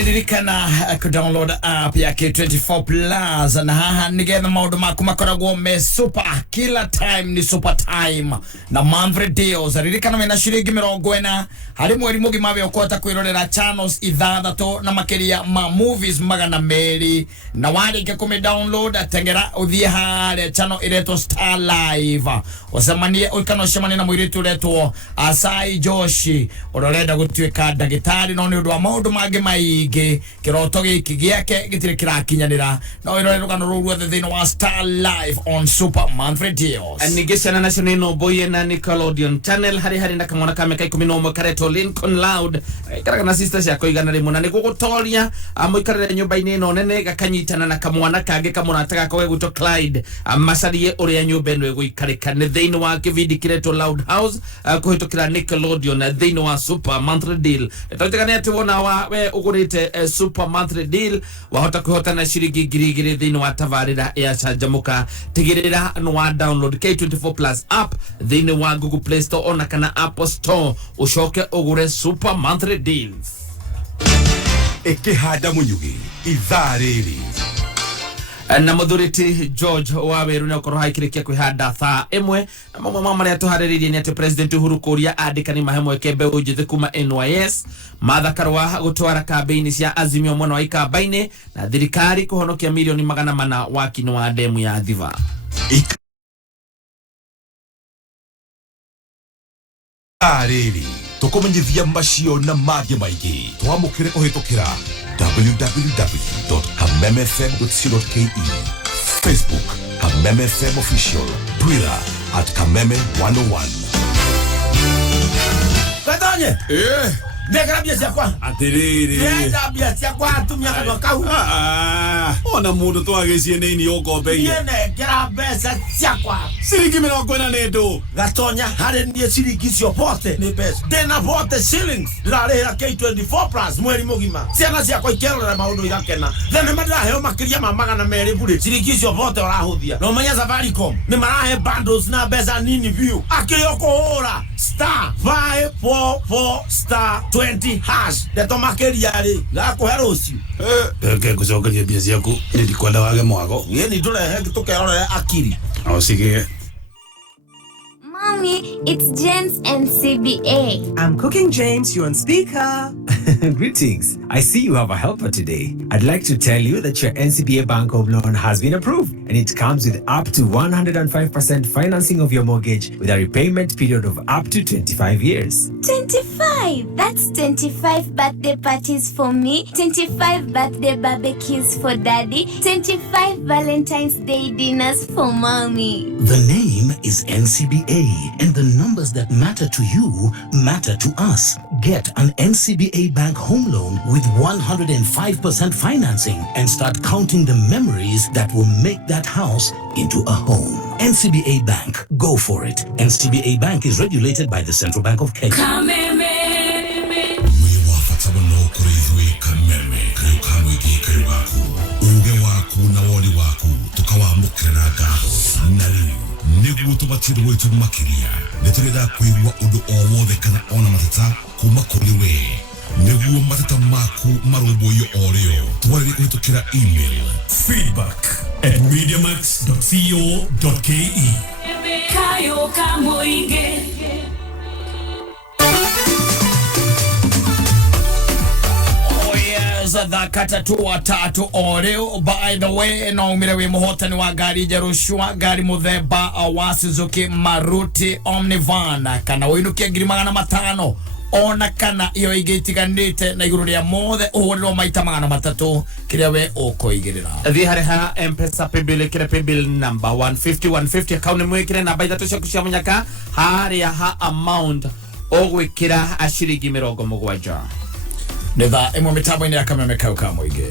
ririkana kudownload app ya K24 Plus na haha nigetha maundu maku makoragwo me super kila time ni super time na monthly deals ririkana mena shiringi 40 hari mweri mugima we ukota kwirorera channels ithathatũ na makiria ma movies magana meri na warike kumi download atengera uthie hare channel iretwo Star Live osemanie ukano shemani na mwiritu uretwo Asai Joshi urorenda gutwika ndagitari no ni undu wa maundu mangĩ maingĩ kiroto giki giake gitire kirakinyanira no irore rugano ruruothe thĩinĩ wa Star Live on Super Monthly Deals nigicana nacio nĩ Noboye na Nickelodeon channel hari na kamwana ka meka 11 kareto Lincoln Loud karaga na sister ciako igana rimwe na nigugutoria amuikarire nyumba-inĩ ĩno nene gakanyitana na kamwana kangĩ kamũrataga kowe gwĩtwo Clyde macarie ũrĩa nyũmba ĩno ĩgũikarĩka nĩ thĩinĩ wa kĩbindi kĩretwo Loud House kũhĩtũkĩra Nickelodeon thĩinĩ wa Super Monthly Deal tũtigane atĩ wona we ugurite Super Monthly Deal wahota kuhotana shiringi 2,000 thĩinĩ wa tabarĩra ya canjamuka tigĩrĩra no wa download K24 Plus app thĩinĩ wa Google Play Store ona kana Apple Store ucoke ugure Super Monthly Deals ikihanda munyugi ithaa rĩrĩ na muthuriti George Waweru na ukorwo haikirikia kwihanda thaa imwe na mamwe maria tuhariririe ni ati President Uhuru Kuria andikani mahemwe kembe ujithi kuma NYS mathakarwa gutwara kambeini cia Azimio mwana wa ikambaini na thirikari kuhonokia milioni 400 wakini wa demu ya Thiva arĩrĩ tukumenyithia macio na mangĩ maingĩ twamũkĩre kũhĩtũkĩra www.kamemefm.co.ke Facebook Kameme FM Official Twitter @Kameme101 Katanye ndekera bia ciakwa atiriri ndenda bia ciakwa atumia kana kau ona mundu twagĩcie nini ũkombeire ndekera mbeca ciakwa ciringi 40 nĩ ndũ gatonya harĩ niĩ ciringi cio vote nĩ mbeca ndĩna vote shillings ndĩrarĩhĩra K24 Plus mweri mũgima ciana ciakwa ikerorera maũndũ igakena thenema ndĩraheo makĩria ma 200 bure ciringi cio vote ũrahũthia no menya Safaricom nĩ marahe bundles na mbeca nini view akĩrĩ kũhũra *544*20 hash ndeto makeria ri gakuhe rucio ke kucokeria bia ciaku ndikwenda wage mwago ni turehe tukerorera akiri o sige Mommy, it's James and CBA. I'm cooking, James. You're on speaker. Greetings. I see you have a helper today. I'd like to tell you that your NCBA Bank Home Loan has been approved, and it comes with up to 105% financing of your mortgage with a repayment period of up to 25 years. 25? That's 25 birthday parties for me, 25 birthday barbecues for daddy, 25 Valentine's Day dinners for mommy. The name is NCBA, and the numbers that matter to you matter to us. Get an NCBA Bank home loan with 105% financing and start counting the memories that will make that house into a home. NCBA Bank, go for it. NCBA Bank is regulated by the Central Bank of Kenya. Kameme kayukamwigi kayugaku uge waku na woli waku tukawamukira na ngaho na rĩu nĩguo tũbatire gwĩtũ makĩria nĩtũrenda kũigua ũndũ o wothe kana ona mateta kuma kũrĩ we nĩguo mateta maku marũmbũiyo o rĩo twarĩrie kũhĩtũkĩra email feedback@mediamax.co.ke Kayuka Muingi thakata tu watatu oreo. By the way, no umire we muhotani wa gari Jerushua gari muthemba wa Suzuki Maruti Omnivan kana winukia 500 ona kana iyo igitiganite na iguru ria mothe uhuriro maita 300 kiria we ukoigirira thi hari ha M-Pesa paybill kire paybill number 150 account mwekire namba ithatu cia kucia munyaka hari ha amount ogwikira ashiringi 70 Nitha imwe mitambo-inĩ ya Kameme kauka muingi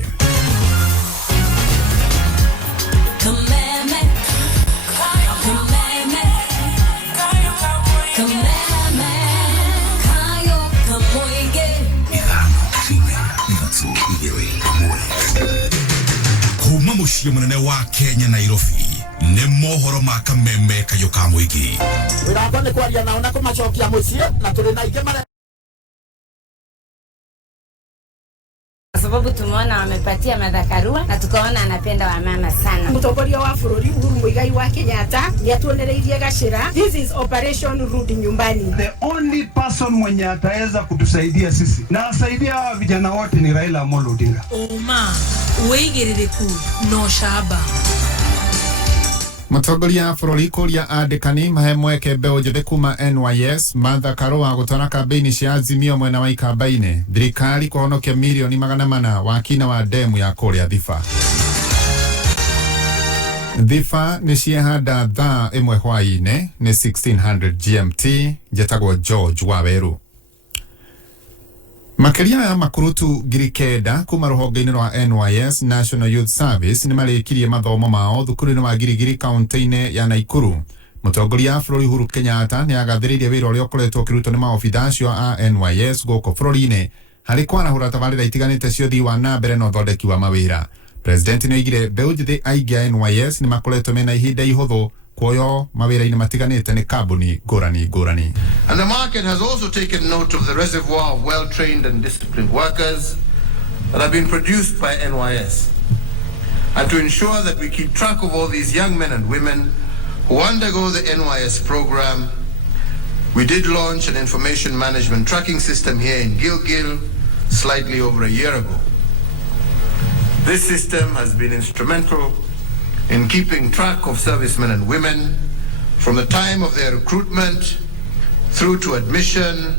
kuma muciĩ munene wa Kenya Nairobi nĩ mohoro ma Kameme kayuka muingi wĩratwo nĩ kwaria nao na kũmacokia mũciĩ na tũrĩ na ingĩ sababu tumeona wamepatia Martha Karua na tukaona anapenda wamama sana. Mutongoria wa bũrũri Uhuru Muigai wa Kenyatta nĩatuonereirie Gachira. This is Operation Rudi Nyumbani. The only person mwenye ataweza kutusaidia sisi na asaidia hawa vijana wote ni Raila Amolo Odinga. Oma weigĩrĩrĩku no shaba. Mũtongoria wa bũrũri kũria andĩkani mahe mweke mbeũ njĩthĩ kuma NYS Martha Karua gũtwara kambĩini cia Azimio mwena wa ikamba-inĩ. Thirikari kũhonokia milioni 400 wakina wa demu ya kũrĩa Thifa. Thifa nĩ ciehanda thaa ĩmwe hwaĩ-inĩ nĩ 1600 GMT. Njĩtagwo George Waweru. Makiria ya makurutu 9,000 kuma rũhonge-inĩ rwa NYS National Youth Service nĩ marĩkirie mathomo mao thukuru-inĩ wa Girigiri kaunti-inĩ ya Naikuru. Mũtongoria wa bũrũri Uhuru Kenyatta nĩ agathĩrĩirie wĩra ũrĩa ũkoretwo ũkĩrutwo nĩ maobitha acio a NYS gũkũ bũrũri-inĩ harĩ kwarahũra tabarĩra itiganĩte cia ũthii wa na mbere na ũthondeki wa mawĩra. President nĩ oigire mbeũ njĩthĩ aingĩ a NYS nĩ makoretwo mena ihinda ihũthũ kuoyo mawĩra-inĩ matiganĩte nĩ kambuni ngũrani. And the market has also taken note of the reservoir of well-trained and disciplined workers that have been produced by NYS. And to ensure that we keep track of all these young men and women who undergo the NYS program, we did launch an information management tracking system here in Gilgil slightly over a year ago. This system has been instrumental in keeping track of servicemen and women from the time of their recruitment through to admission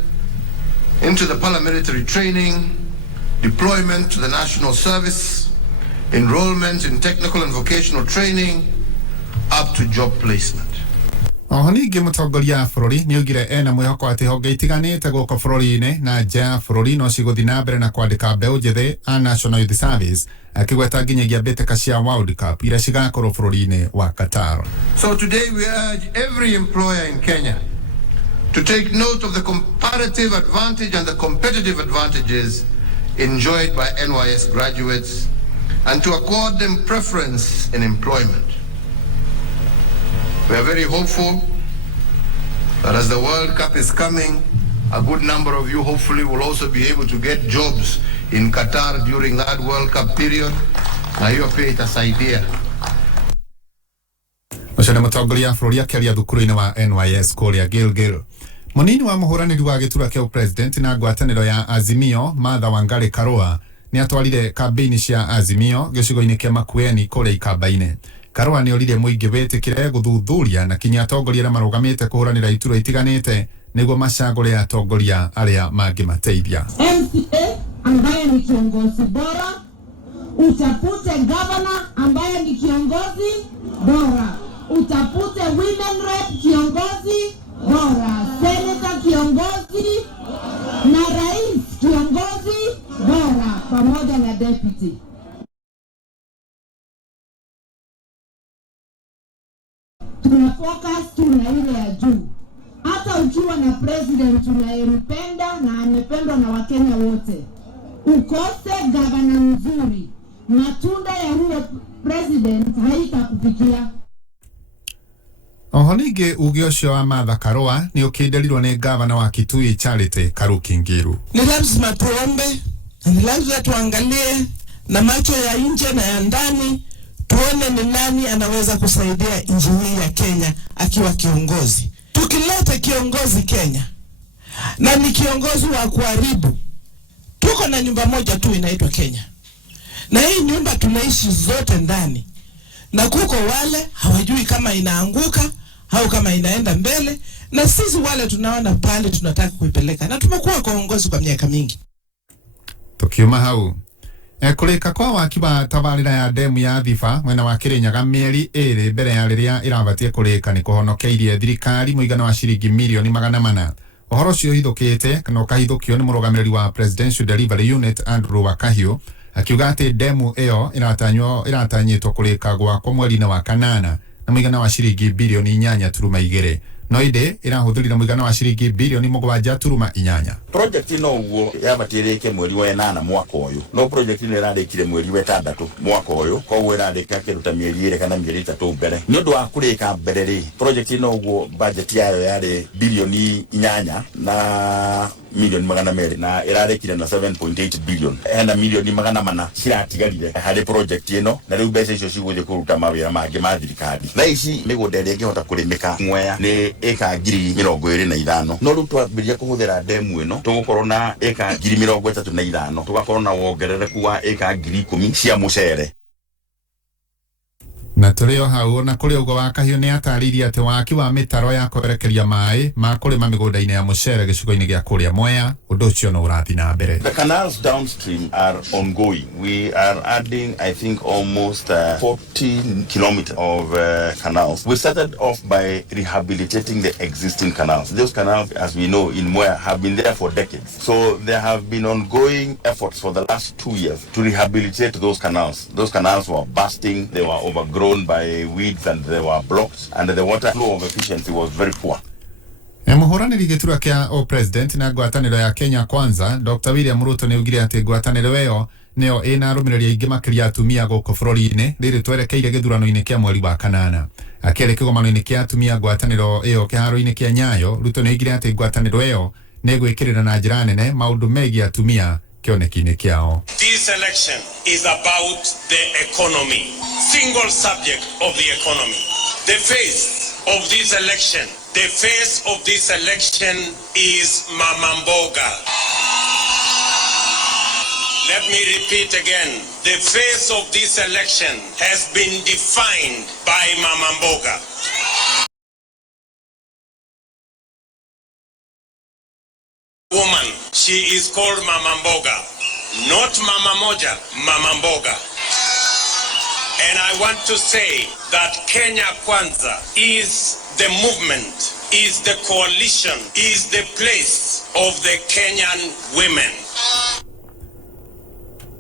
into the paramilitary training, deployment to the national service, enrollment in technical and vocational training, up to job placement. Oho ningĩ mũtongoria wa bũrũri nĩ oigire ena mwĩhoko atĩ honge itiganĩte gũkũ bũrũri-inĩ na nja ya bũrũri no cigũthiĩ na mbere na kwandĩka mbeũ njĩthĩ a National Youth Service akĩgweta nginyagia mbĩtĩka cia World Cup iria cigakorwo bũrũri-inĩ wa Qatar. So today we urge every employer in Kenya to take note of the comparative advantage and the competitive advantages enjoyed by NYS graduates and to accord them preference in employment. We are very hopeful that as the World Cup is coming, a good number of you hopefully will also be able to get jobs in Qatar during that World Cup period. Na hiyo pia itasaidia. Mũcene mũtongoria wa bũrũri akĩaria thukuru-inĩ wa NYS kũrĩa Gilgil. Mũnini wa mũhũranĩri wa gĩturwa kĩa president na ngwatanĩro ya Azimio Martha Wangari Karua nĩ atwarire kambĩini cia Azimio gĩcigo-inĩ kĩa Makueni kũrĩa ikamba-inĩ. Karua nĩ orire mũingĩ wĩtĩkĩre gũthuthuria na kinya atongoria arĩa marũgamĩte kũhũranĩra iturwa itiganĩte nĩguo macagũre atongoria arĩa mangĩmateithia. MCA ambaye ni kiongozi bora, utafute governor ambaye ni kiongozi bora, utafute women rep kiongozi bora, senator kiongozi na rais kiongozi bora pamoja na deputy. Tuna focus tuna ile ya juu. Hata ukiwa na president unayempenda na amependwa na Wakenya wote, ukose gavana mzuri, matunda ya huyo president haitakufikia. Oho ningĩ uge ũcio wa Martha Karua nĩ ũkĩnderirwo nĩ gavana wa Kitui Charity Karuki Ngiru. Ni lazima tuombe, ni lazima tuangalie na macho ya nje na ya ndani, tuone ni nani anaweza kusaidia nchi hii ya Kenya akiwa kiongozi. Tukileta kiongozi Kenya na ni kiongozi wa kuharibu, tuko na nyumba moja tu inaitwa Kenya, na hii nyumba tunaishi zote ndani, na kuko wale hawajui kama inaanguka au kama inaenda mbele, na sisi wale tunaona pale tunataka kuipeleka, na tumekuwa kwa uongozi kwa miaka mingi. Tukiuma hau kũrĩka kwa waki wa tabarĩra ya demu ya Thifa mwena wa Kĩrĩnyaga mĩeri 2 mbere ya rĩrĩa ĩrabatie kũrĩka nĩ kũhonokeirie thirikari mũigana wa ciringi milioni 400. Ũhoro ũcio ũhithũkĩte kana ũkahithũkio nĩ mũrũgamĩrĩri wa Presidential Delivery Unit Andrew Wakahiũ akiuga atĩ demu ĩyo ĩratanyĩtwo kũrĩka gwakwo mweri-inĩ wa kanana na mũigana wa ciringi bilioni 8.2. No inde irahũthĩrire mũigana wa ciringi bilioni 7.8. Project ino uguo yabatirĩke mweri wa 8 mwaka ũyũ. No project ino ĩrarĩkire mweri wa 6 mwaka ũyũ. Koguo ĩrarĩka kĩruta mĩeri 2 kana mĩeri 3 mbere. Nĩ ũndũ wa kũrĩka mbere rĩ, project ino uguo budget yayo yarĩ bilioni 8 na million magana meri na irarekire na 7.8 billion hena million magana mana ciratigarire hari project ino na riu mbeca icio ciguthiĩ kuruta mawĩra mangĩ ma thirikari thaa ici mĩgũnda ĩrĩa ĩngĩhota kũrĩmĩka Mwea nĩ ĩka 25,000 no rĩu twambĩrĩria kũhũthĩra ndemu ĩno tũgũkorwo na ĩka 35,000 tũgakorwo na wongerereku wa ĩka 10,000 cia mũcere. Na tũrĩo hau na kũrĩ ũgo wa Kahiũ nĩ atarĩirie atĩ waki wa mĩtaro ya kwerekeria maĩ ma kũrĩma mĩgũnda-inĩ ya mũcere gĩcigo-inĩ gĩa kũrĩa Mwea ũndũ ũcio no ũrathiĩ na mbere. The canals downstream are ongoing. We are adding, I think, almost 40 kilometers of canals. We started off by rehabilitating the existing canals. Those canals, as we know, in Mwea have been there for decades. So there have been ongoing efforts for the last 2 years to rehabilitate those canals. Those canals were busting, they were overgrown by weeds and they were blocked and the water flow of efficiency was very poor. Mũhũranĩri gĩturwa kĩa o president na ngwatanĩro ya Kenya Kwanza Dr. William Ruto nĩ augire atĩ ngwatanĩro ĩyo nĩyo ĩna arũmĩrĩri aingĩ makĩria atumia gũkũ bũrũri-inĩ rĩrĩ twerekeire gĩthurano-inĩ kĩa mweri wa kanana. Akĩarĩ kĩgomano-inĩ kĩa atumia ngwatanĩro ĩyo kĩharo-inĩ kĩa Nyayo, Ruto nĩ augire atĩ ngwatanĩro ĩyo nĩ ĩgwĩkĩrĩra na njĩra nene maũndũ megiĩ atumia kĩoneki-inĩ kĩao. This election is about the economy, single subject of the economy. The face of this election, is Mama Mboga. Let me repeat again. The face of this election has been defined by Mama Mboga. Woman, she is called Mama Mboga, not Mama Moja, Mama Mboga. And I want to say that Kenya Kwanza is the movement, is the coalition, is the place of the Kenyan women.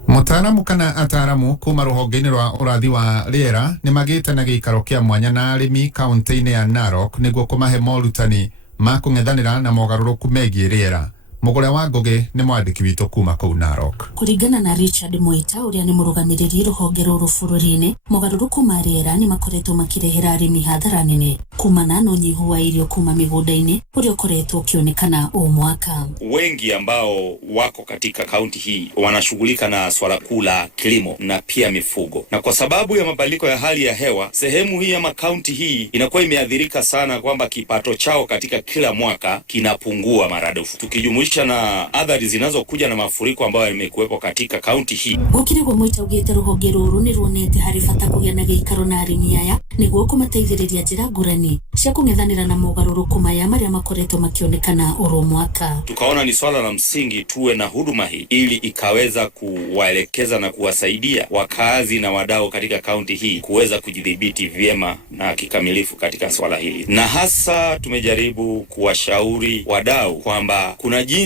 Mũtaaramu kana ataaramu kuma rũhonge-inĩ rwa ũrathi wa rĩera nĩ magĩte na gĩikaro kĩa mwanya na arĩmi kaunti-inĩ ya Narok nĩguo kũmahe morutani ma kũng'ethanĩra na mogarũrũku megiĩ rĩera. Mũgũre wa Ngũgĩ nĩ mwandĩki witũ kuma kũu Narok. Kũringana na Richard Moita ũrĩa nĩ mũrũgamĩrĩri rũhonge rũrũ bũrũri-inĩ, mogarũrũku ma rĩera nĩ makoretwo makĩrehera arĩmi hathara nene kumana na ũnyihu wa irio kuma mĩgũnda-inĩ ũrĩa ũkoretwo ũkĩonekana o mwaka. Wengi ambao wako katika kaunti hii wanashughulika na swala kuu la kilimo na pia mifugo, na kwa sababu ya mabadiliko ya hali ya hewa, sehemu hii ama kaunti hii inakuwa imeathirika sana kwamba kipato chao katika kila mwaka kinapungua maradufu, tukijumuisha na athari zinazokuja na mafuriko ambayo yamekuwepo katika kaunti hii. Gũkĩrĩgwo Moita ugĩte rũhonge rũrũ nĩ ruonete harĩ bata kũgĩa na gĩikaro na arĩmi aya nĩguo kũmateithĩrĩria njĩra ngũrani cia kũng'ethanĩra na mogarũrũku maya marĩa makoretwo makĩonekana oro mwaka. Tukaona ni swala la msingi tuwe na huduma hii ili ikaweza kuwaelekeza na kuwasaidia wakazi na wadau katika kaunti hii kuweza kujidhibiti vyema na kikamilifu katika swala hili, na hasa tumejaribu kuwashauri wadau kwamba kuna jinsi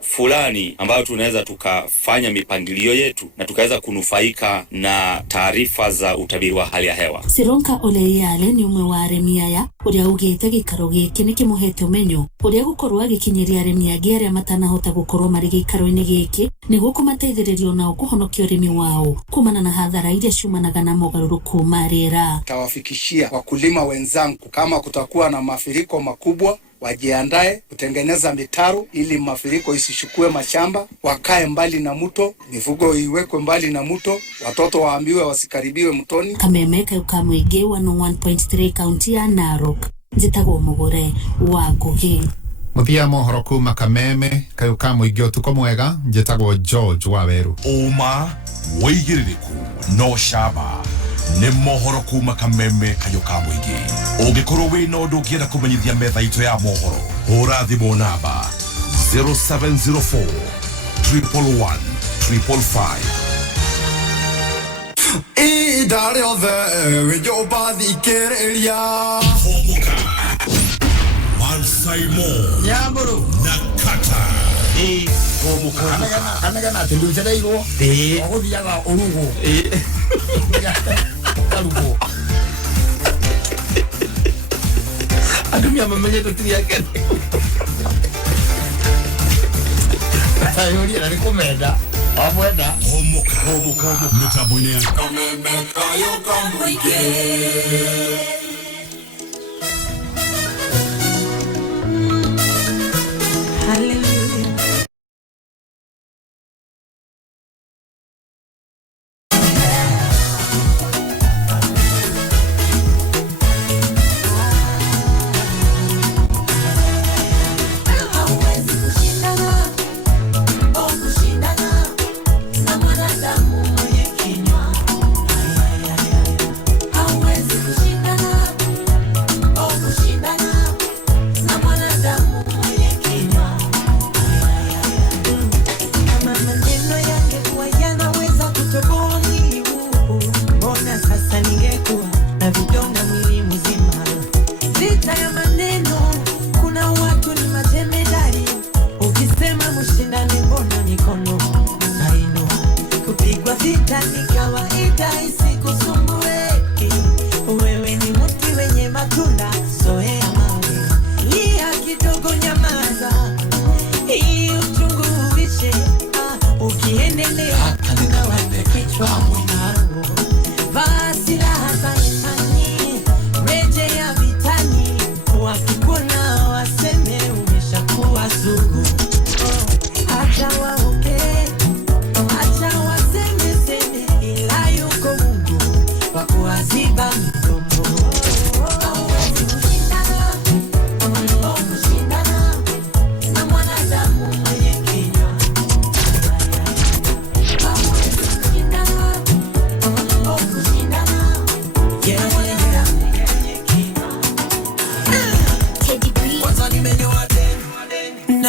fulani ambayo tunaweza tukafanya mipangilio yetu na tukaweza kunufaika na taarifa za utabiri wa hali ya hewa. Sironka Oleyale ni umwe wa arĩmi aya ũrĩa ugĩte gĩikaro gĩkĩ nĩ kĩmũhete ũmenyo ũrĩa gũkorwo agĩkinyĩria arĩmi angĩ arĩa matanahota gũkorwo marĩ gĩikaro-inĩ gĩkĩ nĩguo kũmateithĩrĩria nao kũhonokia ũrĩmi wao kumana na hathara iria ciumanaga na mogarũrũku ma rĩera. Tawafikishia wakulima wenzangu kama kutakuwa na mafuriko makubwa wajiandae kutengeneza mitaro ili mafuriko isishukue mashamba, wakae mbali na mto, mifugo iwekwe mbali na mto, watoto waambiwe wasikaribiwe mtoni. Kameme Kayuka Mũingĩ 101.3 kaunti ya Narok. Njĩtagwo Mũgũre wa Ngũgĩ. Mũthia mohoro kuma Kameme Kayuka Mũingĩ ũtukũ mwega. Njĩtagwo George Waweru. Ũma wĩigĩrĩrĩku no cama nĩ mohoro kuma Kameme Kayuka Mũingĩ. Ũngĩkorwo wĩna ũndũ ũngĩenda kũmenyithia metha itũ ya mohoro, hũra thimũ namba 0704 111 555. Ida rĩothe wĩnjũmba thikĩrĩria Malsaimo Nyambũrũ na Kata Kanegana atĩ ndũcereirwo ũgũthiaga ũrugũ karugũ Atumia mamenyete tiri yake. Ayuri na nikomenda. Amwenda. Homoka. Mitambo-inĩ ya Kameme Kayuka Mũingĩ. Hallelujah.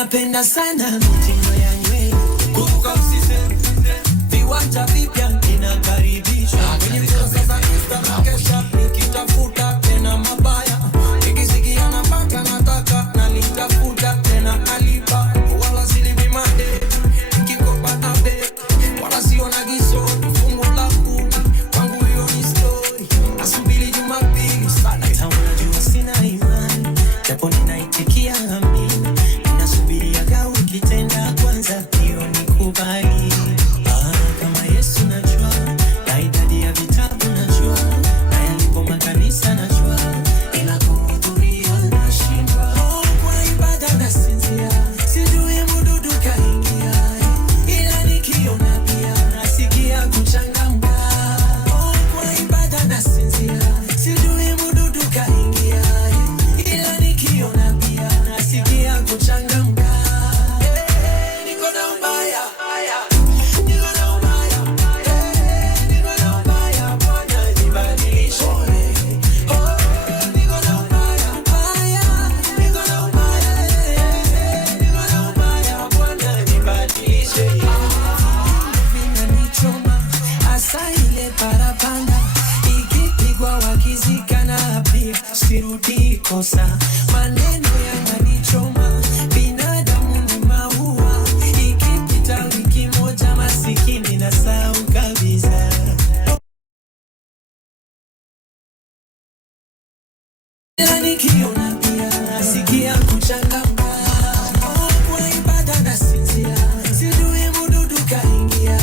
napenda sana mitindo ya nywele. Kumbuka usiseme viwanja vipya ninakaribisha. Kwenye kurasa za Instagram kesha nikitafuta tena mabaya. Nikisikia napata nataka na nitafuta tena alipa. Wala silipi made nikikopa abe. Wala siona giso fungu la kumi. Kwangu hiyo ni story. Nasubiri Jumapili sana. Hata unajua sina imani japo ninaitikia amini. Ninasubiriaga ukitenda kwanza hiyo nikubali. Kama Yesu najua na idadi ya vitabu najua na yalipo makanisa najua ila kuhudhuria nashindwa. Kwa ibada nasinzia sijui mdudu kaingia ila nikiona pia nasikia kuchangamka. Kwa ibada nasinzia sijui mdudu kaingia ila nikiona pia nasikia kuchangamka. Niko na ubaya sirudi kosa, maneno yananichoma, binadamu ni maua, ikipita wiki moja masikini na sahau kabisa. Ila nikiona pia nasikia kuchangamka. Kwa ibada nasinzia sijui mdudu kaingia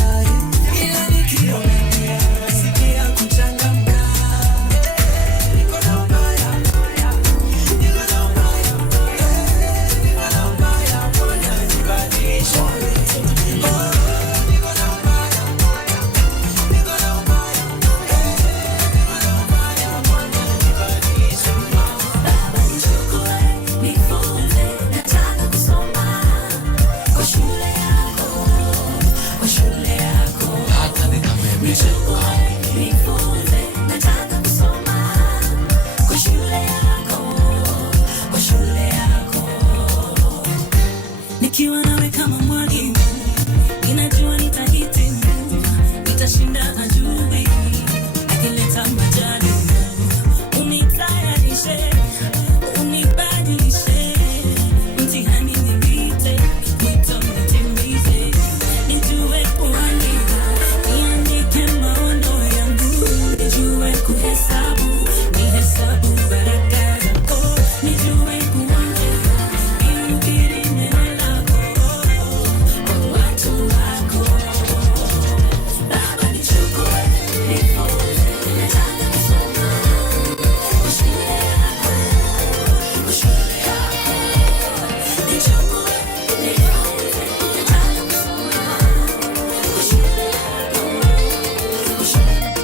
ila nikiona pia nasikia kuchangamka. Nikiwa nawe kama mwalimu, ninajua nitahitimu, nitashinda adui akileta majaribu. Unitayarishe, unibadilishe, mtihani nipite, wito nitimize, nijue kuandika, niandike maono yangu, nijue kuhesabu, nihesabu baraka zako, nijue kuandika, nihubiri neno lako kwa watu wako. Baba nichukue, nifunze, nataka kusoma kwa shule yako, kwa shule yako. Nichukue, nifunze, nataka kusoma kwa shule yako, kwa shule yako.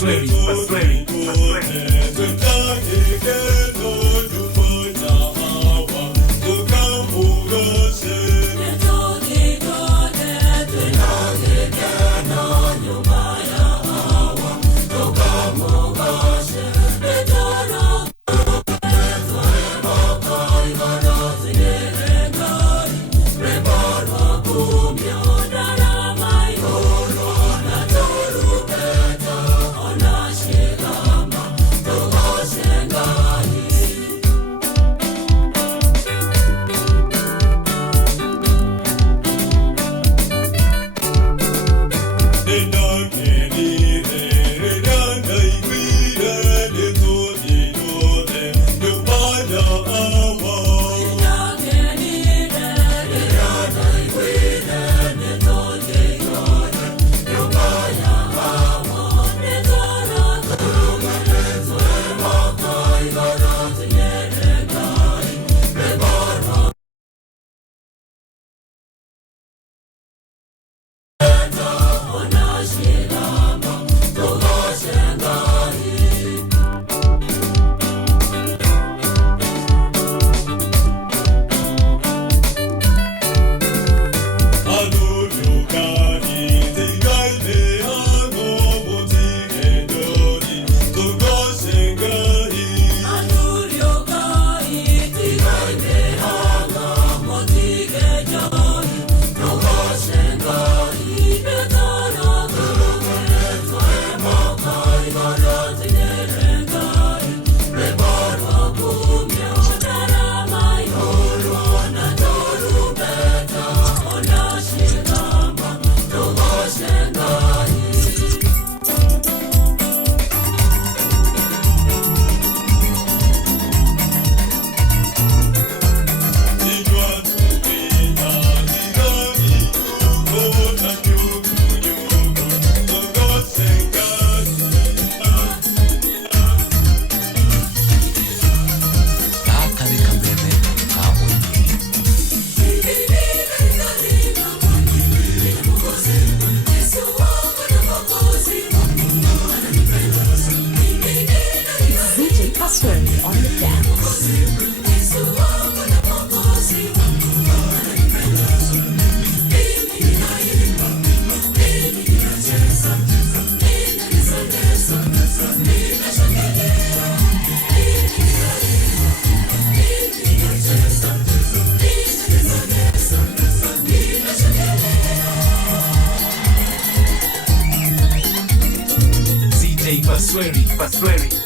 Pasweli. Pasweli.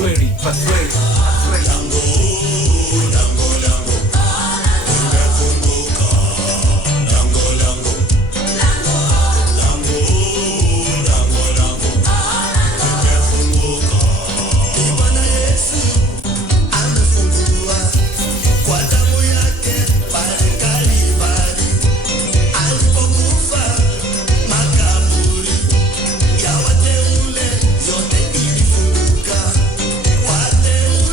Pasweli. Yote ilifunguka, wateule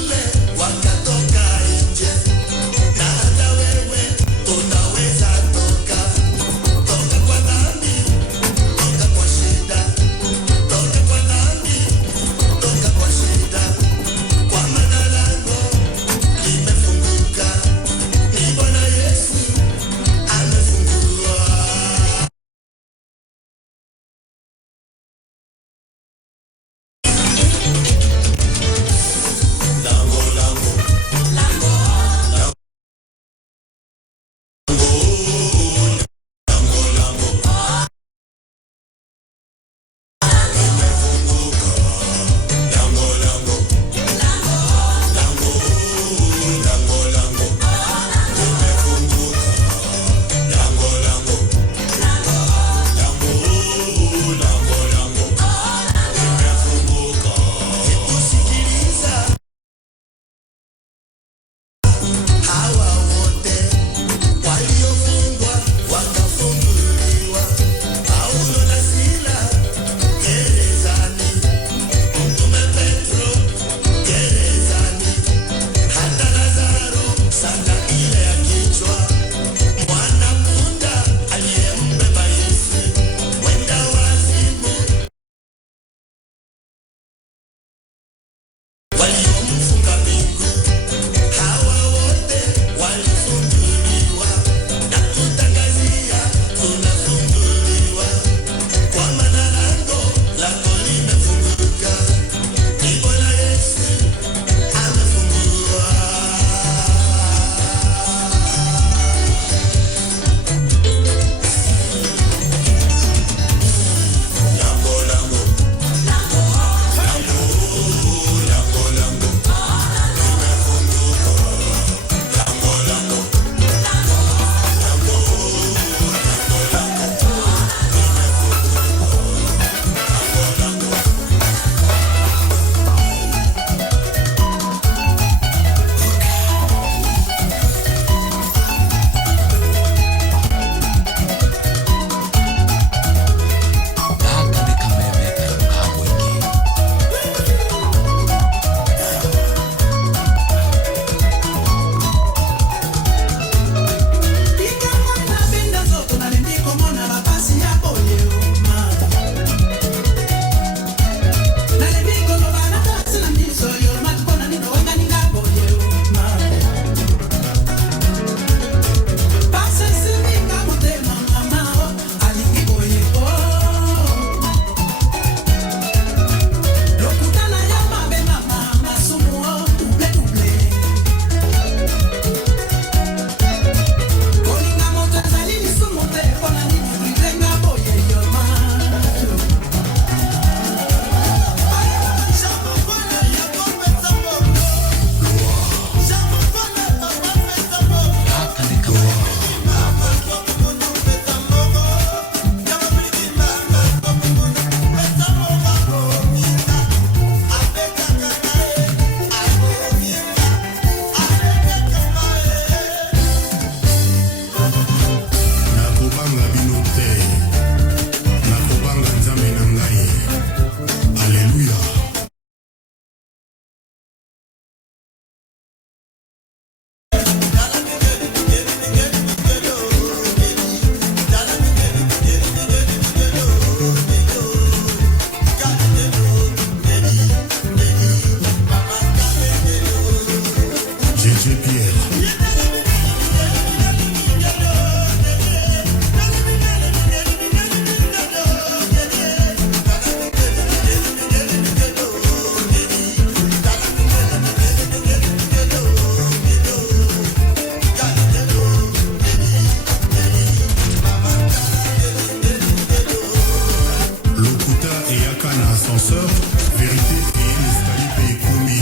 eyaka na ascenseur vérité et escalier mpe ekomi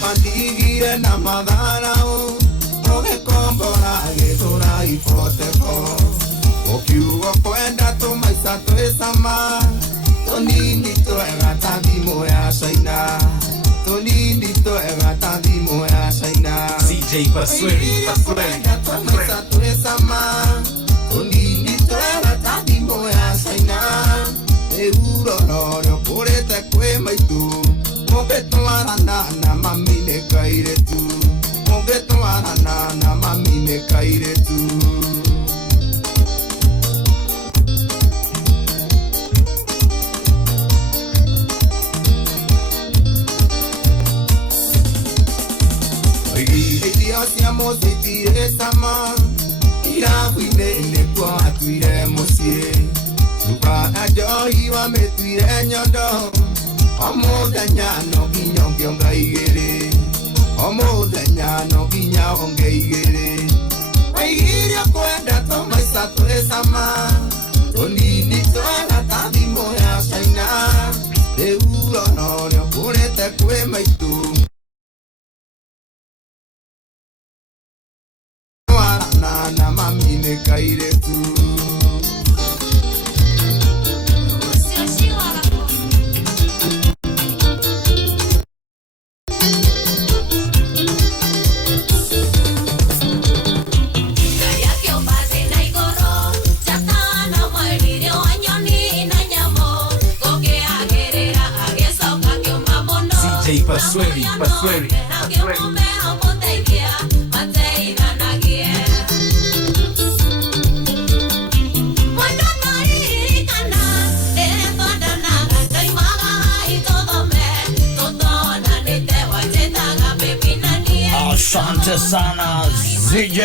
Pantigire na madarao Oge kombora getora ifoteko Okiugo kwenda tumaisa tuesama Tonindi tuega tadimo ya shaina Tonindi tuega tadimo ya shaina CJ Pasweli Tumaisa tuesama Tonindi tuega tadimo ya shaina Euro norio kurete kwe maitu Mogetwarana na mami ne kaire tu Mogetwarana na mami ne kaire tu Oigi siamo sitire sama Ira wine ne kwa tuire mosie Suka ajohi wa metuire nyondo Omudanya no ginya onge igere Omudanya no ginya onge igere Waigiri kwenda tomaisa tuesama Tonini tuega tadimo ya shaina Euro norio kurete kwe maitu Warana na mami ne kaire tu Pasweli Asante sana ZJ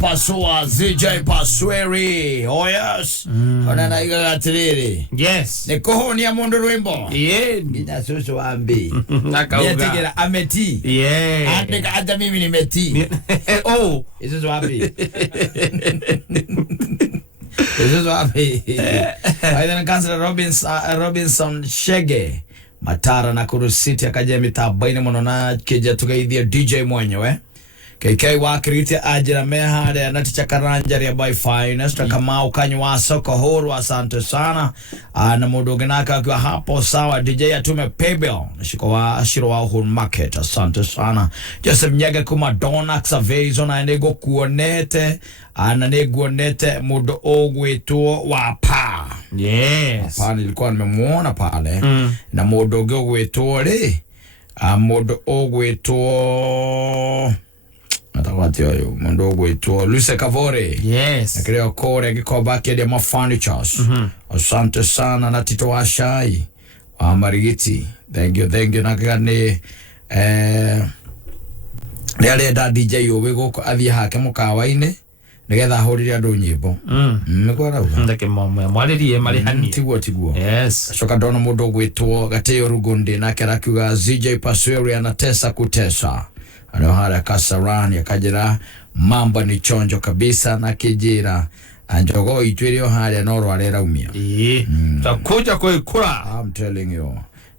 Pasua ZJ Pasweli. Oh yes. Ona iga gatiriri. Yes. Nikuhonia mundu rwimbo. Yeah. Nginya susu wambi. Nakauga. Yetegera ameti. Yeah. Andika hata mimi nimeti. Oh. Susu wambi. Susu wambi. Aidha Councillor Robinson Shege. Matara na Kurusiti akaja mitabaini muno na kija tukaithia DJ mwenyewe KK wakirite ajira mehare anaticha karanjari ya by finest kama ukanyu wa soko huru. Asante sana na mudoge naka akiwa hapo sawa. DJ atume paybill nashiko wa ashiro wa huru market. Asante sana Joseph Nyaga kuma Dona Xavezo na nego kuonete ananeguonete mudo ogwetuo wapa. Yes. Hapa nilikuwa nimemuona pale na mudo ogwetuo le mudo ogwetuo Natawati yo mudo ogwetuo Luce Cavore. Yes. Nakreo kore gikobake de mafurnitures. Asante sana na Tito Washai wa Marigiti. Thank you nakagane Niale da DJ Obigo athi hake mukawa-ine nigetha ahurire andu nyimbo nikora uga ndake momwe mwaririe mari hani tiguo yes coka ndona mundu gwitwo Gateo Rugundi nake arakiuga ZJ Pasweli anatesa kutesa ano hara Kasarani akajira mambo ni chonjo kabisa na kijira anjogo itwirio haria no rwarera umia takuja kwikura. I'm telling you.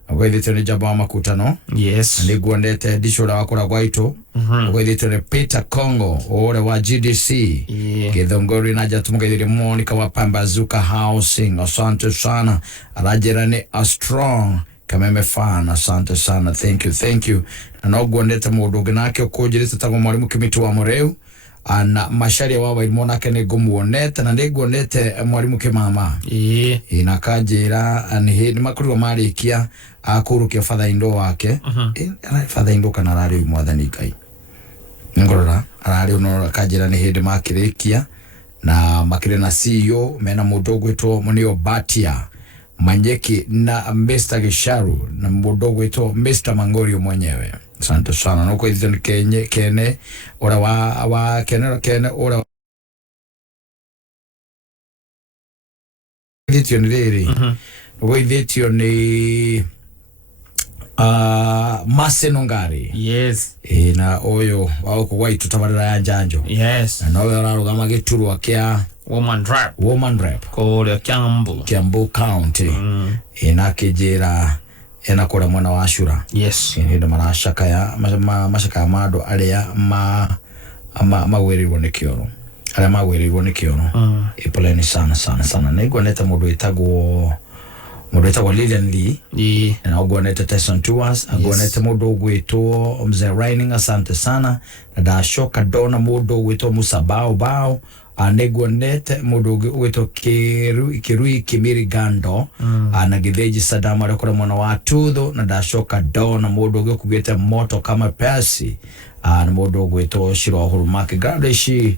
Gwethitwe ni Jabo wa Makutano. Yes. Niguondete dishura wakora gwaito. Gwethitwe ni Peter Congo ore wa GDC. Githongori na jatumugethire Monica wa Pambazuka Housing. Asante sana. Rajera ni a strong Kameme fan. Asante sana. Thank you. Na no gwondete mundu ginake ukujirite tago mwalimu Kimitu wa Mureu. Ana masharia wa ilmona kene gumuonete na niguonete mwalimu Kimama inakajira ni makuru marikia akurukia father indo wake father indo kana rari mwathani kai ngorora rari no kajira ni hindi makirikia na makire na CEO mena mudogo eto munio Batia Manjeki na Mr. Gisharu na mudogo eto Mr. Mangorio mwenyewe. Asante sana. Nuko hizo kene ora wa kene ora hitio ni riri. Nuko hitio ni Masenongari. Yes. Na oyo wao kwa tutabarira ya njanjo. Yes. Na nawe ararugama gituru akia woman rap ko Kiambu County. Inakijira enakora mwana wa Ashura. Yes. Ndo marashaka ya mashaka ya mado alia mawerirwo ni kioro. Alia mawerirwo ni kioro. Ipoleni sana. Na igwaneta mundu itagwo Lilian Lee. Na agwaneta Tyson Tours. Agwaneta mundu gwitwo Mzee Raining, asante sana. Na dashoka dona mundu gwitwo Musa Bao. Anegwanete mundu gwitwo Kirui Kimiri Gando. Na Githeji Sadama rekora mwana wa Tutho. Na dashoka dona mundu gwitwo Moto kama Percy. Na mundu gwitwo Shiro Hurumake Gardeshi.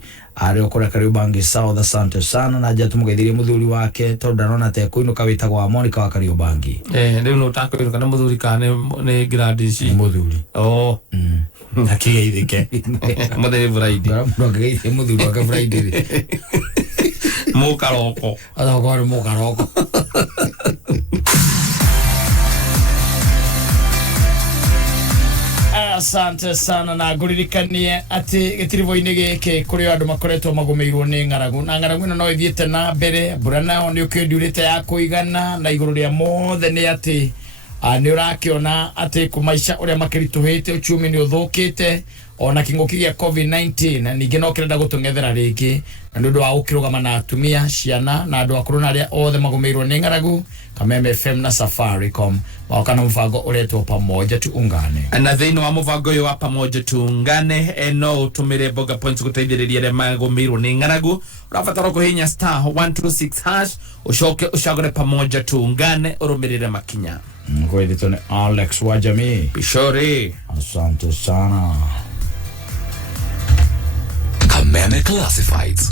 Rekora Kariobangi South, asante sana. Na jatumugethire muthuri wake tonda nona te kuinuka witagwo wa Monica wa Kariobangi. Riu no takwiruka kana muthuri kane ni Gardeshi muthuri. Nakigeithike muthuri Friday ngeithie muthuri wake Friday mukaroko athogore mukaroko. Asante sana na guririkanie ati gitirivo-ini giki kuri andu makoretwo magumirwo ni ng'aragu na ng'aragu no ithiete na mbere mbura nao ni ukiendurite ya kuigana na iguru ria mothe ni ati ni urakiona ati kumaisha uria makirituhite uchumi ni uthukite ona kinguki gia COVID-19 ningi no kirenda gutungethera ringi na ndu wa ukirugama na atumia ciana na andu akuru na aria othe magumirwo ni ng'aragu. Kameme FM na Safaricom wakana mfago uretwo pamoja tuungane. Na thini wa muvango uyu wa pamoja tuungane no utumire boga points guteithiriria aria magumirwo ni ng'aragu. Urabatara kuhinya *126# ushoke ushagore pamoja tuungane urumirire makinya. Kweli ni Alex wa jamii. Bishori. Asante sana. Kameme Classifieds.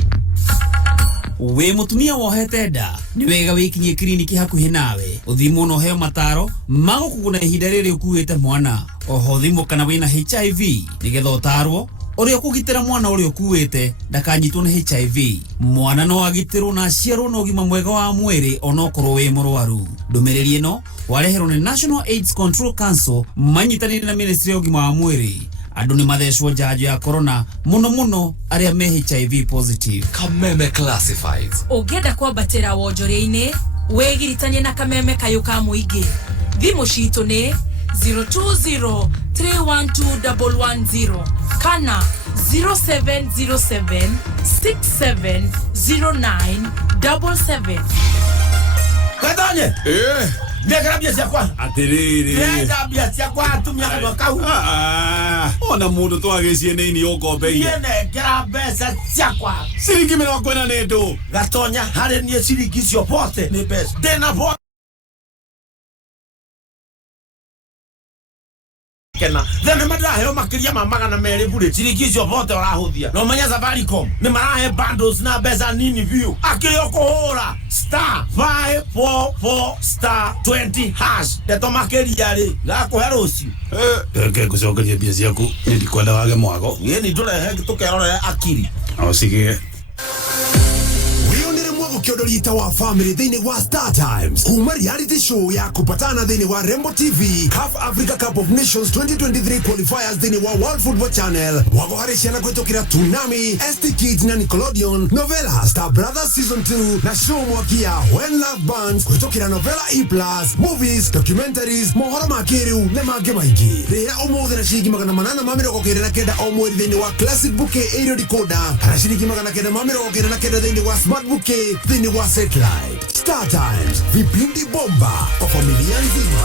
We mutumia wohete nda ni wega wikinyie kliniki hakuhi nawe uthimwo no heo mataro magukuguna ihinda riri ukuite mwana oho thimo kana wina HIV nigetha utarwo uria kugitira mwana uria ukuite ndakanyitwo ni HIV. Mwana no agitirwo na aciarwo na ugima mwega wa mwiri onokorwo wi murwaru. Ndumiriri ino wareherwo ni National AIDS Control Council manyitanire na Ministry of ugima wa mwiri. Andu ni mathecwo njanjo ya corona muno aria me HIV positive. Kameme Classifieds. Ungenda kwambatira wonjoria-ini wegiritanie na Kameme kayo ka muingi. Thimu citu ni 020312110 kana 0707670977. Gatanye. Ndekera bia ciakwa. Atiriri. Ndekera bia ciakwa atumia kwa kau. Ona mundu twagicie nini ukombeire. Ndekera mbeca ciakwa. Ciringi 40 ni ndu. Gatonya hari nie ciringi cio pote ni mbeca. Ndena po. Kena. Thene madaheo makiria ma magana meri bure. Ciringi cio pote urahuthia. No menya Safaricom. Ni marahe bundles na mbeca nini view. Akirio kuhura *544*20#. Ndeto makiria ri. Gakuhe rucio. Ndeke kucokeria mbia ciaku ni ndikwenda wage mwago. Ni ndurehe tukerorere akiri. Ausigie. kĩondorita wa family thĩinĩ wa Star Times. Kuma reality show ya kupatana thĩinĩ wa Rembo TV, CAF Africa Cup of Nations 2023 qualifiers thĩinĩ wa World Football Channel, wago harĩ ciana kwĩtũkĩra Tsunami, ST Kids na Nickelodeon, Novella Star Brothers Season 2 na show mwakia When Love Burns kwĩtũkĩra Novella E+, movies, documentaries, mohoro ma kĩrĩu na mangĩ maingĩ. Rĩra ũmũthĩ na ciringi 899 o mweri thĩinĩ wa Classic Bouquet Aerial Decoder, kana ciringi 999 thĩinĩ wa Smart Bouquet thĩinĩ wa Satellite. Star Times, vipindi bomba kwa familia nzima.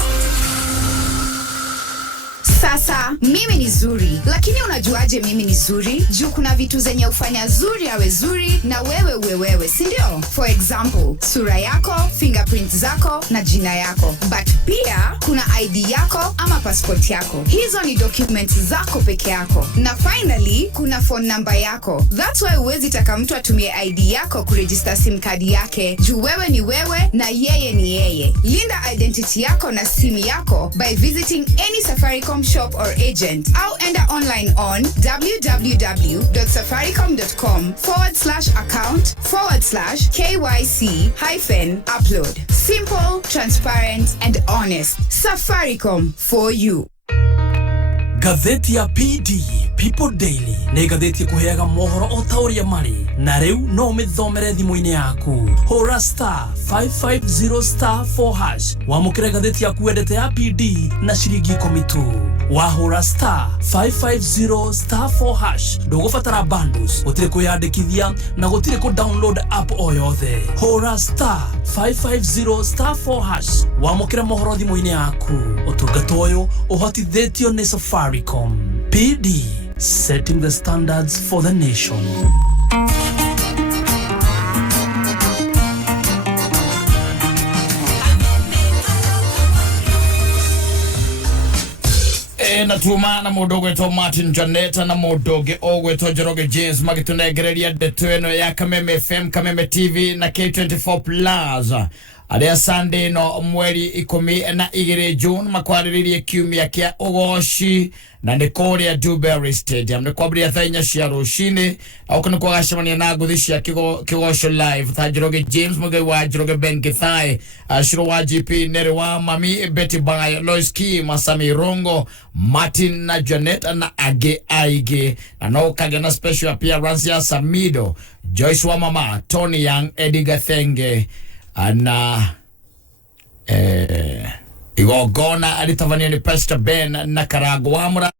Sasa mimi ni Zuri, lakini unajuaje mimi ni Zuri? Juu kuna vitu zenye ufanya Zuri awe Zuri na wewe uwe wewe, si ndio? For example, sura yako, fingerprint zako na jina yako. But pia kuna ID yako ama passport yako. Hizo ni documents zako peke yako. Na finally, kuna phone number yako. That's why huwezi taka mtu atumie ID yako kuregister SIM card yake. Juu wewe ni wewe na yeye ni yeye. Linda identity yako na simu yako by visiting any Safaricom shop or agent. Au enda online on www.safaricom.com/account/KYC-upload. Simple, transparent, and honest. Safaricom for you. Gazeti ya PD People Daily nĩ gatheti kuheaga mohoro o tauria mari na riu no mithomere thimu-ini yaku. Hora star 550*4# wamukire gatheti yaku wendete ya PD na ciringi 10 tu. Wahora star 550*4# ndũgũbatara bundles, gũtirĩ kwĩyandĩkithia na gũtirĩ ku download app o yothe. Hora star 550*4# wamukire mohoro thimu-ini yaku. Ũtungata ũyũ ũhotithĩtio nĩ Safaricom. PD, setting the standards for the nation. Na tuma na mũndũ gwĩtwo Martin Janeta na mũndũ ũngĩ ũgwĩtwo Njoroge James magĩtũnengereria ndeto ĩno ya Kameme FM, Kameme TV na K24 Plus. Arĩa Sunday no mweri 12 June makwarĩrĩrie kiumia kĩa ũgoci na nĩ kũrĩa Dewberry Stadium. Nĩ kwambĩrĩria thaa 4 cia rũcinĩ, au kana kwagacemania na ngũthi cia kĩgoco live. Ta Njoroge James mũgai wa Njoroge Ben Githai, Ashiro wa GP Nere wa Mami Betty Bay, Lois Key, Masami Rongo, Martin na Janet na age aige. Na no kage na special appearance ya Samido, Joyce wa Mama, Tony Young, Eddie Gathenge na igogona alitavania ni Pastor Ben na Karagwa Mura.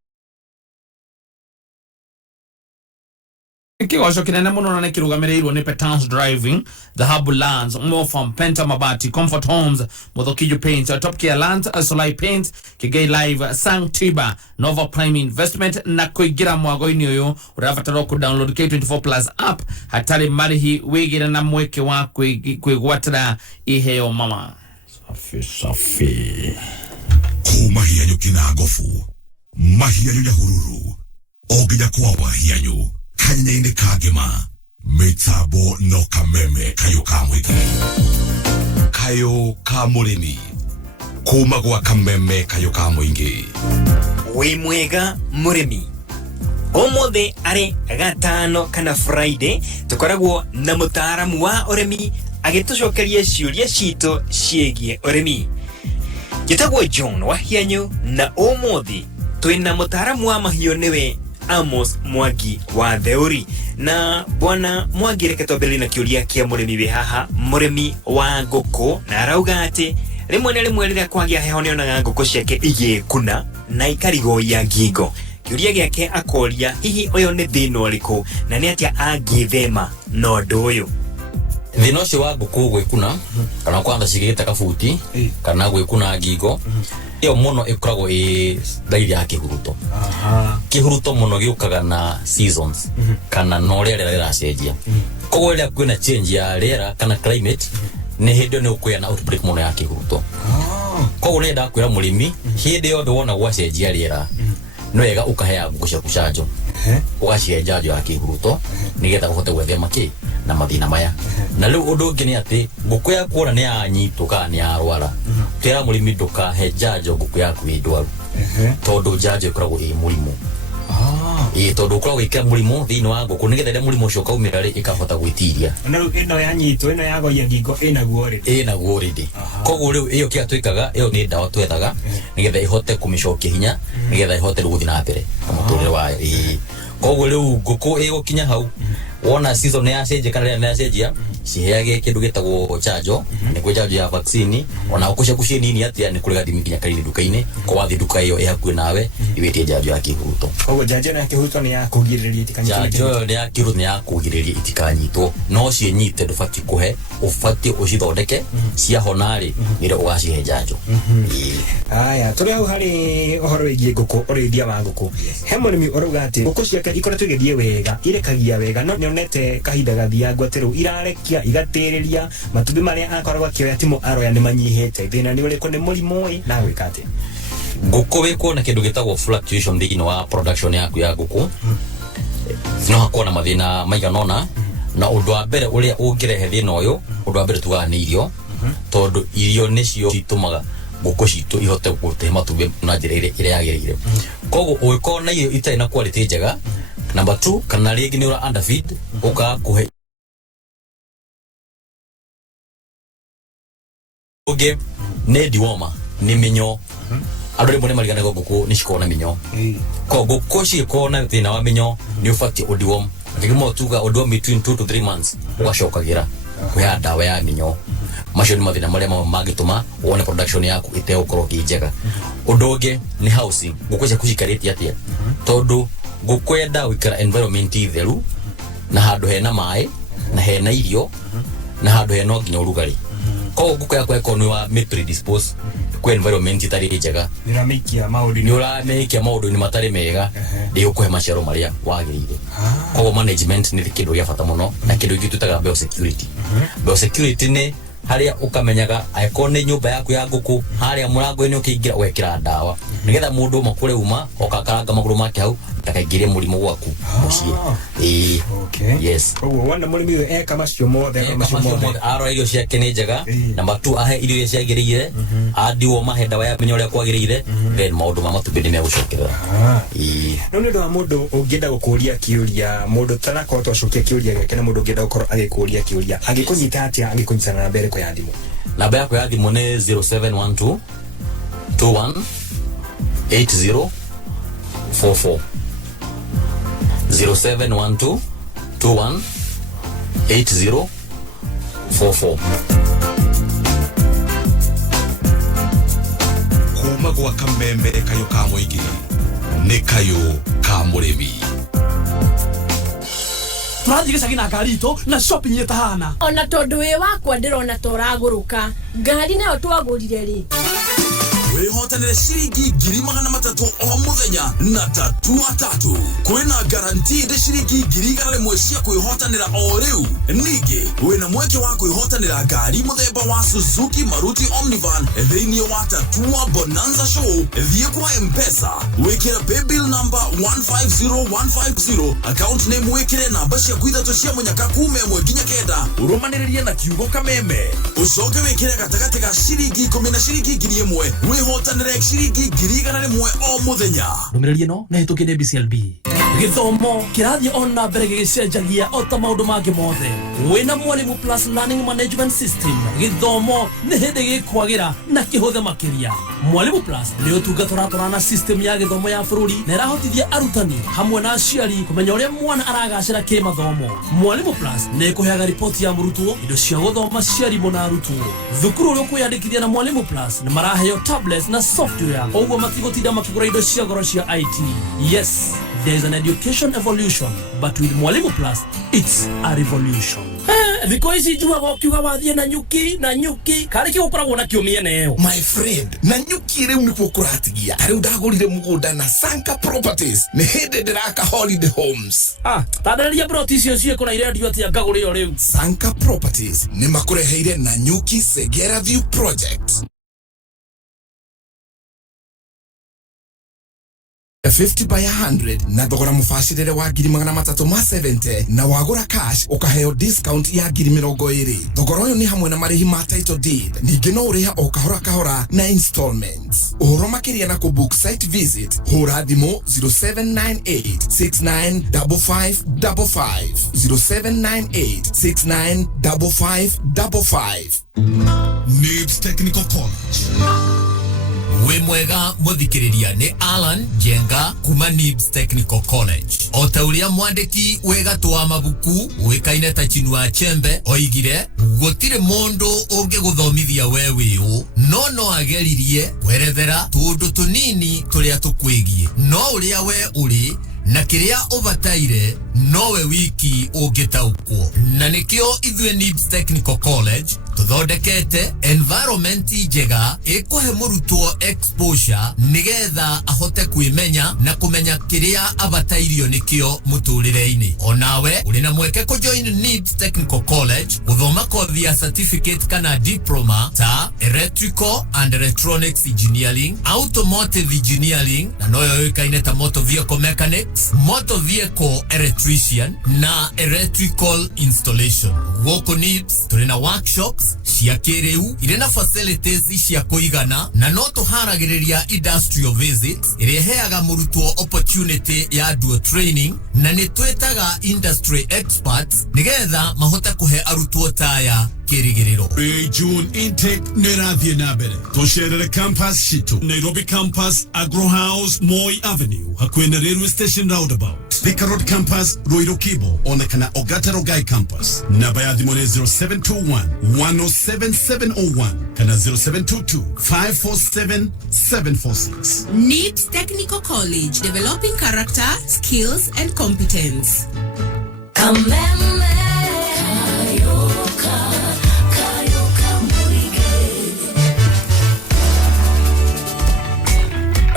Kigoco kinene muno na kirugamĩrĩirwo nĩ Petans Driving, The Hub Lands, Mofam, Penta Mabati, Comfort Homes, Muthokiju Paint, Top Care Lands, Solai Paint, Kigei Live, Sanctiba, Nova Prime Investment na kuigira mwago-inĩ ũyũ ũrabatara ku download K24 Plus app hatari marihi wĩgĩre na mweke wa kwĩgwatĩra iheo mama. Safi. Kuma hianyo kina gofu, mahianyo ya hururu, ogija kwa wahianyo. Kanyaine kagema metabo no Kameme kayo kamwiki kayo kamurimi kuma gwa Kameme kayo kamwingi we mwega murimi omothe are gatano kana Friday tukoragwo na mutaaramu wa urimi agitucokeria ciuria cito ciegie urimi. Gitagwo John Wahianyo na omothe twina mutaaramu wa mahiũ niwe Amos Mwangi wa Theuri. Na bwana Mwangi reke twambĩrĩrie na kĩũria kĩa mũrĩmi wĩ haha, mũrĩmi wa ngũkũ, na arauga atĩ rĩmwe na rĩmwe rĩrĩa kwagĩa heho nĩonaga ngũkũ ciake igĩkuna na ikarigoia ngingo. Kĩũria gĩake akoria hihi ũyũ nĩ thĩna ũrĩkũ na nĩ atĩa angĩthema na ũndũ ũyũ. Thĩna ũcio wa ngũkũ gwĩkuna kana kwanza cigĩte kabuti kana gwĩkuna ngingo iyo muno ĩkoragwo ĩ ndairi ya kĩhuruto. Kĩhuruto muno gĩũkaga na seasons kana no rĩera rĩracenjia. Koguo rĩrĩa kwĩna change ya rĩera kana climate nĩ hĩndĩ nĩ ũkũgĩa na outbreak muno ya kĩhuruto. Koguo nĩ ndakwĩra mũrĩmi hĩndĩ yothe wona gwacenjia rĩera no wega ũkahea ngũkũ ciaku canjo. Ũgacihe njanjo ya kĩhuruto nĩgetha ũhote gwĩthema na mathĩna maya. Na rĩu ũndũ ũngĩ nĩ atĩ ngũkũ yaku ona nĩ yanyitwo kana nĩ yarwara, twĩra mũrĩmi ndũkahe njanjo ngũkũ yaku ĩ ndwaru tondũ njanjo ĩkoragwo ĩ mũrimũ. tondu ukora wikira murimo thiini wa nguku nigetha ria murimo ucio kaumira ri ikahota gwitiria na riu ino yanyitwo ino yagoia ngingo inaguo already koguo riu iyo kia twikaga iyo ni ndawa twethaga nigetha ihote kumicokia hinya nigetha ihote guthi na mbere muturire wayo koguo riu nguku igukinya hau wona season ya cenjia kana ria yacenjia ciheage kindu gitagwo chanjo ni kwe chanjo ya vaccine ona ukucia nini atia ni kuriga thimi nginya karini duka-ini kwa wathi duka iyo ihakuhi nawe iwitie chanjo ya kihuruto koguo chanjo ya kihuruto ni ya kugiririria itikanyitwo chanjo ya kihuruto ni ya kugiririria itikanyitwo no cinyite ndubati kuhe ubati ucithondeke ciahonari nire ugacihe chanjo aya turi hau hari ohoro wigie nguku urithia wa nguku he murimi uruga ati nguku ciake ikoretwo igithie wega irekagia wega no nionete kahinda gathia ngwatero irarekia igatiriria matumbi maria akoragwo akioya timo aroya ni manyihite thina ni uriko ni murimo na gwikate nguku wiko na kindu gitagwo fluctuation thiini wa production yaku ya nguku no hakona mathina maiganona na undu wa mbere uria ungirehe thina uyu undu wa mbere tugaga ni irio tondu irio nicio citumaga nguku citu ihote gute matumbi na njira iria yagirire koguo ugikorwo na irio itari na quality njega number 2 kana ringi ni ura underfeed uka kuhe oge ne diwoma ni minyo adore mbone marigana nguku ni cikona minyo ko nguku cikona thina wa minyo ni ufati odiwom ngimo tuga odiwom between 2 to 3 months ugacokagira kuya dawa ya minyo macio ni mathina maria magituma wone production yaku ite ukorwo kinjega undoge ni housing nguku cia kucikarite atia tondu nguku enda wikara environment itheru na handu hena mai na hena irio na handu hena nginya urugari ko nguku yakwa ekono wa predispose kwa environment itari njega ni uramekia maundu ni matari mega ndi ukuhe maciaro maria wagirire ko management ni kindu gia bata muno na kindu gitu tutaga biosecurity biosecurity ni haria ukamenyaga aikone nyumba yaku ya nguku haria murango-ini ukiingira wekira ndawa nigetha mundu makure uma okakaranga maguru make hau ndakaingire murimu gwaku mucii yes koguo wanda murimi eka macio mothe aro irio ciake ni njega number 2 ahe irio iria ciagirire adiwo mahe ndawa ya minyo uria kwagirire then maundu ma matumbi ni megucokerera no ni ndo mundu ungienda gukuria kiuria mundu tarako twacokia kiuria gake na mundu ungienda gukorwo agikuria kiuria agikunyita atia agikunyitana na mbere ya thimu namba yako ya thimu ni 0712 21 80 44 0712 21 80 44 kuma gwa kameme kayo ka muingi ni kayo ka murimi turathi gicagi ngari itu na shopping yetahana ona tondu wi wakwa ndirona toraguruka ngari nayo twagurire ri wihotanire ciringi 300 o muthenya na tatu atatu kwina guaranteed ciringi 100 cia kwihotanira o riu ningi wina mweke wa kwihotanira ngari muthemba wa Suzuki Maruti Omnivan thiini wa Tatua Bonanza Show thie kwa M-Pesa wikira paybill number 150150 account name wikire namba cia kwithatu cia munyaka kume mwe nginya kenda urumaniririe na kiugo kameme ucoke wikire gatagati ga ciringi 10 na ciringi 1000 wihotanire ciringi 100 o muthenya rumiriri no na hitukire BCLB githomo kirathi ona mbere gicenjagia o ta maundu mangĩ mothe wina Mwalimu Plus Learning Management System githomo ni hindi gikwagira na kihuthe makiria Mwalimu Plus ni utungata na system ya githomo ya bururi na irahotithia arutani hamwe na aciari kumenya uria mwana aragacira kimathomo Mwalimu Plus ni kuheaga ripoti ya murutwo indo cia guthoma cia rimu na arutwo thukuru uria kwiyandikithia na Mwalimu Plus ni maraheo tablets na software oguo matigotinda makigura indo cia goro cia IT yes there's an education evolution but with Mwalimu Plus it's a revolution thiko ici njugaga ukiuga wathie na nyuki kari ki gukoragwo na kiumia neo my friend na nyuki riu nikuo kuratigia riu ndagurire mugunda na Sanka Properties ni hindi ndiraka holiday homes tandariria broti icio cie kuna irendio atia ngagure yo riu Sanka Properties ni makureheire na nyuki Segera View project 50 by 100 na thogora mubacirire wa 370 na wagura cash ukaheo discount ya 20. Thogora uyu ni hamwe na marihi ma title deed. Ningĩ no ũrĩha o kahora kahora na installments. Ũhoro makĩria na book site visit hũra thimũ 0798695555 0798695555. NIBS Technical College. We mwega muthikiriria ni Alan Jenga kuma NIBS Technical College. O ta uria mwandiki wegatu wa mabuku wikaine ta Chinua Achembe oigire gutire mundu ungiguthomithia we wiu no ageririe werethera tundu tunini turia tukwigie no uria we uri na kiria ubataire nowe wiki ungitaukwo na nikio ithwe NIBS Technical College tuthondekete environment njega ikuhe murutwo exposure nigetha ahote kwimenya na kumenya kiria abatairio nikio muturire-ini. Onawe uri na mweke ku join NIBS Technical College uthoma kothi ya certificate kana diploma ta electrical and electronics engineering, automotive engineering na noyo yoikaine ta motor vehicle mechanics, motor vehicle electrician na electrical installation. Goko NIBS turi na workshops cia kiriu ire na facilities cia kuigana na no tuharagiriria industrial visits ire heaga murutwo opportunity ya dual training na ni twetaga industry experts nigetha mahote kuhe arutwo taya kirigiriro. June intake nerathie na mbere tusherere campus shitu Nairobi campus Agro House Moi Avenue hakwena railway station roundabout Thika Road campus Ruiru Kibo onekana Ogata Rogai campus namba ya thimũ nĩ 0721-107-701 kana 0722-547-746. NIBS Technical College, developing character, skills and competence.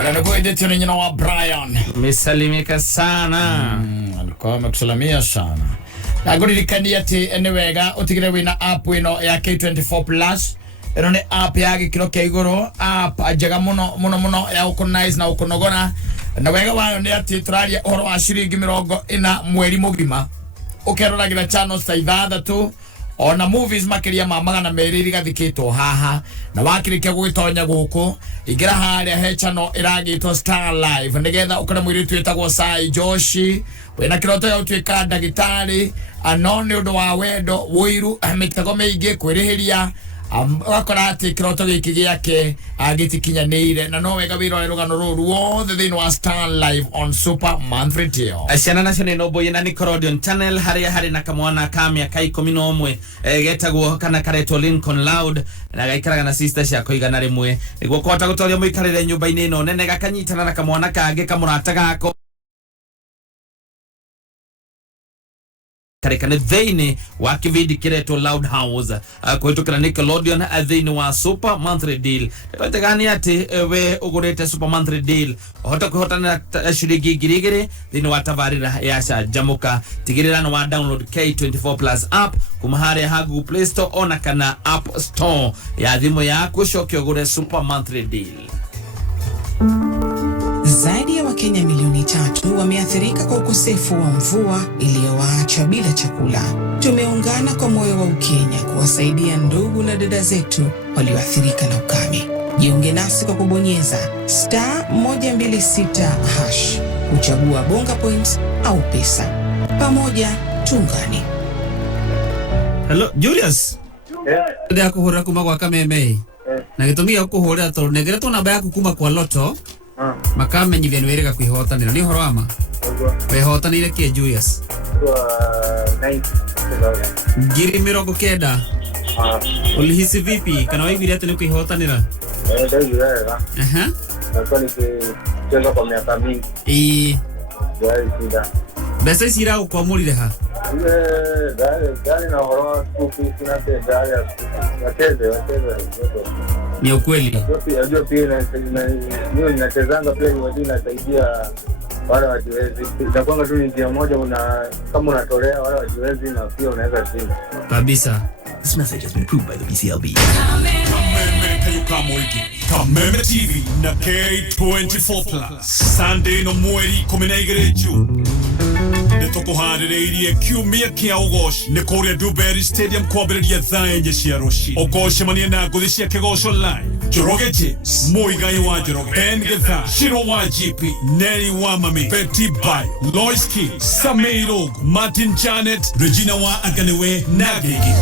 Anakuwa nyina wa Brian. Misalimika sana. Alikuwa amekusalamia sana. Naguririkania ati ni wega utigire wina app ino ya K24 Plus. Ino ni app ya gikiro kia iguru, app njega muno ya ukunize na ukunogona. Na wega wayo ni ati turaria uhoro wa ciringi 40 mweri mugima. Ukeroragira channels ta 6 ona movies makiria ma 200 gathikitwo haha na wakirikia gwitonya guku igira haria he channel iragitwo Star Live nigetha ukore mwiritu etagwo Sai Joshi wena kiroto ya utwika ndagitari anone undu wa wendo wiru mitego meige kwirihiria wakora ati kiroto giki giake agitikinyanire na no wega wiro rugano ruru wothe thini wa Star Live on Super Monthly Deal. Ciana nacio nĩ nomboye na Nickelodeon channel haria hari na kamwana kamia ka 11 getagwo kana karetwo Lincoln Loud na gaikaraga na sister cia koigana rimwe niguo kwata gutoria muikarire nyumba-ini ino nene gakanyitana na kamwana kange kamurata gako karekane thĩinĩ wa kivindi kiretwo Loud House kũhĩtũkĩra Nickelodeon thĩinĩ wa Super Monthly Deal. Twĩtegania atĩ we ũgũrĩte Super Monthly Deal ũhote kwĩhotanĩra ciringi 2,000 thĩinĩ wa tabarĩra ya canjamũka. Tigĩrĩra nĩ wa download K24 Plus app kuma harĩa ha Google Play Store ona kana App Store ya thimũ yaku coke ũgũre Super Monthly Deal. Zaidi ya Wakenya milioni 3 wameathirika kwa ukosefu wa mvua iliyowaacha bila chakula. Tumeungana kwa moyo wa Ukenya kuwasaidia ndugu na dada zetu walioathirika na ukame. Jiunge nasi kwa kubonyeza *126# kuchagua bonga points au pesa. Pamoja tuungane. Hello Julius. Ndio kuhura kuma kwa Kameme. Na gitumia kuhura to negera to namba yaku kuma kwa Loto. Makamenyithia nĩwĩrĩga kwĩhotanĩra nĩ ũhoro wa ma wĩhotanĩire kĩ Julius 90,000 ulihisi vipi kana waiguire atĩ nĩ kwĩhotanĩra ndaiguire wega nilikuwa nikicheza kwa miaka mingi mbeca ici iragũkwamũrire ha gari na uhoro wa school fees na gari ya wacheze ni ukweli. Najua pia niyo ninachezanga pia inasaidia wale wajiwezi. Itakuwa tu ni njia moja kama unatolea wale wajiwezi na pia unaweza shinda. Kabisa. This message has been approved by the BCLB. Kameme kayuka moigi. Kameme TV na K24 Plus. Sunday no mweri 12 June. Netokuharĩrĩirie kiumia kia Ogoshi nĩ kũrĩa Dewberry Stadium kwambĩrĩria thaa 4 cia rũcinĩ. Ũgocemania na ngũthi cia Kĩgoco Live, Njoroge James, Muigai wa Njoroge, Ben Githa, Shiro wa GP, Nelly wa Mami, Betty Bayo, Lois King, Samir Ogu, Martin Janet, Regina wa Aganewe na Gigi.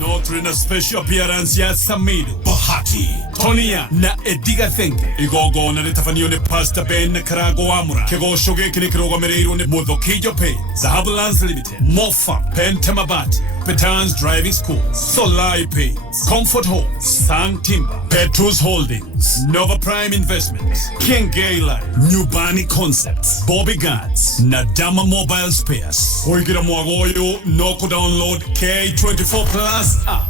Notre special appearance ya Samido, Bahati, Tonia na Ediga Think. Igogona litafanio ni Pastor Ben na Karago Amura. Kigosho geki ni kirogomereiru ni Mudhokijo Pay, Zahabu Lands Limited, Mofa, Pentamabati, Petans Driving School, Solai Pay, Comfort Home, Sang Timber, Petrus Holdings, Nova Prime Investments, King Gay Life, Nyumbani Concepts, Bobby Guards, na Dama Mobile Spares. Oigira mwagoyo noko download K24 Plus app.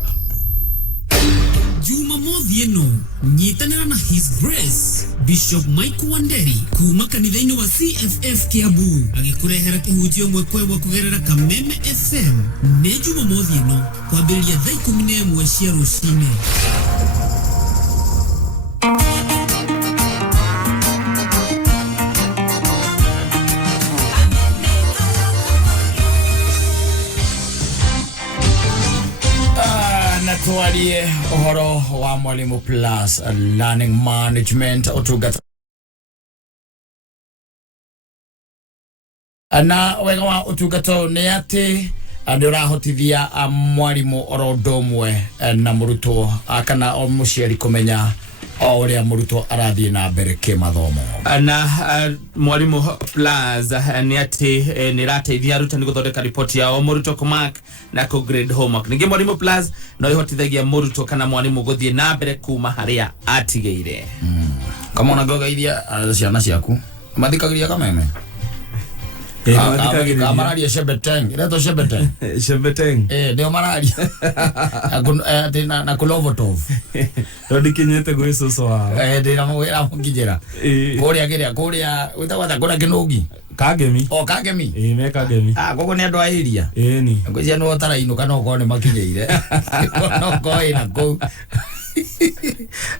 Jumamothi ĩno nyitanĩra na His Grace Bishop Mike Wanderi kuma kanitha-inĩ wa CFF Kiambu agĩkũrehera kĩhunjio mwekwe kũgerera Kameme FM nĩ Jumamothi ĩno kwambĩrĩria thaa 11 cia rũcinĩ. Tualie uhoro wa Mwalimu Plus Learning Management utungata na wega wa utungata nĩ atĩ andũ rahotithia mwalimu orodomwe na mũrutwo kana o mũciari kũmenya o ũrĩa mũrutwo arathiĩ na mbere kĩmathomo. Na Mwalimu Plus nĩ atĩ nĩ rateithia arutani gũthondeka ripoti yao mũrutwo kũmark na kũ-grade homework. Ningĩ Mwalimu Plus no ĩhotithagia mũrutwo kana mwalimu gũthiĩ na mbere kuma harĩa atigĩire. Kama ũnagĩgeithia ciana ciaku mathikagĩria Kameme. Mararia Shebeteng, ireto Shebeteng. Shebeteng. Ndio mararia. Na Kulovotov. Rodi kinyete gwesoso wao. Ndĩra mwĩra mũkijĩra. Kũrĩa kĩrĩa kũrĩa wĩtagwa kũrĩa Kĩnũngi. Kagemi. O Kagemi. Me Kagemi. Gogo nĩ andũ a area. Ni. Ngwĩcia no tarainũka no korwo nĩ makinyĩire. No koe na kũu.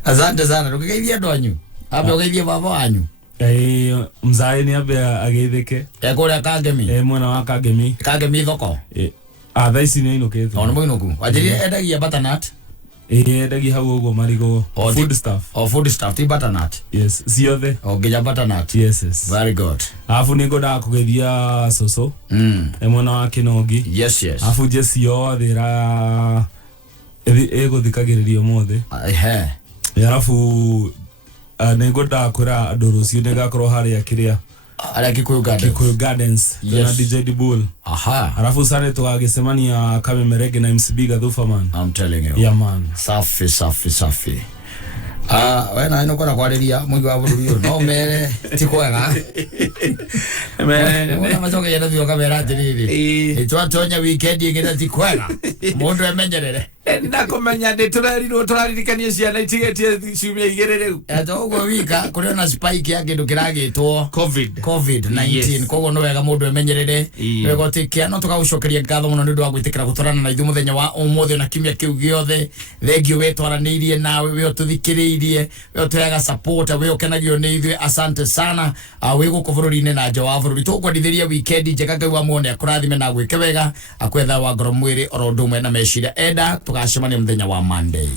Asante sana. Ndũgeithie andũ anyu. Ambe ũgeithie baba wanyu. Mzae ni abe ageithike. Kũrĩa Kagemi. Mwana wa Kagemi. Kagemi thoko. Thaa ici nĩ ainũkĩte. Ona mũinũku. Wanjĩrire endagia butternut. Endagia hau ũguo marigo. Food stuff. Food stuff ti butternut. Yes, ciothe. Nginya butternut. Yes. Very good. Alafu nĩngwendaga kũgeithia Soso. Mwana wa Kĩnũngi. Yes. Alafu je ciothe ĩgũthikagĩrĩrio mothe. Alafu nĩngwendaga kwĩra andũ rũciũ nĩgakorwo harĩa kĩrĩa harĩa Kikuyu Gardens na DJ Dibul. Alafu sana tugagĩcemania Kameme Reggae na MCB Gathufaman. I'm telling you. Yeah man. Safi. Wena ino kwa kwariria mwingi wa bũrũri ũyũ no mere ti kwega. Ona macoka yenda thio kamera atĩrĩrĩ. Twatonya weekend ĩngĩ ti kwega. Mũndũ emenyerere. Ndakomenya ndĩ tũraririkania ciana itigetie ciumia igĩrĩ rĩu. Ũguo wika kũrĩ na spike ya kĩndũ kĩragĩtwo COVID-19. Koguo no wega mũndũ emenyerere. Wega ũtĩkia no tũgagũcokeria ngatho mũno nĩ ũndũ wa gwĩtĩkĩra gũtwarana na ithuĩ mũthenya wa ũmũthĩ na kiumia kĩu gĩothe. Thengio wetwaranĩirie nawe we ũtũthikĩrĩirie we ũtũheaga support we ũkenagio nĩ ithuĩ. Asante sana. Wĩ gũkũ bũrũri-inĩ na nja wa bũrũri tũkwendithĩria weekend njega Ngai wa muone akũrathime na gwĩke wega akwetha wa ngoro mwĩrĩ oro ũndũ ũmwe na meciria enda tugacemania mũthenya wa Monday.